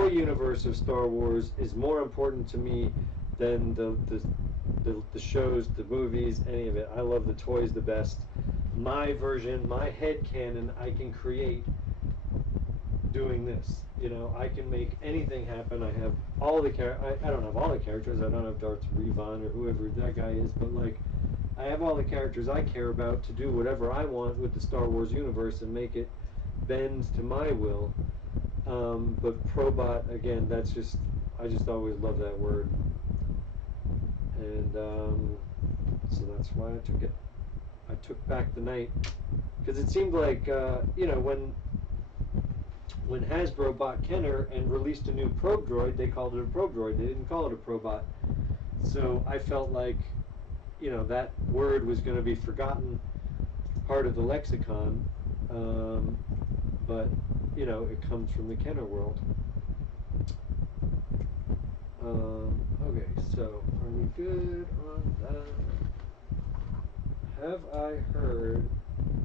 universe of Star Wars is more important to me than the shows, the movies, any of it. I love the toys the best. My version, my head canon, I can create doing this. You know, I can make anything happen. I have all the I don't have all the characters. I don't have Darth Revan or whoever that guy is, but like, I have all the characters I care about to do whatever I want with the Star Wars universe and make it bend to my will. But Probot, again, that's just, I just always love that word. And so that's why I took it. I took back the night. Because it seemed like, you know, when Hasbro bought Kenner and released a new probe droid, they called it a probe droid. They didn't call it a Probot. So I felt like, you know, that word was going to be forgotten, part of the lexicon, but, you know, it comes from the Kenner world. Okay, so are we good on that? Have I heard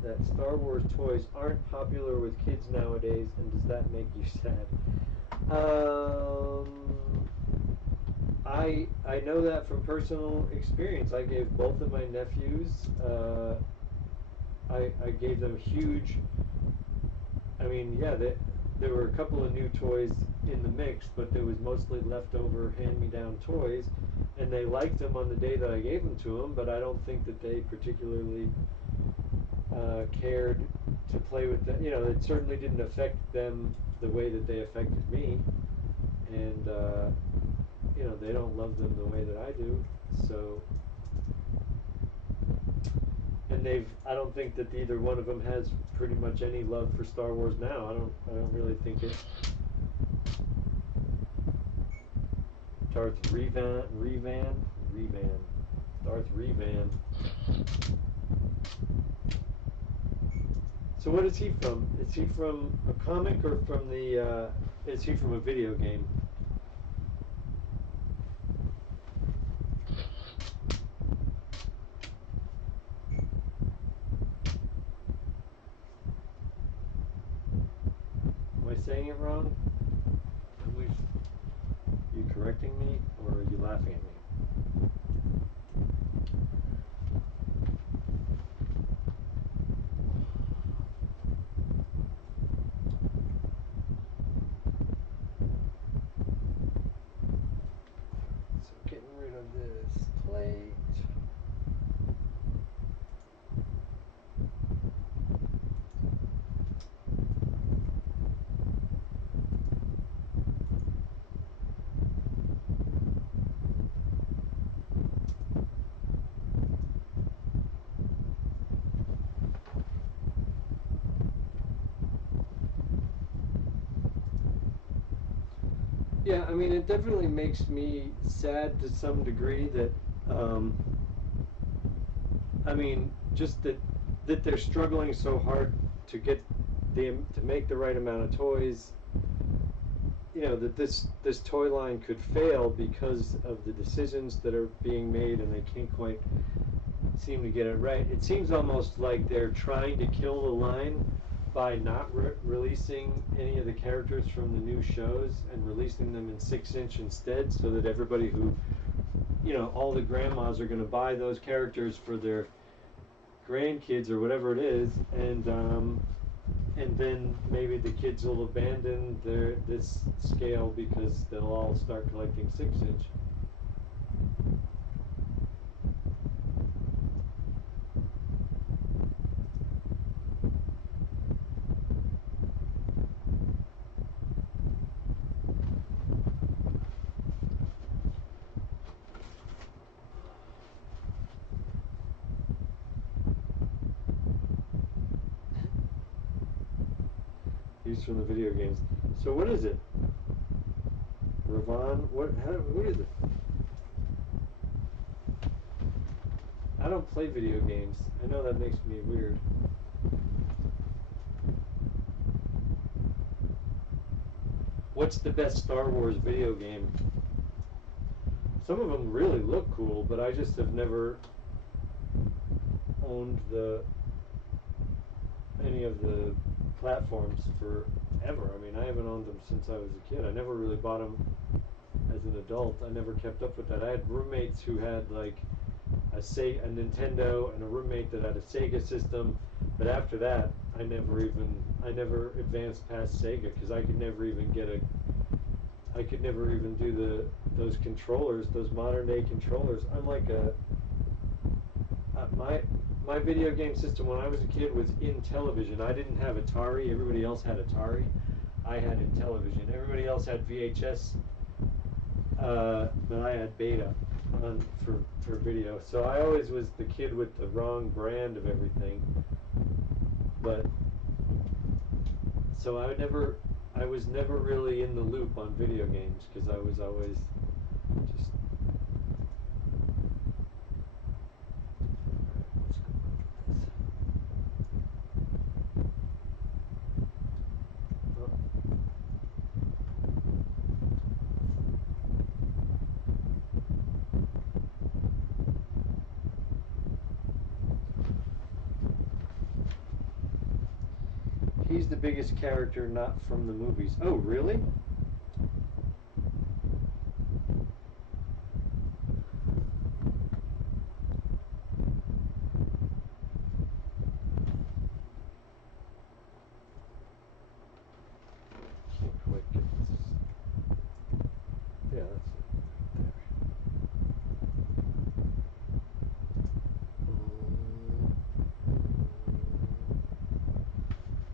that Star Wars toys aren't popular with kids nowadays, and does that make you sad? I know that from personal experience. I gave both of my nephews, I gave them huge, I mean, yeah, there were a couple of new toys in the mix, but there was mostly leftover hand-me-down toys, and they liked them on the day that I gave them to them, but I don't think that they particularly cared to play with them. You know, it certainly didn't affect them the way that they affected me, and you know, they don't love them the way that I do. So, and I don't think that either one of them has pretty much any love for Star Wars now. I don't really think it. Darth Revan. Darth Revan. So what is he from? Is he from a comic or from the, is he from a video game? Am I saying it wrong? Are you correcting me or are you laughing at me? This plate. Yeah, I mean, it definitely makes me sad to some degree that, I mean, just that they're struggling so hard to get to make the right amount of toys. You know, that this toy line could fail because of the decisions that are being made, and they can't quite seem to get it right. It seems almost like they're trying to kill the line by not releasing any of the characters from the new shows and releasing them in 6-inch instead, so that everybody who, you know, all the grandmas are going to buy those characters for their grandkids or whatever it is, and then maybe the kids will abandon this scale because they'll all start collecting 6-inch. He's from the video games. So what is it? Ravon? What is it? I don't play video games. I know that makes me weird. What's the best Star Wars video game? Some of them really look cool, but I just have never owned any of the platforms forever. I mean, I haven't owned them since I was a kid. I never really bought them as an adult. I never kept up with that. I had roommates who had like a Nintendo and a roommate that had a Sega system, but after that, I never advanced past Sega because I could never even do those controllers, those modern day controllers. I'm like my video game system when I was a kid was Intellivision. I didn't have Atari. Everybody else had Atari. I had Intellivision. Everybody else had VHS, but I had Beta for video. So I always was the kid with the wrong brand of everything. But so I was never really in the loop on video games because I was always just. He's the biggest character not from the movies. Oh, really? Can't quite get this. Yeah, that's it.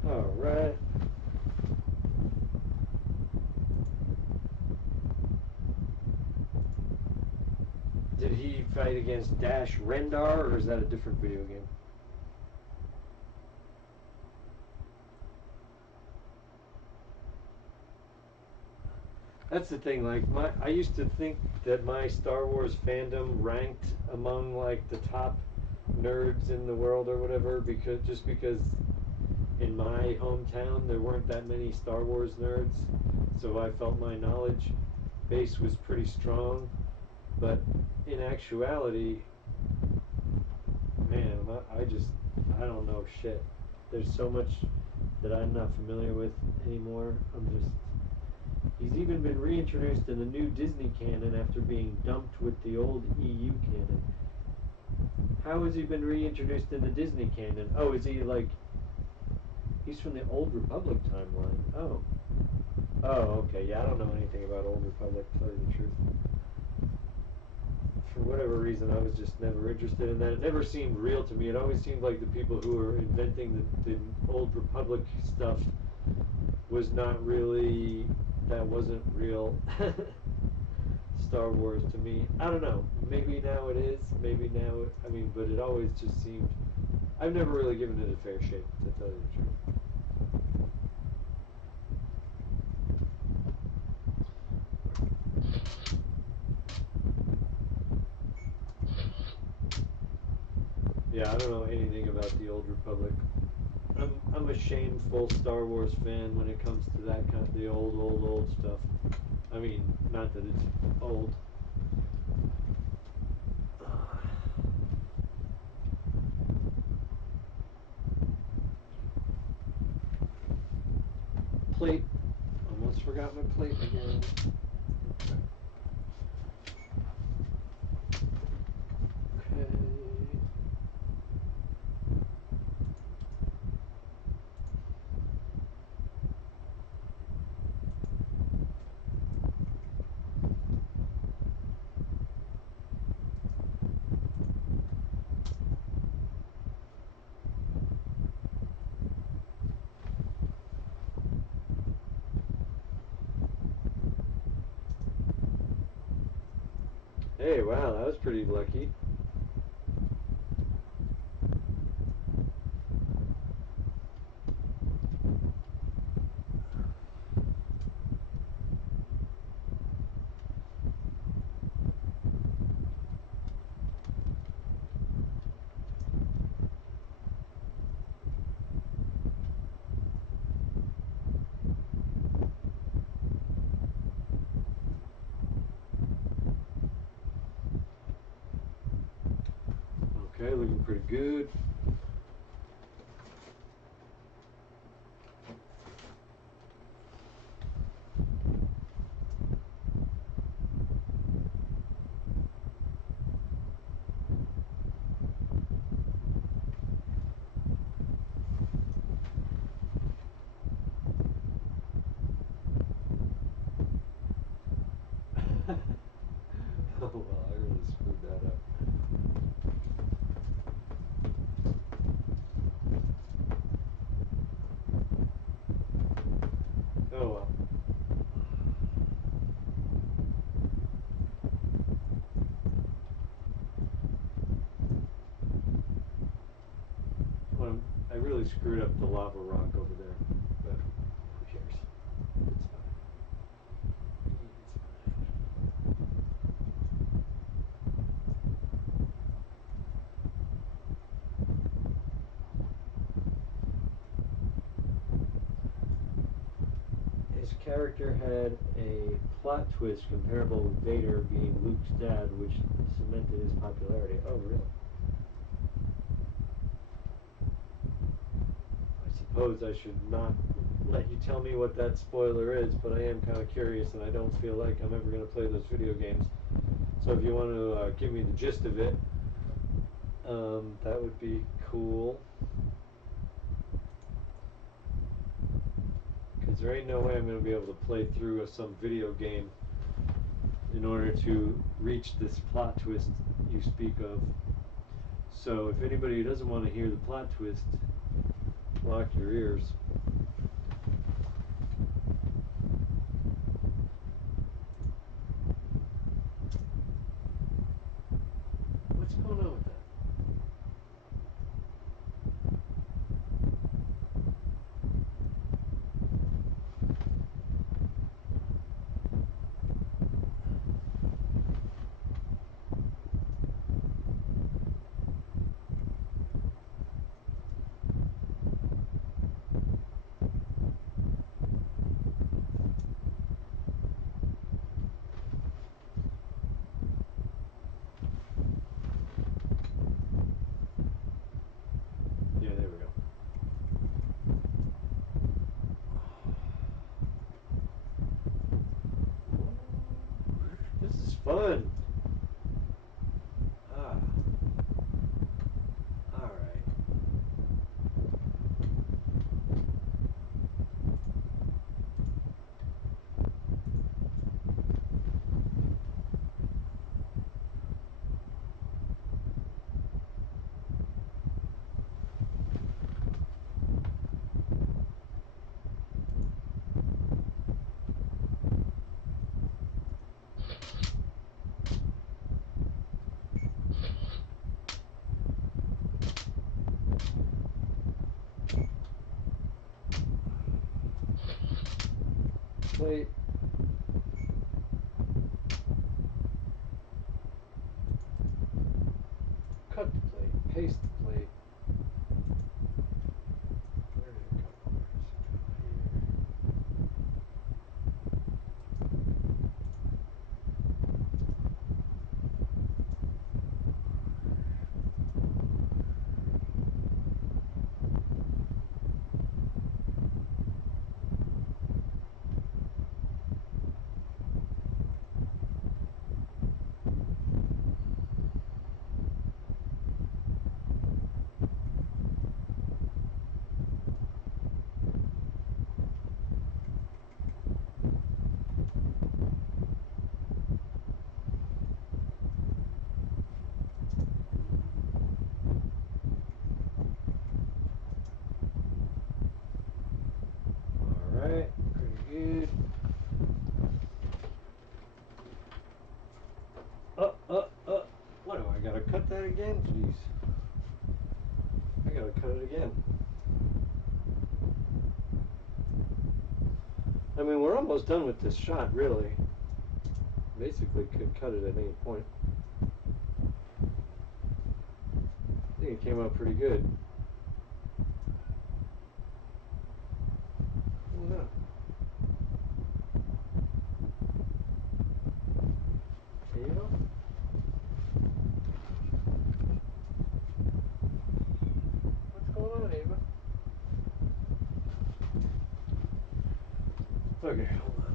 There. All right. Did he fight against Dash Rendar, or is that a different video game? That's the thing. Like I used to think that my Star Wars fandom ranked among like the top nerds in the world or whatever, because in my hometown there weren't that many Star Wars nerds, so I felt my knowledge base was pretty strong. But in actuality, man, I don't know shit. There's so much that I'm not familiar with anymore. He's even been reintroduced in the new Disney canon after being dumped with the old EU canon. How has he been reintroduced in the Disney canon? Oh, is he like... He's from the Old Republic timeline. Oh. Oh, okay. Yeah, I don't know anything about Old Republic, to tell you the truth. For whatever reason, I was just never interested in that. It never seemed real to me. It always seemed like the people who were inventing the Old Republic stuff was not really... That wasn't real Star Wars to me. I don't know. Maybe now it is. Maybe now... but it always just seemed... I've never really given it a fair shake, to tell you the truth. Yeah, I don't know anything about the Old Republic. I'm a shameful Star Wars fan when it comes to that kind of the old stuff. I mean, not that it's old. Plate. Almost forgot my plate again. Okay. Hey, wow, that was pretty lucky. Okay, looking pretty good. Oh, well, I really screwed that up. Oh, well. Well, I really screwed up the lava rock over there, but who cares? It's fine. His character had a plot twist comparable with Vader being Luke's dad, which cemented his popularity. Oh, really? I suppose I should not let you tell me what that spoiler is, but I am kind of curious, and I don't feel like I'm ever going to play those video games. So if you want to give me the gist of it, that would be cool. Because there ain't no way I'm going to be able to play through some video game in order to reach this plot twist you speak of. So if anybody doesn't want to hear the plot twist, block your ears. What's going on with that? fun. Ah. All right. Plate. Cut the plate. Paste the plate. Where did it go? Where does it go? Alright, pretty good. What do I gotta cut that again? Jeez. I gotta cut it again. I mean, we're almost done with this shot, really. Basically, could cut it at any point. I think it came out pretty good. Yeah. Ava? What's going on, Ava? Okay, hold on.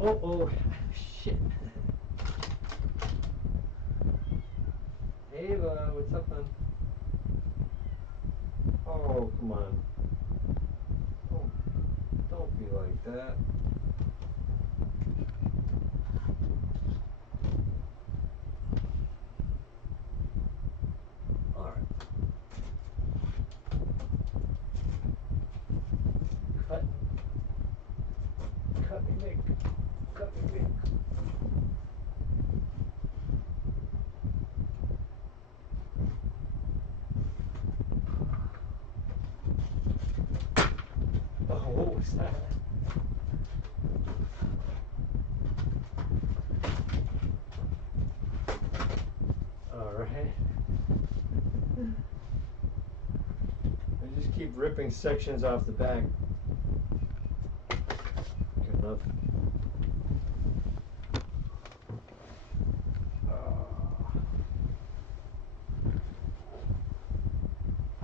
Oh, shit. Ava, what's up, man? Oh, come on. Don't be like that. Alright. Cut me, Nick. Cut me, Nick. Oh, what was that? Alright. I just keep ripping sections off the back. Good enough.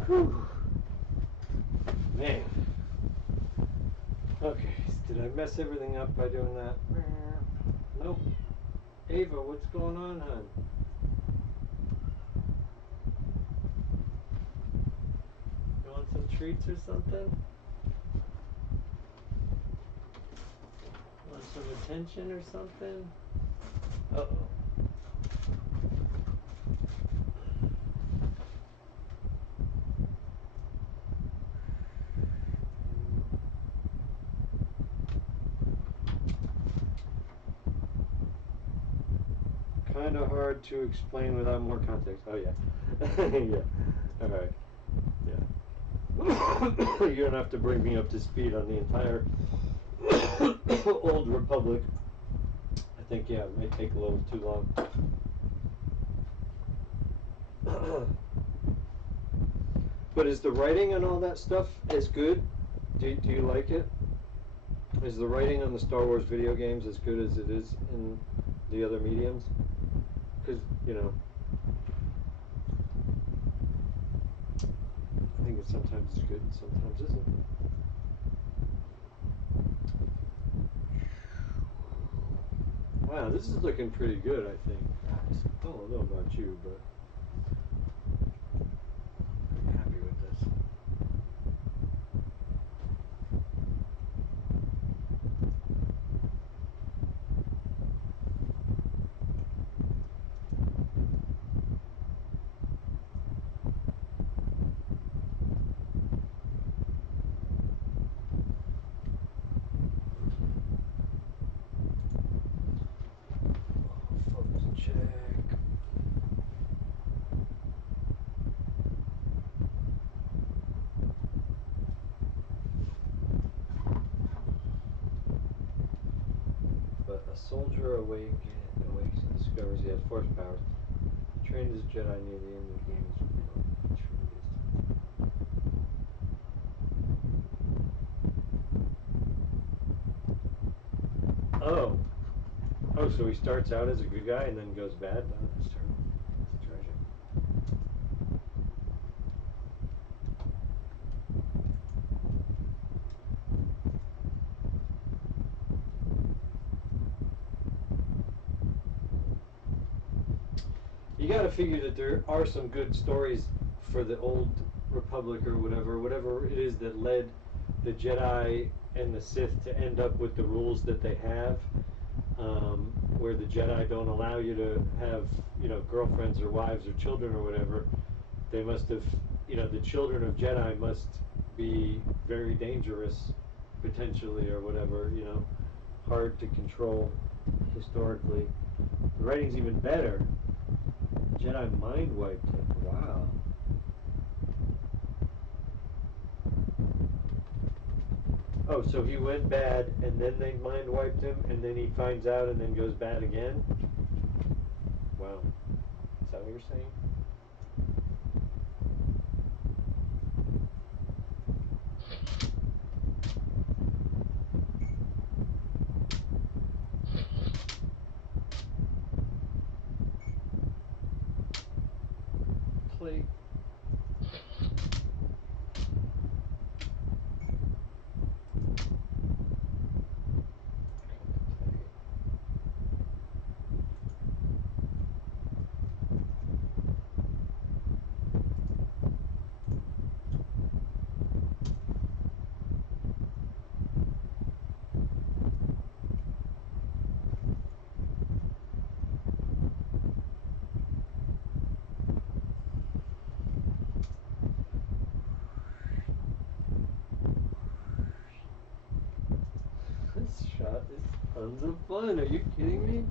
Whew. Man. Okay, did I mess everything up by doing that? Nope. Ava, what's going on, hon? You want some treats or something? Want some attention or something? Uh-oh. Kind of hard to explain without more context. Oh, yeah. Yeah. All right. Yeah. You don't have to bring me up to speed on the entire Old Republic. I think, yeah, it may take a little too long. But is the writing and all that stuff as good? Do you like it? Is the writing on the Star Wars video games as good as it is in the other mediums? Because, you know, I think sometimes it's good and sometimes isn't. Wow, this is looking pretty good, I think. I don't know about you, but I'm happy with this. Focus check. But a soldier awakes and discovers he has force powers. Trained as a Jedi near the end of the game is Oh. Oh, so he starts out as a good guy and then goes bad? Oh, that's terrible. That's tragic. You gotta figure that there are some good stories for the old Republic or whatever it is that led the Jedi and the Sith to end up with the rules that they have. Where the Jedi don't allow you to have, girlfriends or wives or children or whatever. They must have, the children of Jedi must be very dangerous, potentially, or whatever, hard to control historically. The writing's even better. Jedi mind wiped him. Wow. Oh, so he went bad, and then they mind wiped him, and then he finds out, and then goes bad again? Wow. Is that what you're saying? Plate. This shot is tons of fun. Are you kidding me?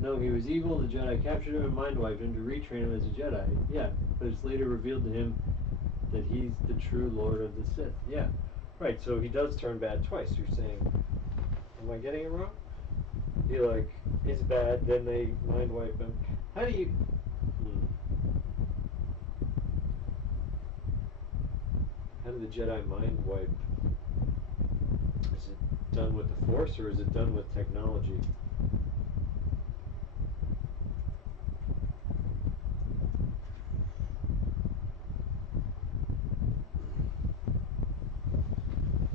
No, he was evil. The Jedi captured him and mind wiped him to retrain him as a Jedi. Yeah, but it's later revealed to him that he's the true Lord of the Sith. Yeah, right. So he does turn bad twice. You're saying, am I getting it wrong? He is bad. Then they mind wipe him. How do you? How do the Jedi mind wipe? Is it done with the Force or is it done with technology?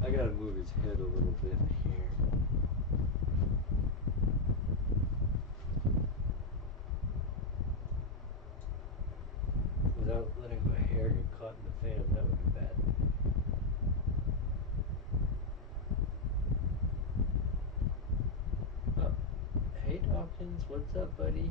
I gotta move his head a little bit here. Without letting my hair get caught in the fan, that would be bad. Oh, hey Dawkins, what's up, buddy?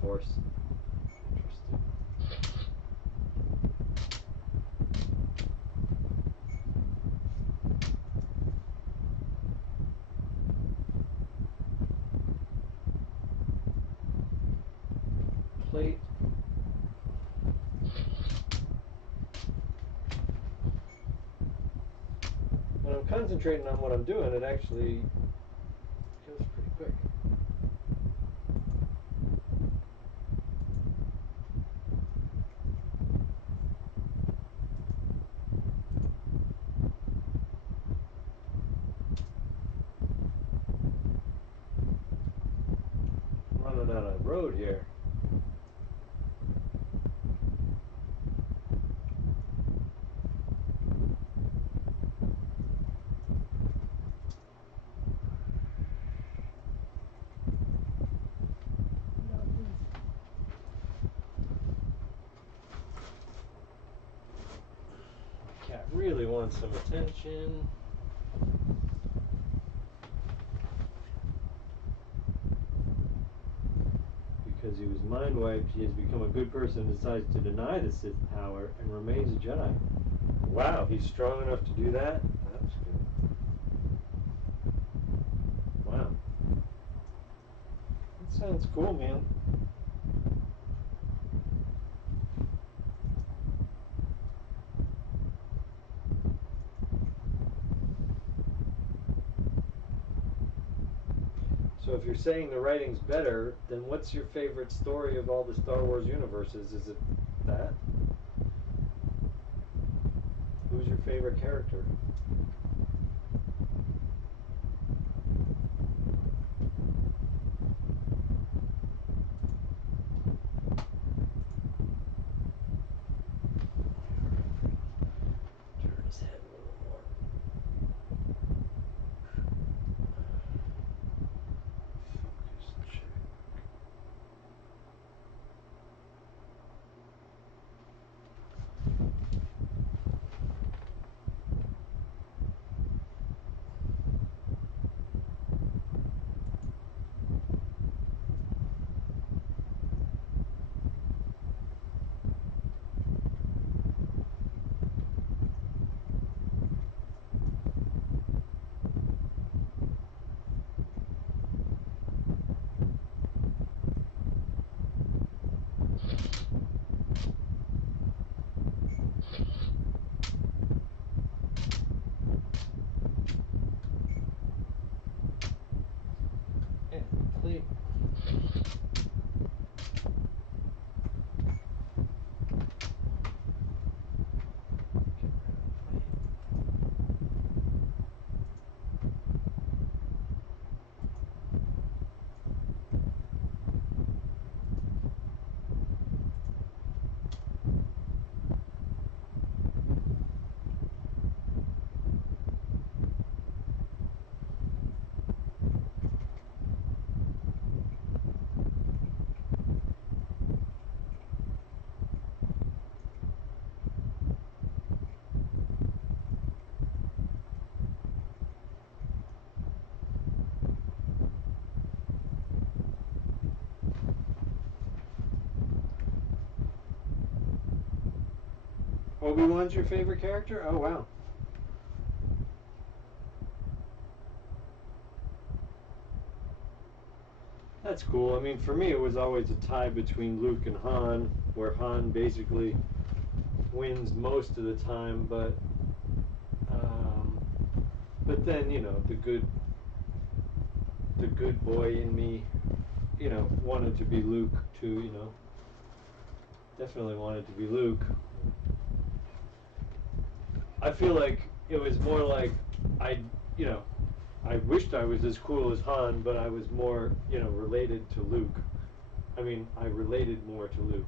Force. Interesting. when I'm concentrating on what I'm doing, it actually goes pretty quick. I'm running out of road here. Cat really wants some attention. Because he was mind wiped, he has become a good person and decides to deny the Sith power and remains a Jedi. Wow, he's strong enough to do that? That's good. Wow. That sounds cool, man. So if you're saying the writing's better, then what's your favorite story of all the Star Wars universes? Is it that? Who's your favorite character? Turn his head a little more. Focus check. Complete. Obi-Wan's your favorite character? Oh, wow. That's cool. I mean, for me, it was always a tie between Luke and Han, where Han basically wins most of the time, but then, you know, the good boy in me, you know, wanted to be Luke too, you know. Definitely wanted to be Luke. I feel like it was more like I wished I was as cool as Han, but I was more, you know, related to Luke. I mean, I related more to Luke.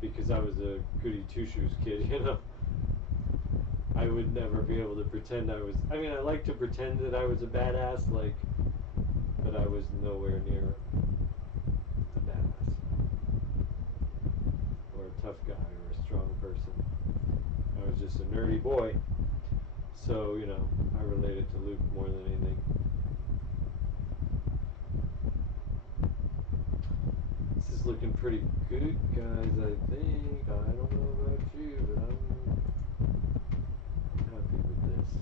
Because I was a goody two-shoes kid, you know. I would never be able to pretend I was, I mean, I like to pretend that I was a badass, like, but I was nowhere near a badass. Or a tough guy, or a strong person. I was just a nerdy boy. So, you know, I related to Luke more than anything. This is looking pretty good, guys, I think. I don't know about you, but I'm happy with this.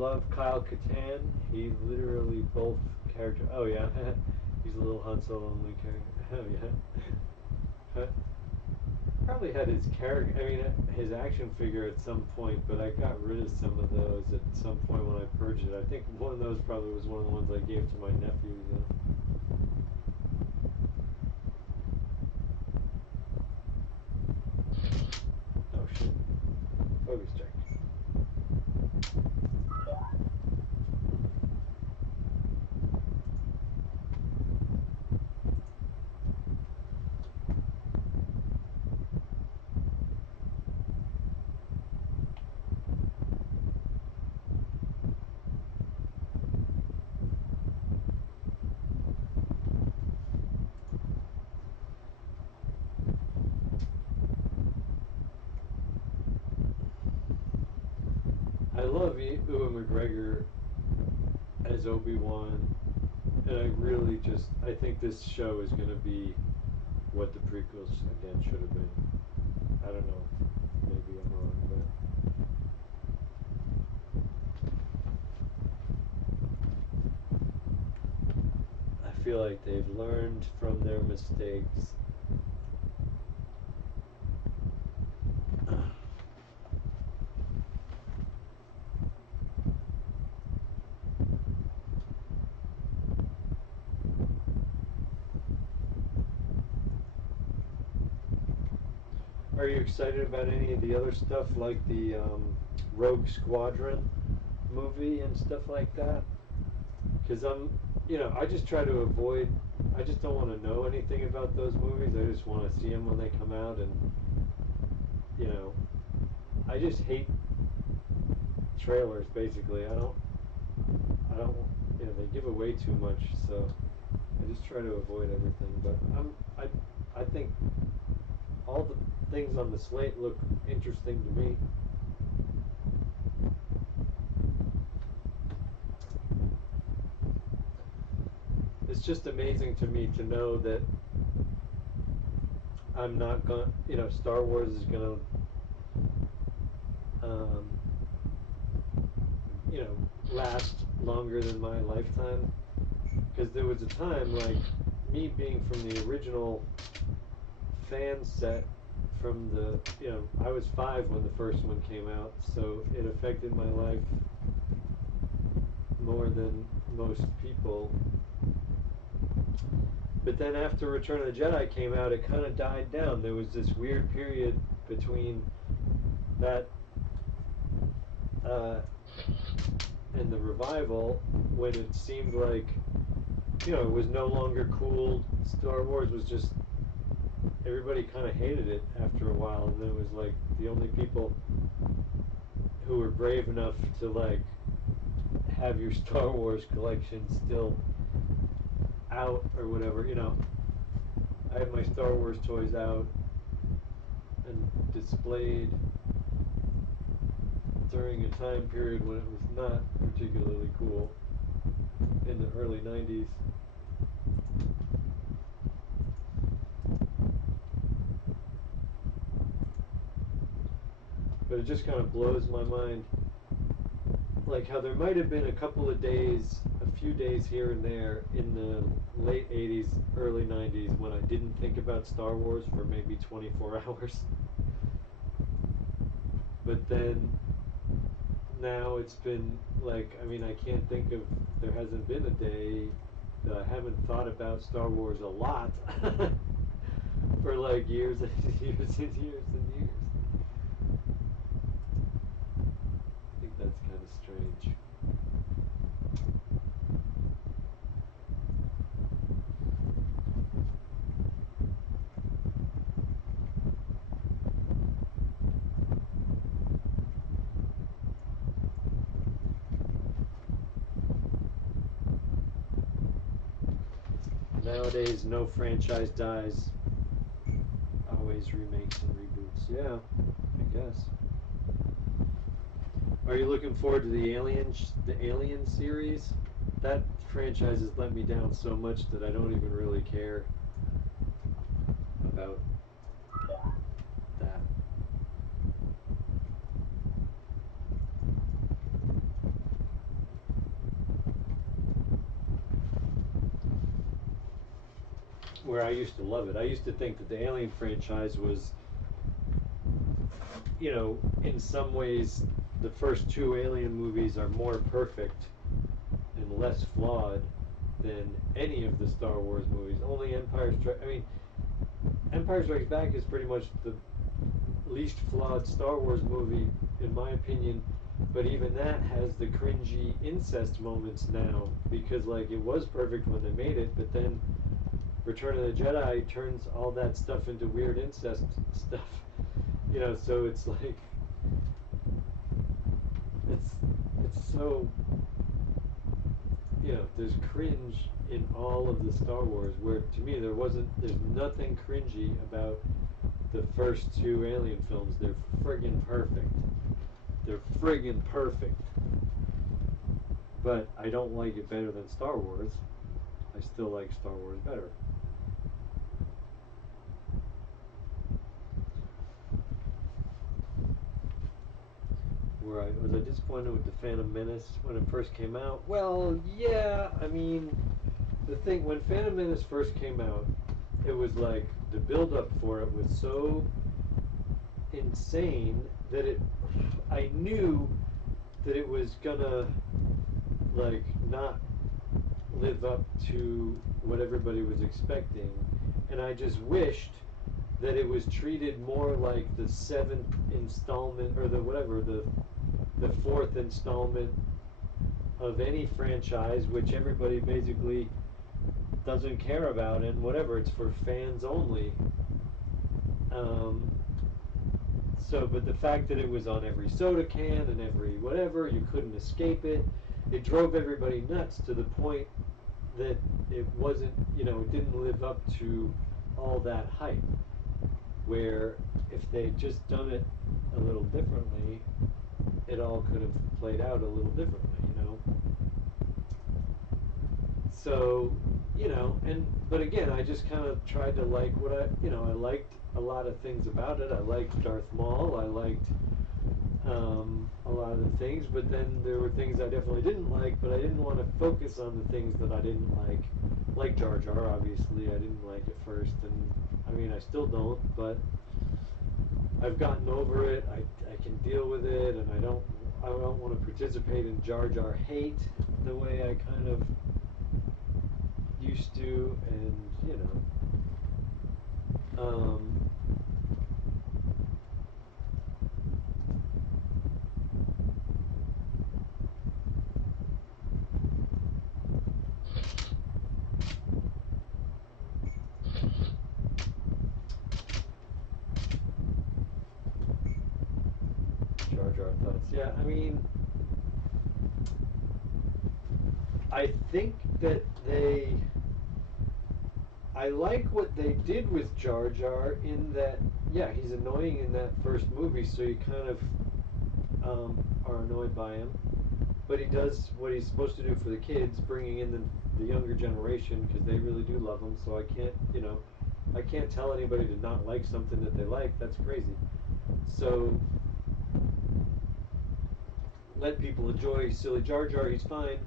love Kyle Katarn. He literally both character. Oh yeah, he's a little Han Solo only character. Oh yeah. Probably had his character. I mean, his action figure at some point, but I got rid of some of those at some point when I purged it. I think one of those probably was one of the ones I gave to my nephews. You know? Oh shit! Focus check. I love Ewan McGregor as Obi-Wan, and I think this show is going to be what the prequels again should have been. I don't know, maybe I'm wrong, but I feel like they've learned from their mistakes. Are you excited about any of the other stuff like the Rogue Squadron movie and stuff like that? Because I just try to avoid, I just don't want to know anything about those movies. I just want to see them when they come out, and, I just hate trailers, basically. I don't, they give away too much, so I just try to avoid everything. But I think all the things on the slate look interesting to me. It's just amazing to me to know that I'm not going to, Star Wars is going to, last longer than my lifetime. Because there was a time, like, me being from the original fan set from the, I was 5 when the first one came out, so it affected my life more than most people. But then after Return of the Jedi came out, it kind of died down. There was this weird period between that and the revival when it seemed like, it was no longer cool. Star Wars was just, everybody kind of hated it after a while, and then it was like the only people who were brave enough to like have your Star Wars collection still out or whatever, I had my Star Wars toys out and displayed during a time period when it was not particularly cool in the early 90s. But it just kind of blows my mind, like how there might have been a couple of days, a few days here and there in the late 80s, early 90s when I didn't think about Star Wars for maybe 24 hours. But then now it's been like, I can't think of, there hasn't been a day that I haven't thought about Star Wars a lot for like years and years and years and years. I think that's kind of strange. Nowadays, no franchise dies. Always remakes and reboots. Yeah, I guess. Are you looking forward to the Alien series? That franchise has let me down so much that I don't even really care about that. where I used to love it. I used to think that the Alien franchise was, you know, in some ways, the first two Alien movies are more perfect and less flawed than any of the Star Wars movies. Only Empire Strikes Back is pretty much the least flawed Star Wars movie, in my opinion. But even that has the cringy incest moments now, because like it was perfect when they made it, but then Return of the Jedi turns all that stuff into weird incest stuff. You know, so it's like it's so, you know, there's cringe in all of the Star Wars, where to me there's nothing cringy about the first two Alien films. They're friggin' perfect. They're friggin' perfect. But I don't like it better than Star Wars. I still like Star Wars better. Was I disappointed with the Phantom Menace when it first came out? Well, yeah, I mean, the thing, when Phantom Menace first came out, it was like, the build-up for it was so insane that I knew that it was gonna, like, not live up to what everybody was expecting, and I just wished that it was treated more like the seventh installment, or the fourth installment of any franchise, which everybody basically doesn't care about, and whatever, it's for fans only. But the fact that it was on every soda can and every whatever, you couldn't escape it, it drove everybody nuts to the point that it wasn't, you know, it didn't live up to all that hype. Where if they'd just done it a little differently, it all could have played out a little differently, you know. So, you know, but again, I just kind of tried to like what I liked a lot of things about it. I liked Darth Maul. I liked a lot of the things, but then there were things I definitely didn't like, but I didn't want to focus on the things that I didn't like Jar Jar, obviously. I didn't like it first, and I mean, I still don't, but I've gotten over it. I can deal with it, and I don't want to participate in Jar Jar hate the way I kind of used to, and you know, Jar Jar thoughts. Yeah, I mean, I think that I like what they did with Jar Jar in that, yeah, he's annoying in that first movie, so you kind of are annoyed by him. But he does what he's supposed to do for the kids, bringing in the younger generation, because they really do love him. So I can't tell anybody to not like something that they like. That's crazy. So let people enjoy silly Jar Jar. He's fine.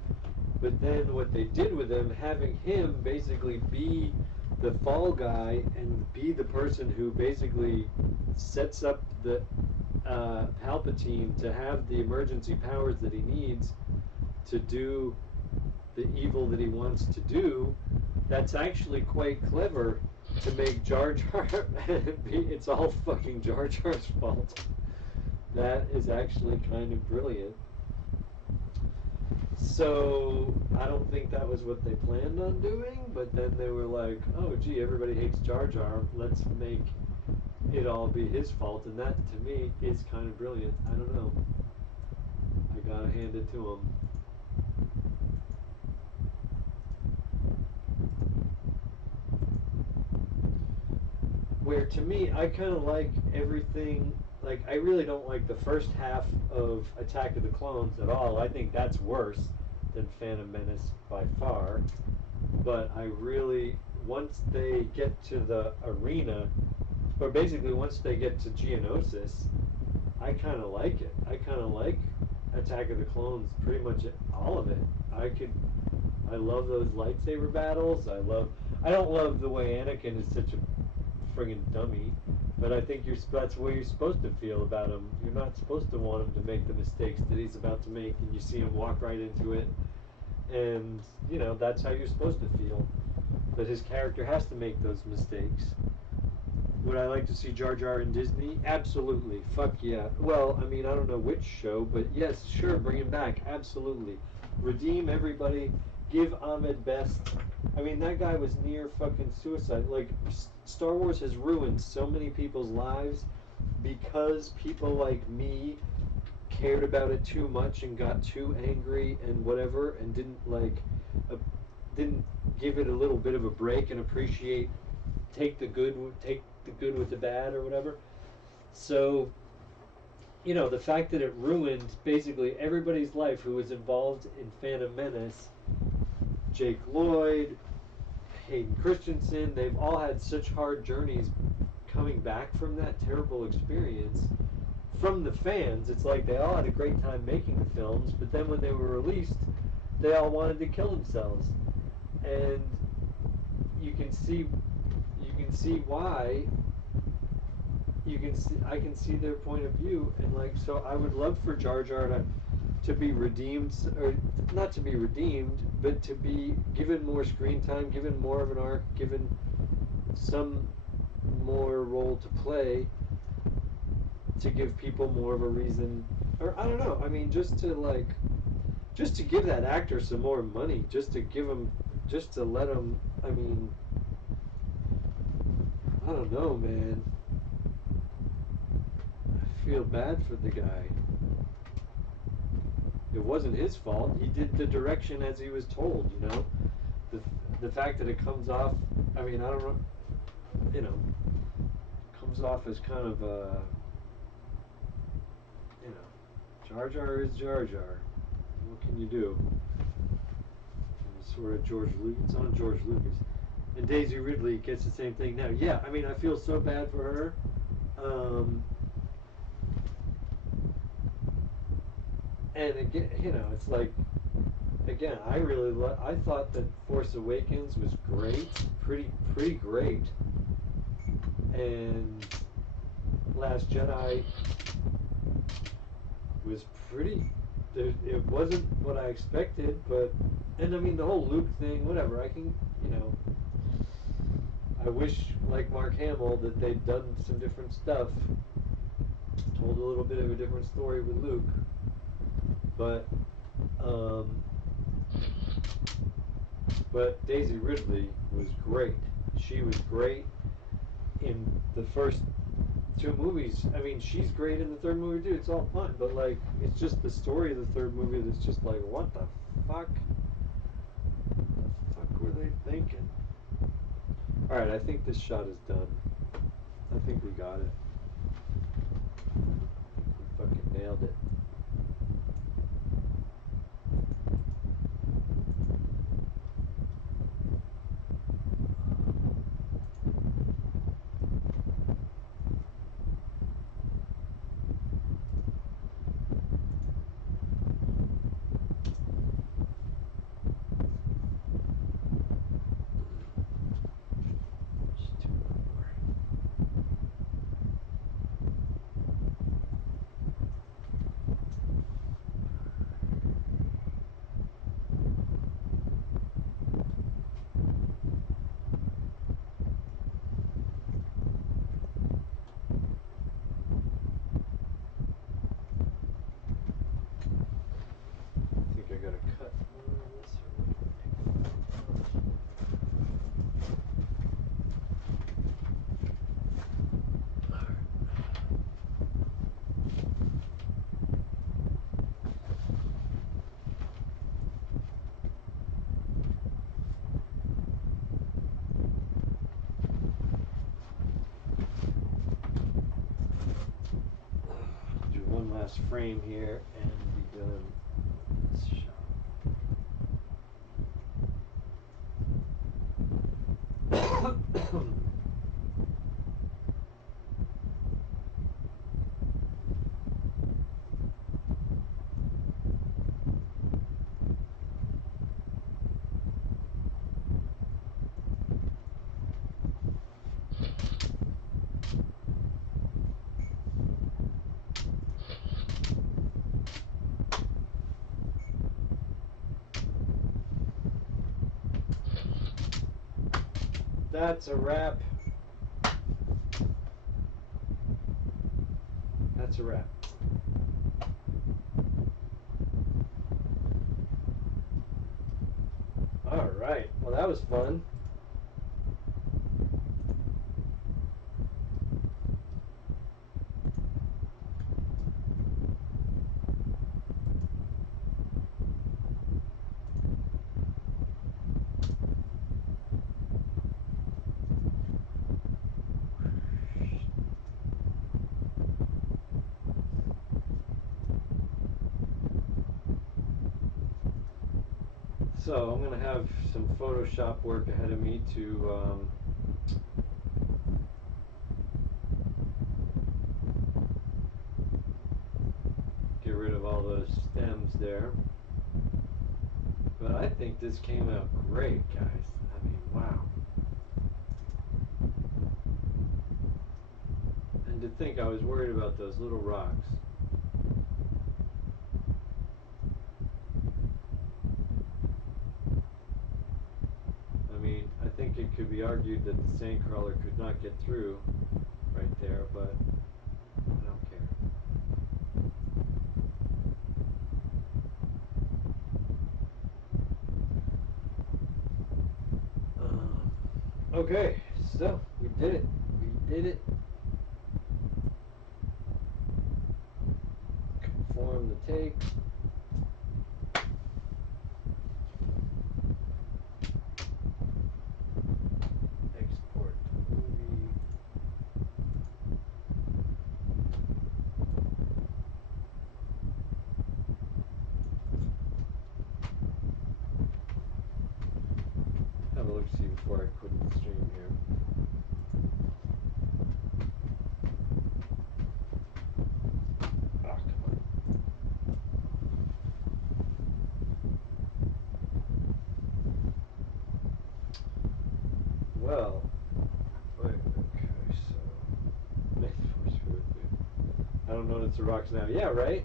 But then what they did with him, having him basically be the fall guy and be the person who basically sets up the Palpatine to have the emergency powers that he needs to do the evil that he wants to do, that's actually quite clever to make Jar Jar it's all fucking Jar Jar's fault. That is actually kind of brilliant. So I don't think that was what they planned on doing, but then they were like, oh gee, everybody hates Jar Jar, let's make it all be his fault, and that to me is kind of brilliant. I don't know. I gotta hand it to him. Where to me, I kind of like everything. Like, I really don't like the first half of Attack of the Clones at all. I think that's worse than Phantom Menace by far. But I really, once they get to the arena, or basically once they get to Geonosis, I kind of like it. I kind of like Attack of the Clones, pretty much all of it. I I love those lightsaber battles. I don't love the way Anakin is such a friggin' dummy, but I think that's the way you're supposed to feel about him. You're not supposed to want him to make the mistakes that he's about to make, and you see him walk right into it, and you know that's how you're supposed to feel. But his character has to make those mistakes. Would I like to see Jar Jar in Disney? Absolutely. Fuck yeah. Well, I mean, I don't know which show, but yes, sure, bring him back. Absolutely. Redeem everybody. Give Ahmed Best. I mean, that guy was near fucking suicide. Like, Star Wars has ruined so many people's lives because people like me cared about it too much and got too angry and whatever and didn't give it a little bit of a break and appreciate take the good with the bad or whatever. So, you know, the fact that it ruined basically everybody's life who was involved in Phantom Menace, Jake Lloyd, Hayden Christensen, they've all had such hard journeys coming back from that terrible experience. From the fans, it's like they all had a great time making the films, but then when they were released, they all wanted to kill themselves. And you can see why. I can see their point of view, and like, so I would love for Jar Jar to be redeemed, or not to be redeemed, but to be given more screen time, given more of an arc, given some more role to play, to give people more of a reason, or I don't know. I mean, just to give that actor some more money, just to let him. I mean, I don't know, man. I feel bad for the guy. It wasn't his fault. He did the direction as he was told, you know. The fact that it comes off, I mean, I don't know, you know, comes off as kind of you know, Jar Jar is Jar Jar. What can you do? It's sort of George Lucas. It's on George Lucas. And Daisy Ridley gets the same thing now. Yeah, I mean, I feel so bad for her. And again, you know, it's like, again, I thought that Force Awakens was great, pretty great, and Last Jedi was pretty. It wasn't what I expected, but, and I mean the whole Luke thing, whatever. I can, you know, I wish, like Mark Hamill, that they'd done some different stuff, told a little bit of a different story with Luke. But Daisy Ridley was great. She was great in the first two movies. I mean, she's great in the third movie too. It's all fun, but like, it's just the story of the third movie that's just like, what the fuck? What the fuck were they thinking? All right, I think this shot is done. I think we got it. We fucking nailed it. Frame here and be done with this shot. that's a wrap. That's a wrap. All right. Well, that was fun. So I'm going to have some Photoshop work ahead of me to get rid of all those stems there. But I think this came out great, guys. I mean, wow. And to think I was worried about those little rocks. I think it could be argued that the SandCrawler could not get through right there, but I don't care. Okay, so we did it. We did it. Conform the take. Have a look see before I quit the stream here. Oh, come on. Well, wait, okay, so next force field. I don't notice the rocks now. Yeah, right?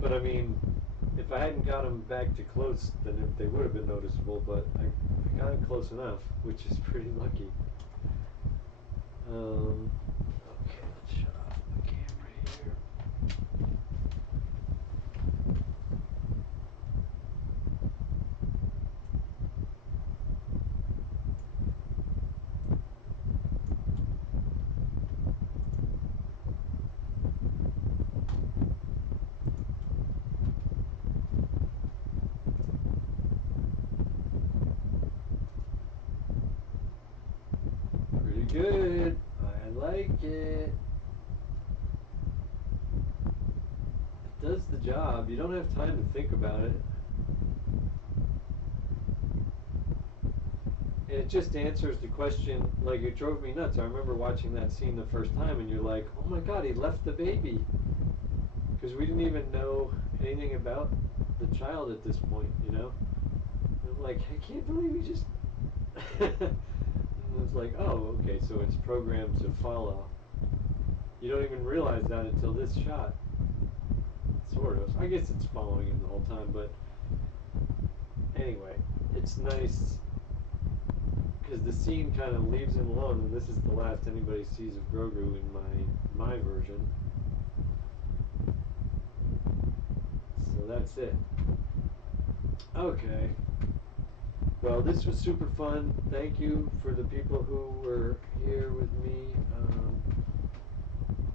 But I mean, if I hadn't got them back to close, then they would have been noticeable, but I got it close enough, which is pretty lucky. Okay, let's shut off the camera here. Good. I like it. It does the job. You don't have time to think about it. And it just answers the question, like it drove me nuts. I remember watching that scene the first time and you're like, oh my god, he left the baby. Because we didn't even know anything about the child at this point, you know? And I'm like, I can't believe he just... It's like, oh, okay, so it's programmed to follow. You don't even realize that until this shot. Sort of. I guess it's following him the whole time, but anyway, it's nice because the scene kind of leaves him alone, and this is the last anybody sees of Grogu in my version. So that's it. Okay. Well, this was super fun. Thank you for the people who were here with me. I'm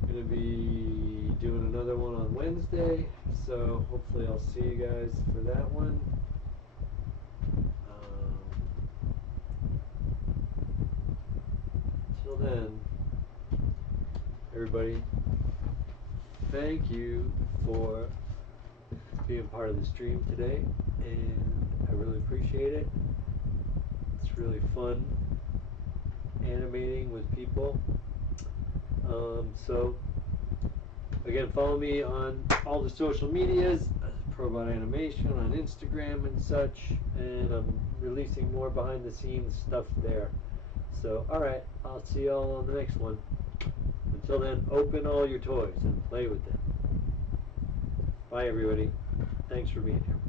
going to be doing another one on Wednesday, so hopefully I'll see you guys for that one. Till then, everybody, thank you for being part of the stream today, and I really appreciate it. It's really fun animating with people. So again, follow me on all the social medias, Probot Animation on Instagram and such, and I'm releasing more behind the scenes stuff there. So alright, I'll see y'all on the next one. Until then, open all your toys and play with them. Bye everybody. Thanks for being here.